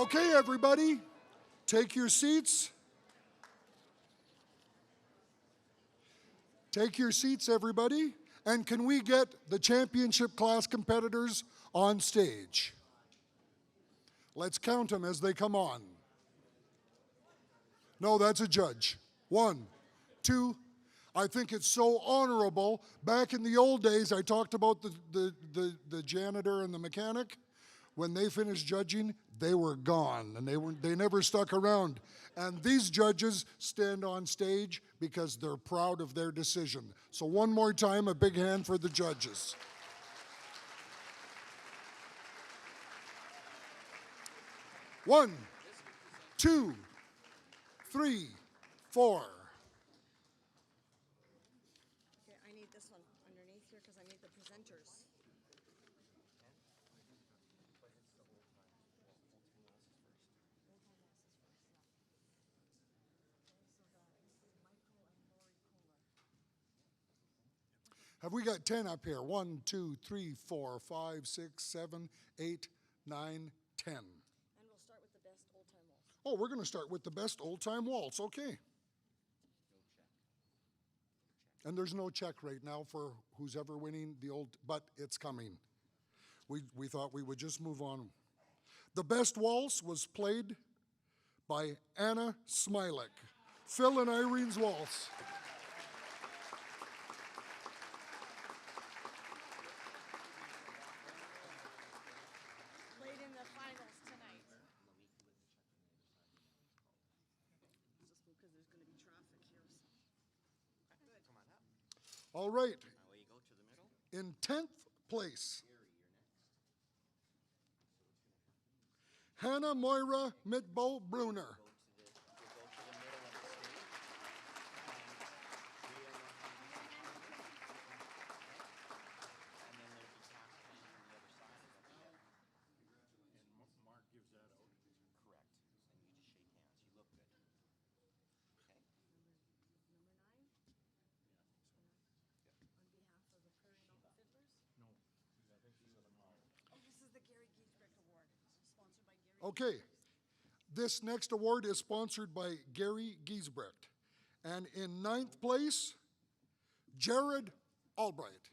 Okay, everybody, take your seats. Take your seats, everybody. And can we get the championship class competitors on stage? Let's count them as they come on. No, that's a judge. 1, 2. I think it's so honorable. Back in the old days, I talked about the janitor and the mechanic. When they finished judging, they were gone, and they never stuck around. And these judges stand on stage because they're proud of their decision. So one more time, a big hand for the judges. One, 2, 3, 4. Okay, I need this one underneath here because I need the presenters. Have we got 10 up here? 1, 2, 3, 4, 5, 6, 7, 8, 9, 10. And we'll start with the best old-time waltz. Oh, we're going to start with the best old-time waltz. Okay. And there's no check right now for who's ever winning the old, but it's coming. We thought we would just move on. The best waltz was played by Anna Smilek, Phil and Irene's waltz. Played in the finals tonight. Just because there's going to be traffic here. Good. Come on up. All right. In 10th place, Hannah Moira Mitbo Bruner. Okay, this next award is sponsored by Gary Giesbrecht. And in 9th place, Jared Albright.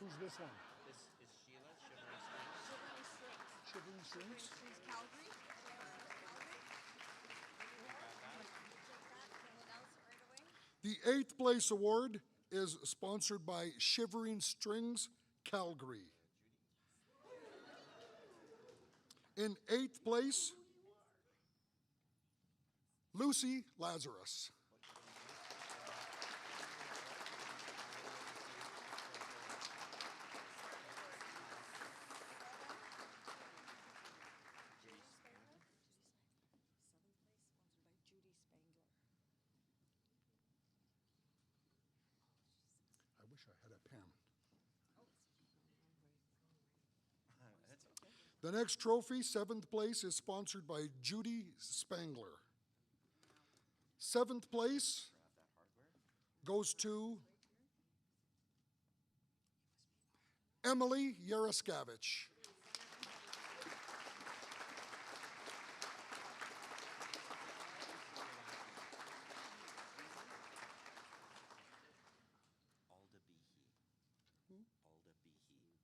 Who's this one? This is Sheila, Shivering Strings. She's Calgary. The 8th place award is sponsored by Shivering Strings, Calgary. In 8th place, Lucy Lazarus. I wish I had a pen. The next trophy, 7th place, is sponsored by Judy Spangler. 7th place goes to Emily Yaroskavich.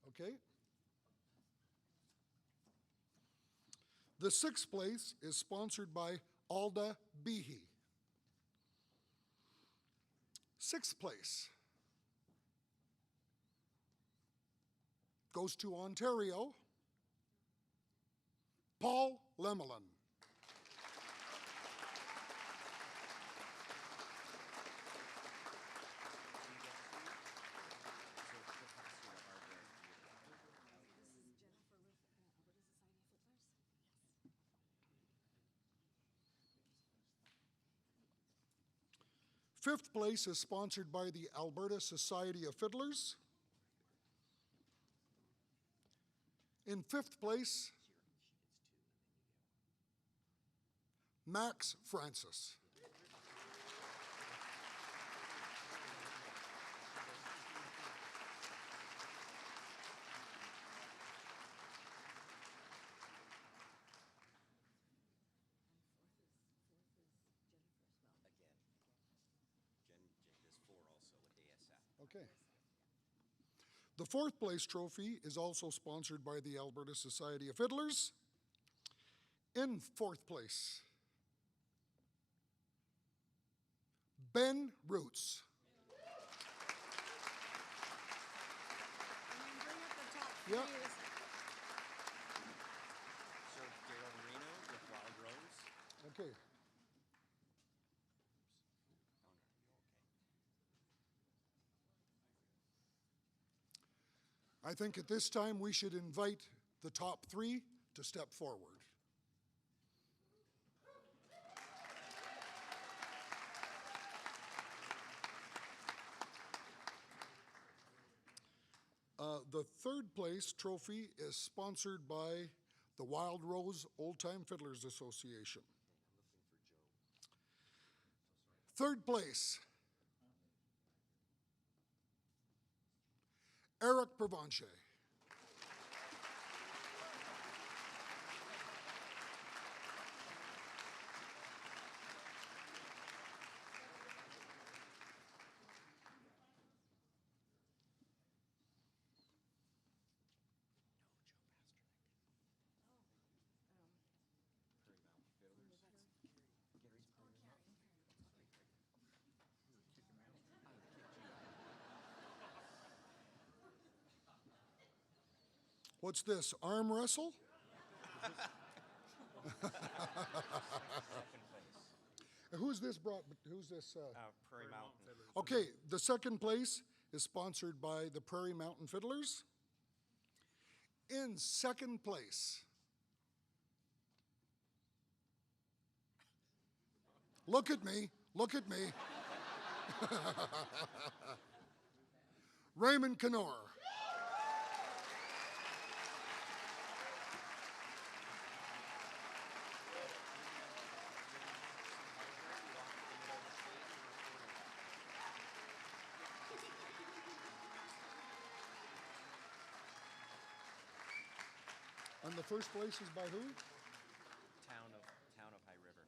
Okay. The 6th place is sponsored by Alda Behe. 6th place goes to Ontario, Paul Lemelin. Fifth place is sponsored by the Alberta Society of Fiddlers. In 5th place, Max Francis. Okay. The fourth place trophy is also sponsored by the Alberta Society of Fiddlers. In fourth place, Ben Roots. And then bring up the top Yep. three. So Dale Marino with Wild Rose. Okay. I think at this time we should invite the top three to step forward. The third place trophy is sponsored by the Wild Rose Old Time Fiddlers Association. Third place, Eric Provenche. What's this, arm wrestle? Who's this brought, who's this? Prairie Mountain. Okay, the second place is sponsored by the Prairie Mountain Fiddlers. In second place, look at me, look at me. Raymond Knorr. And the first place is by who? Town of High River.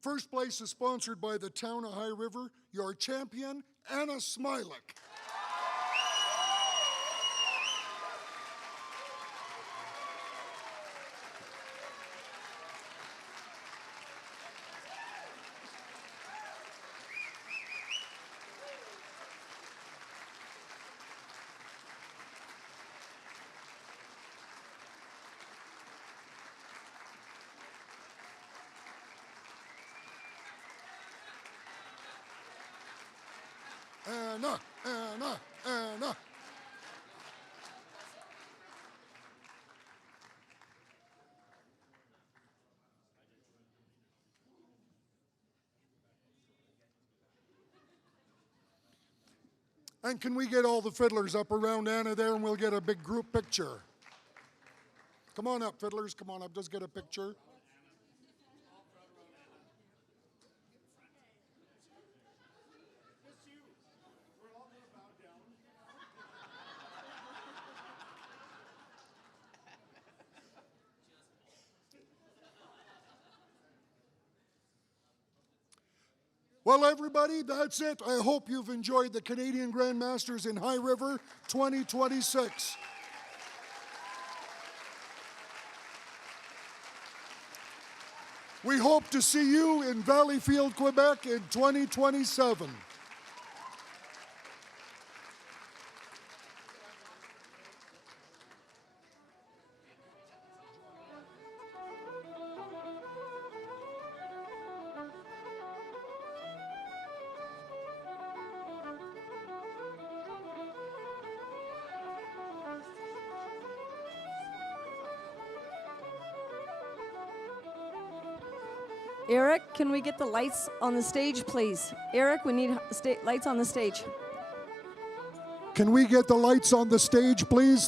First place is sponsored by the Town of High River, your champion, Anna Smilek. Anna. And can we get all the fiddlers up around Anna there and we'll get a big group picture? Come on up, fiddlers, come on up, just get a picture. Well, everybody, that's it. I hope you've enjoyed the Canadian Grandmasters in High River 2026. We hope to see you in Valleyfield, Quebec in 2027. Eric, can we get the lights on the stage, please? Eric, we need lights on the stage. Can we get the lights on the stage, please?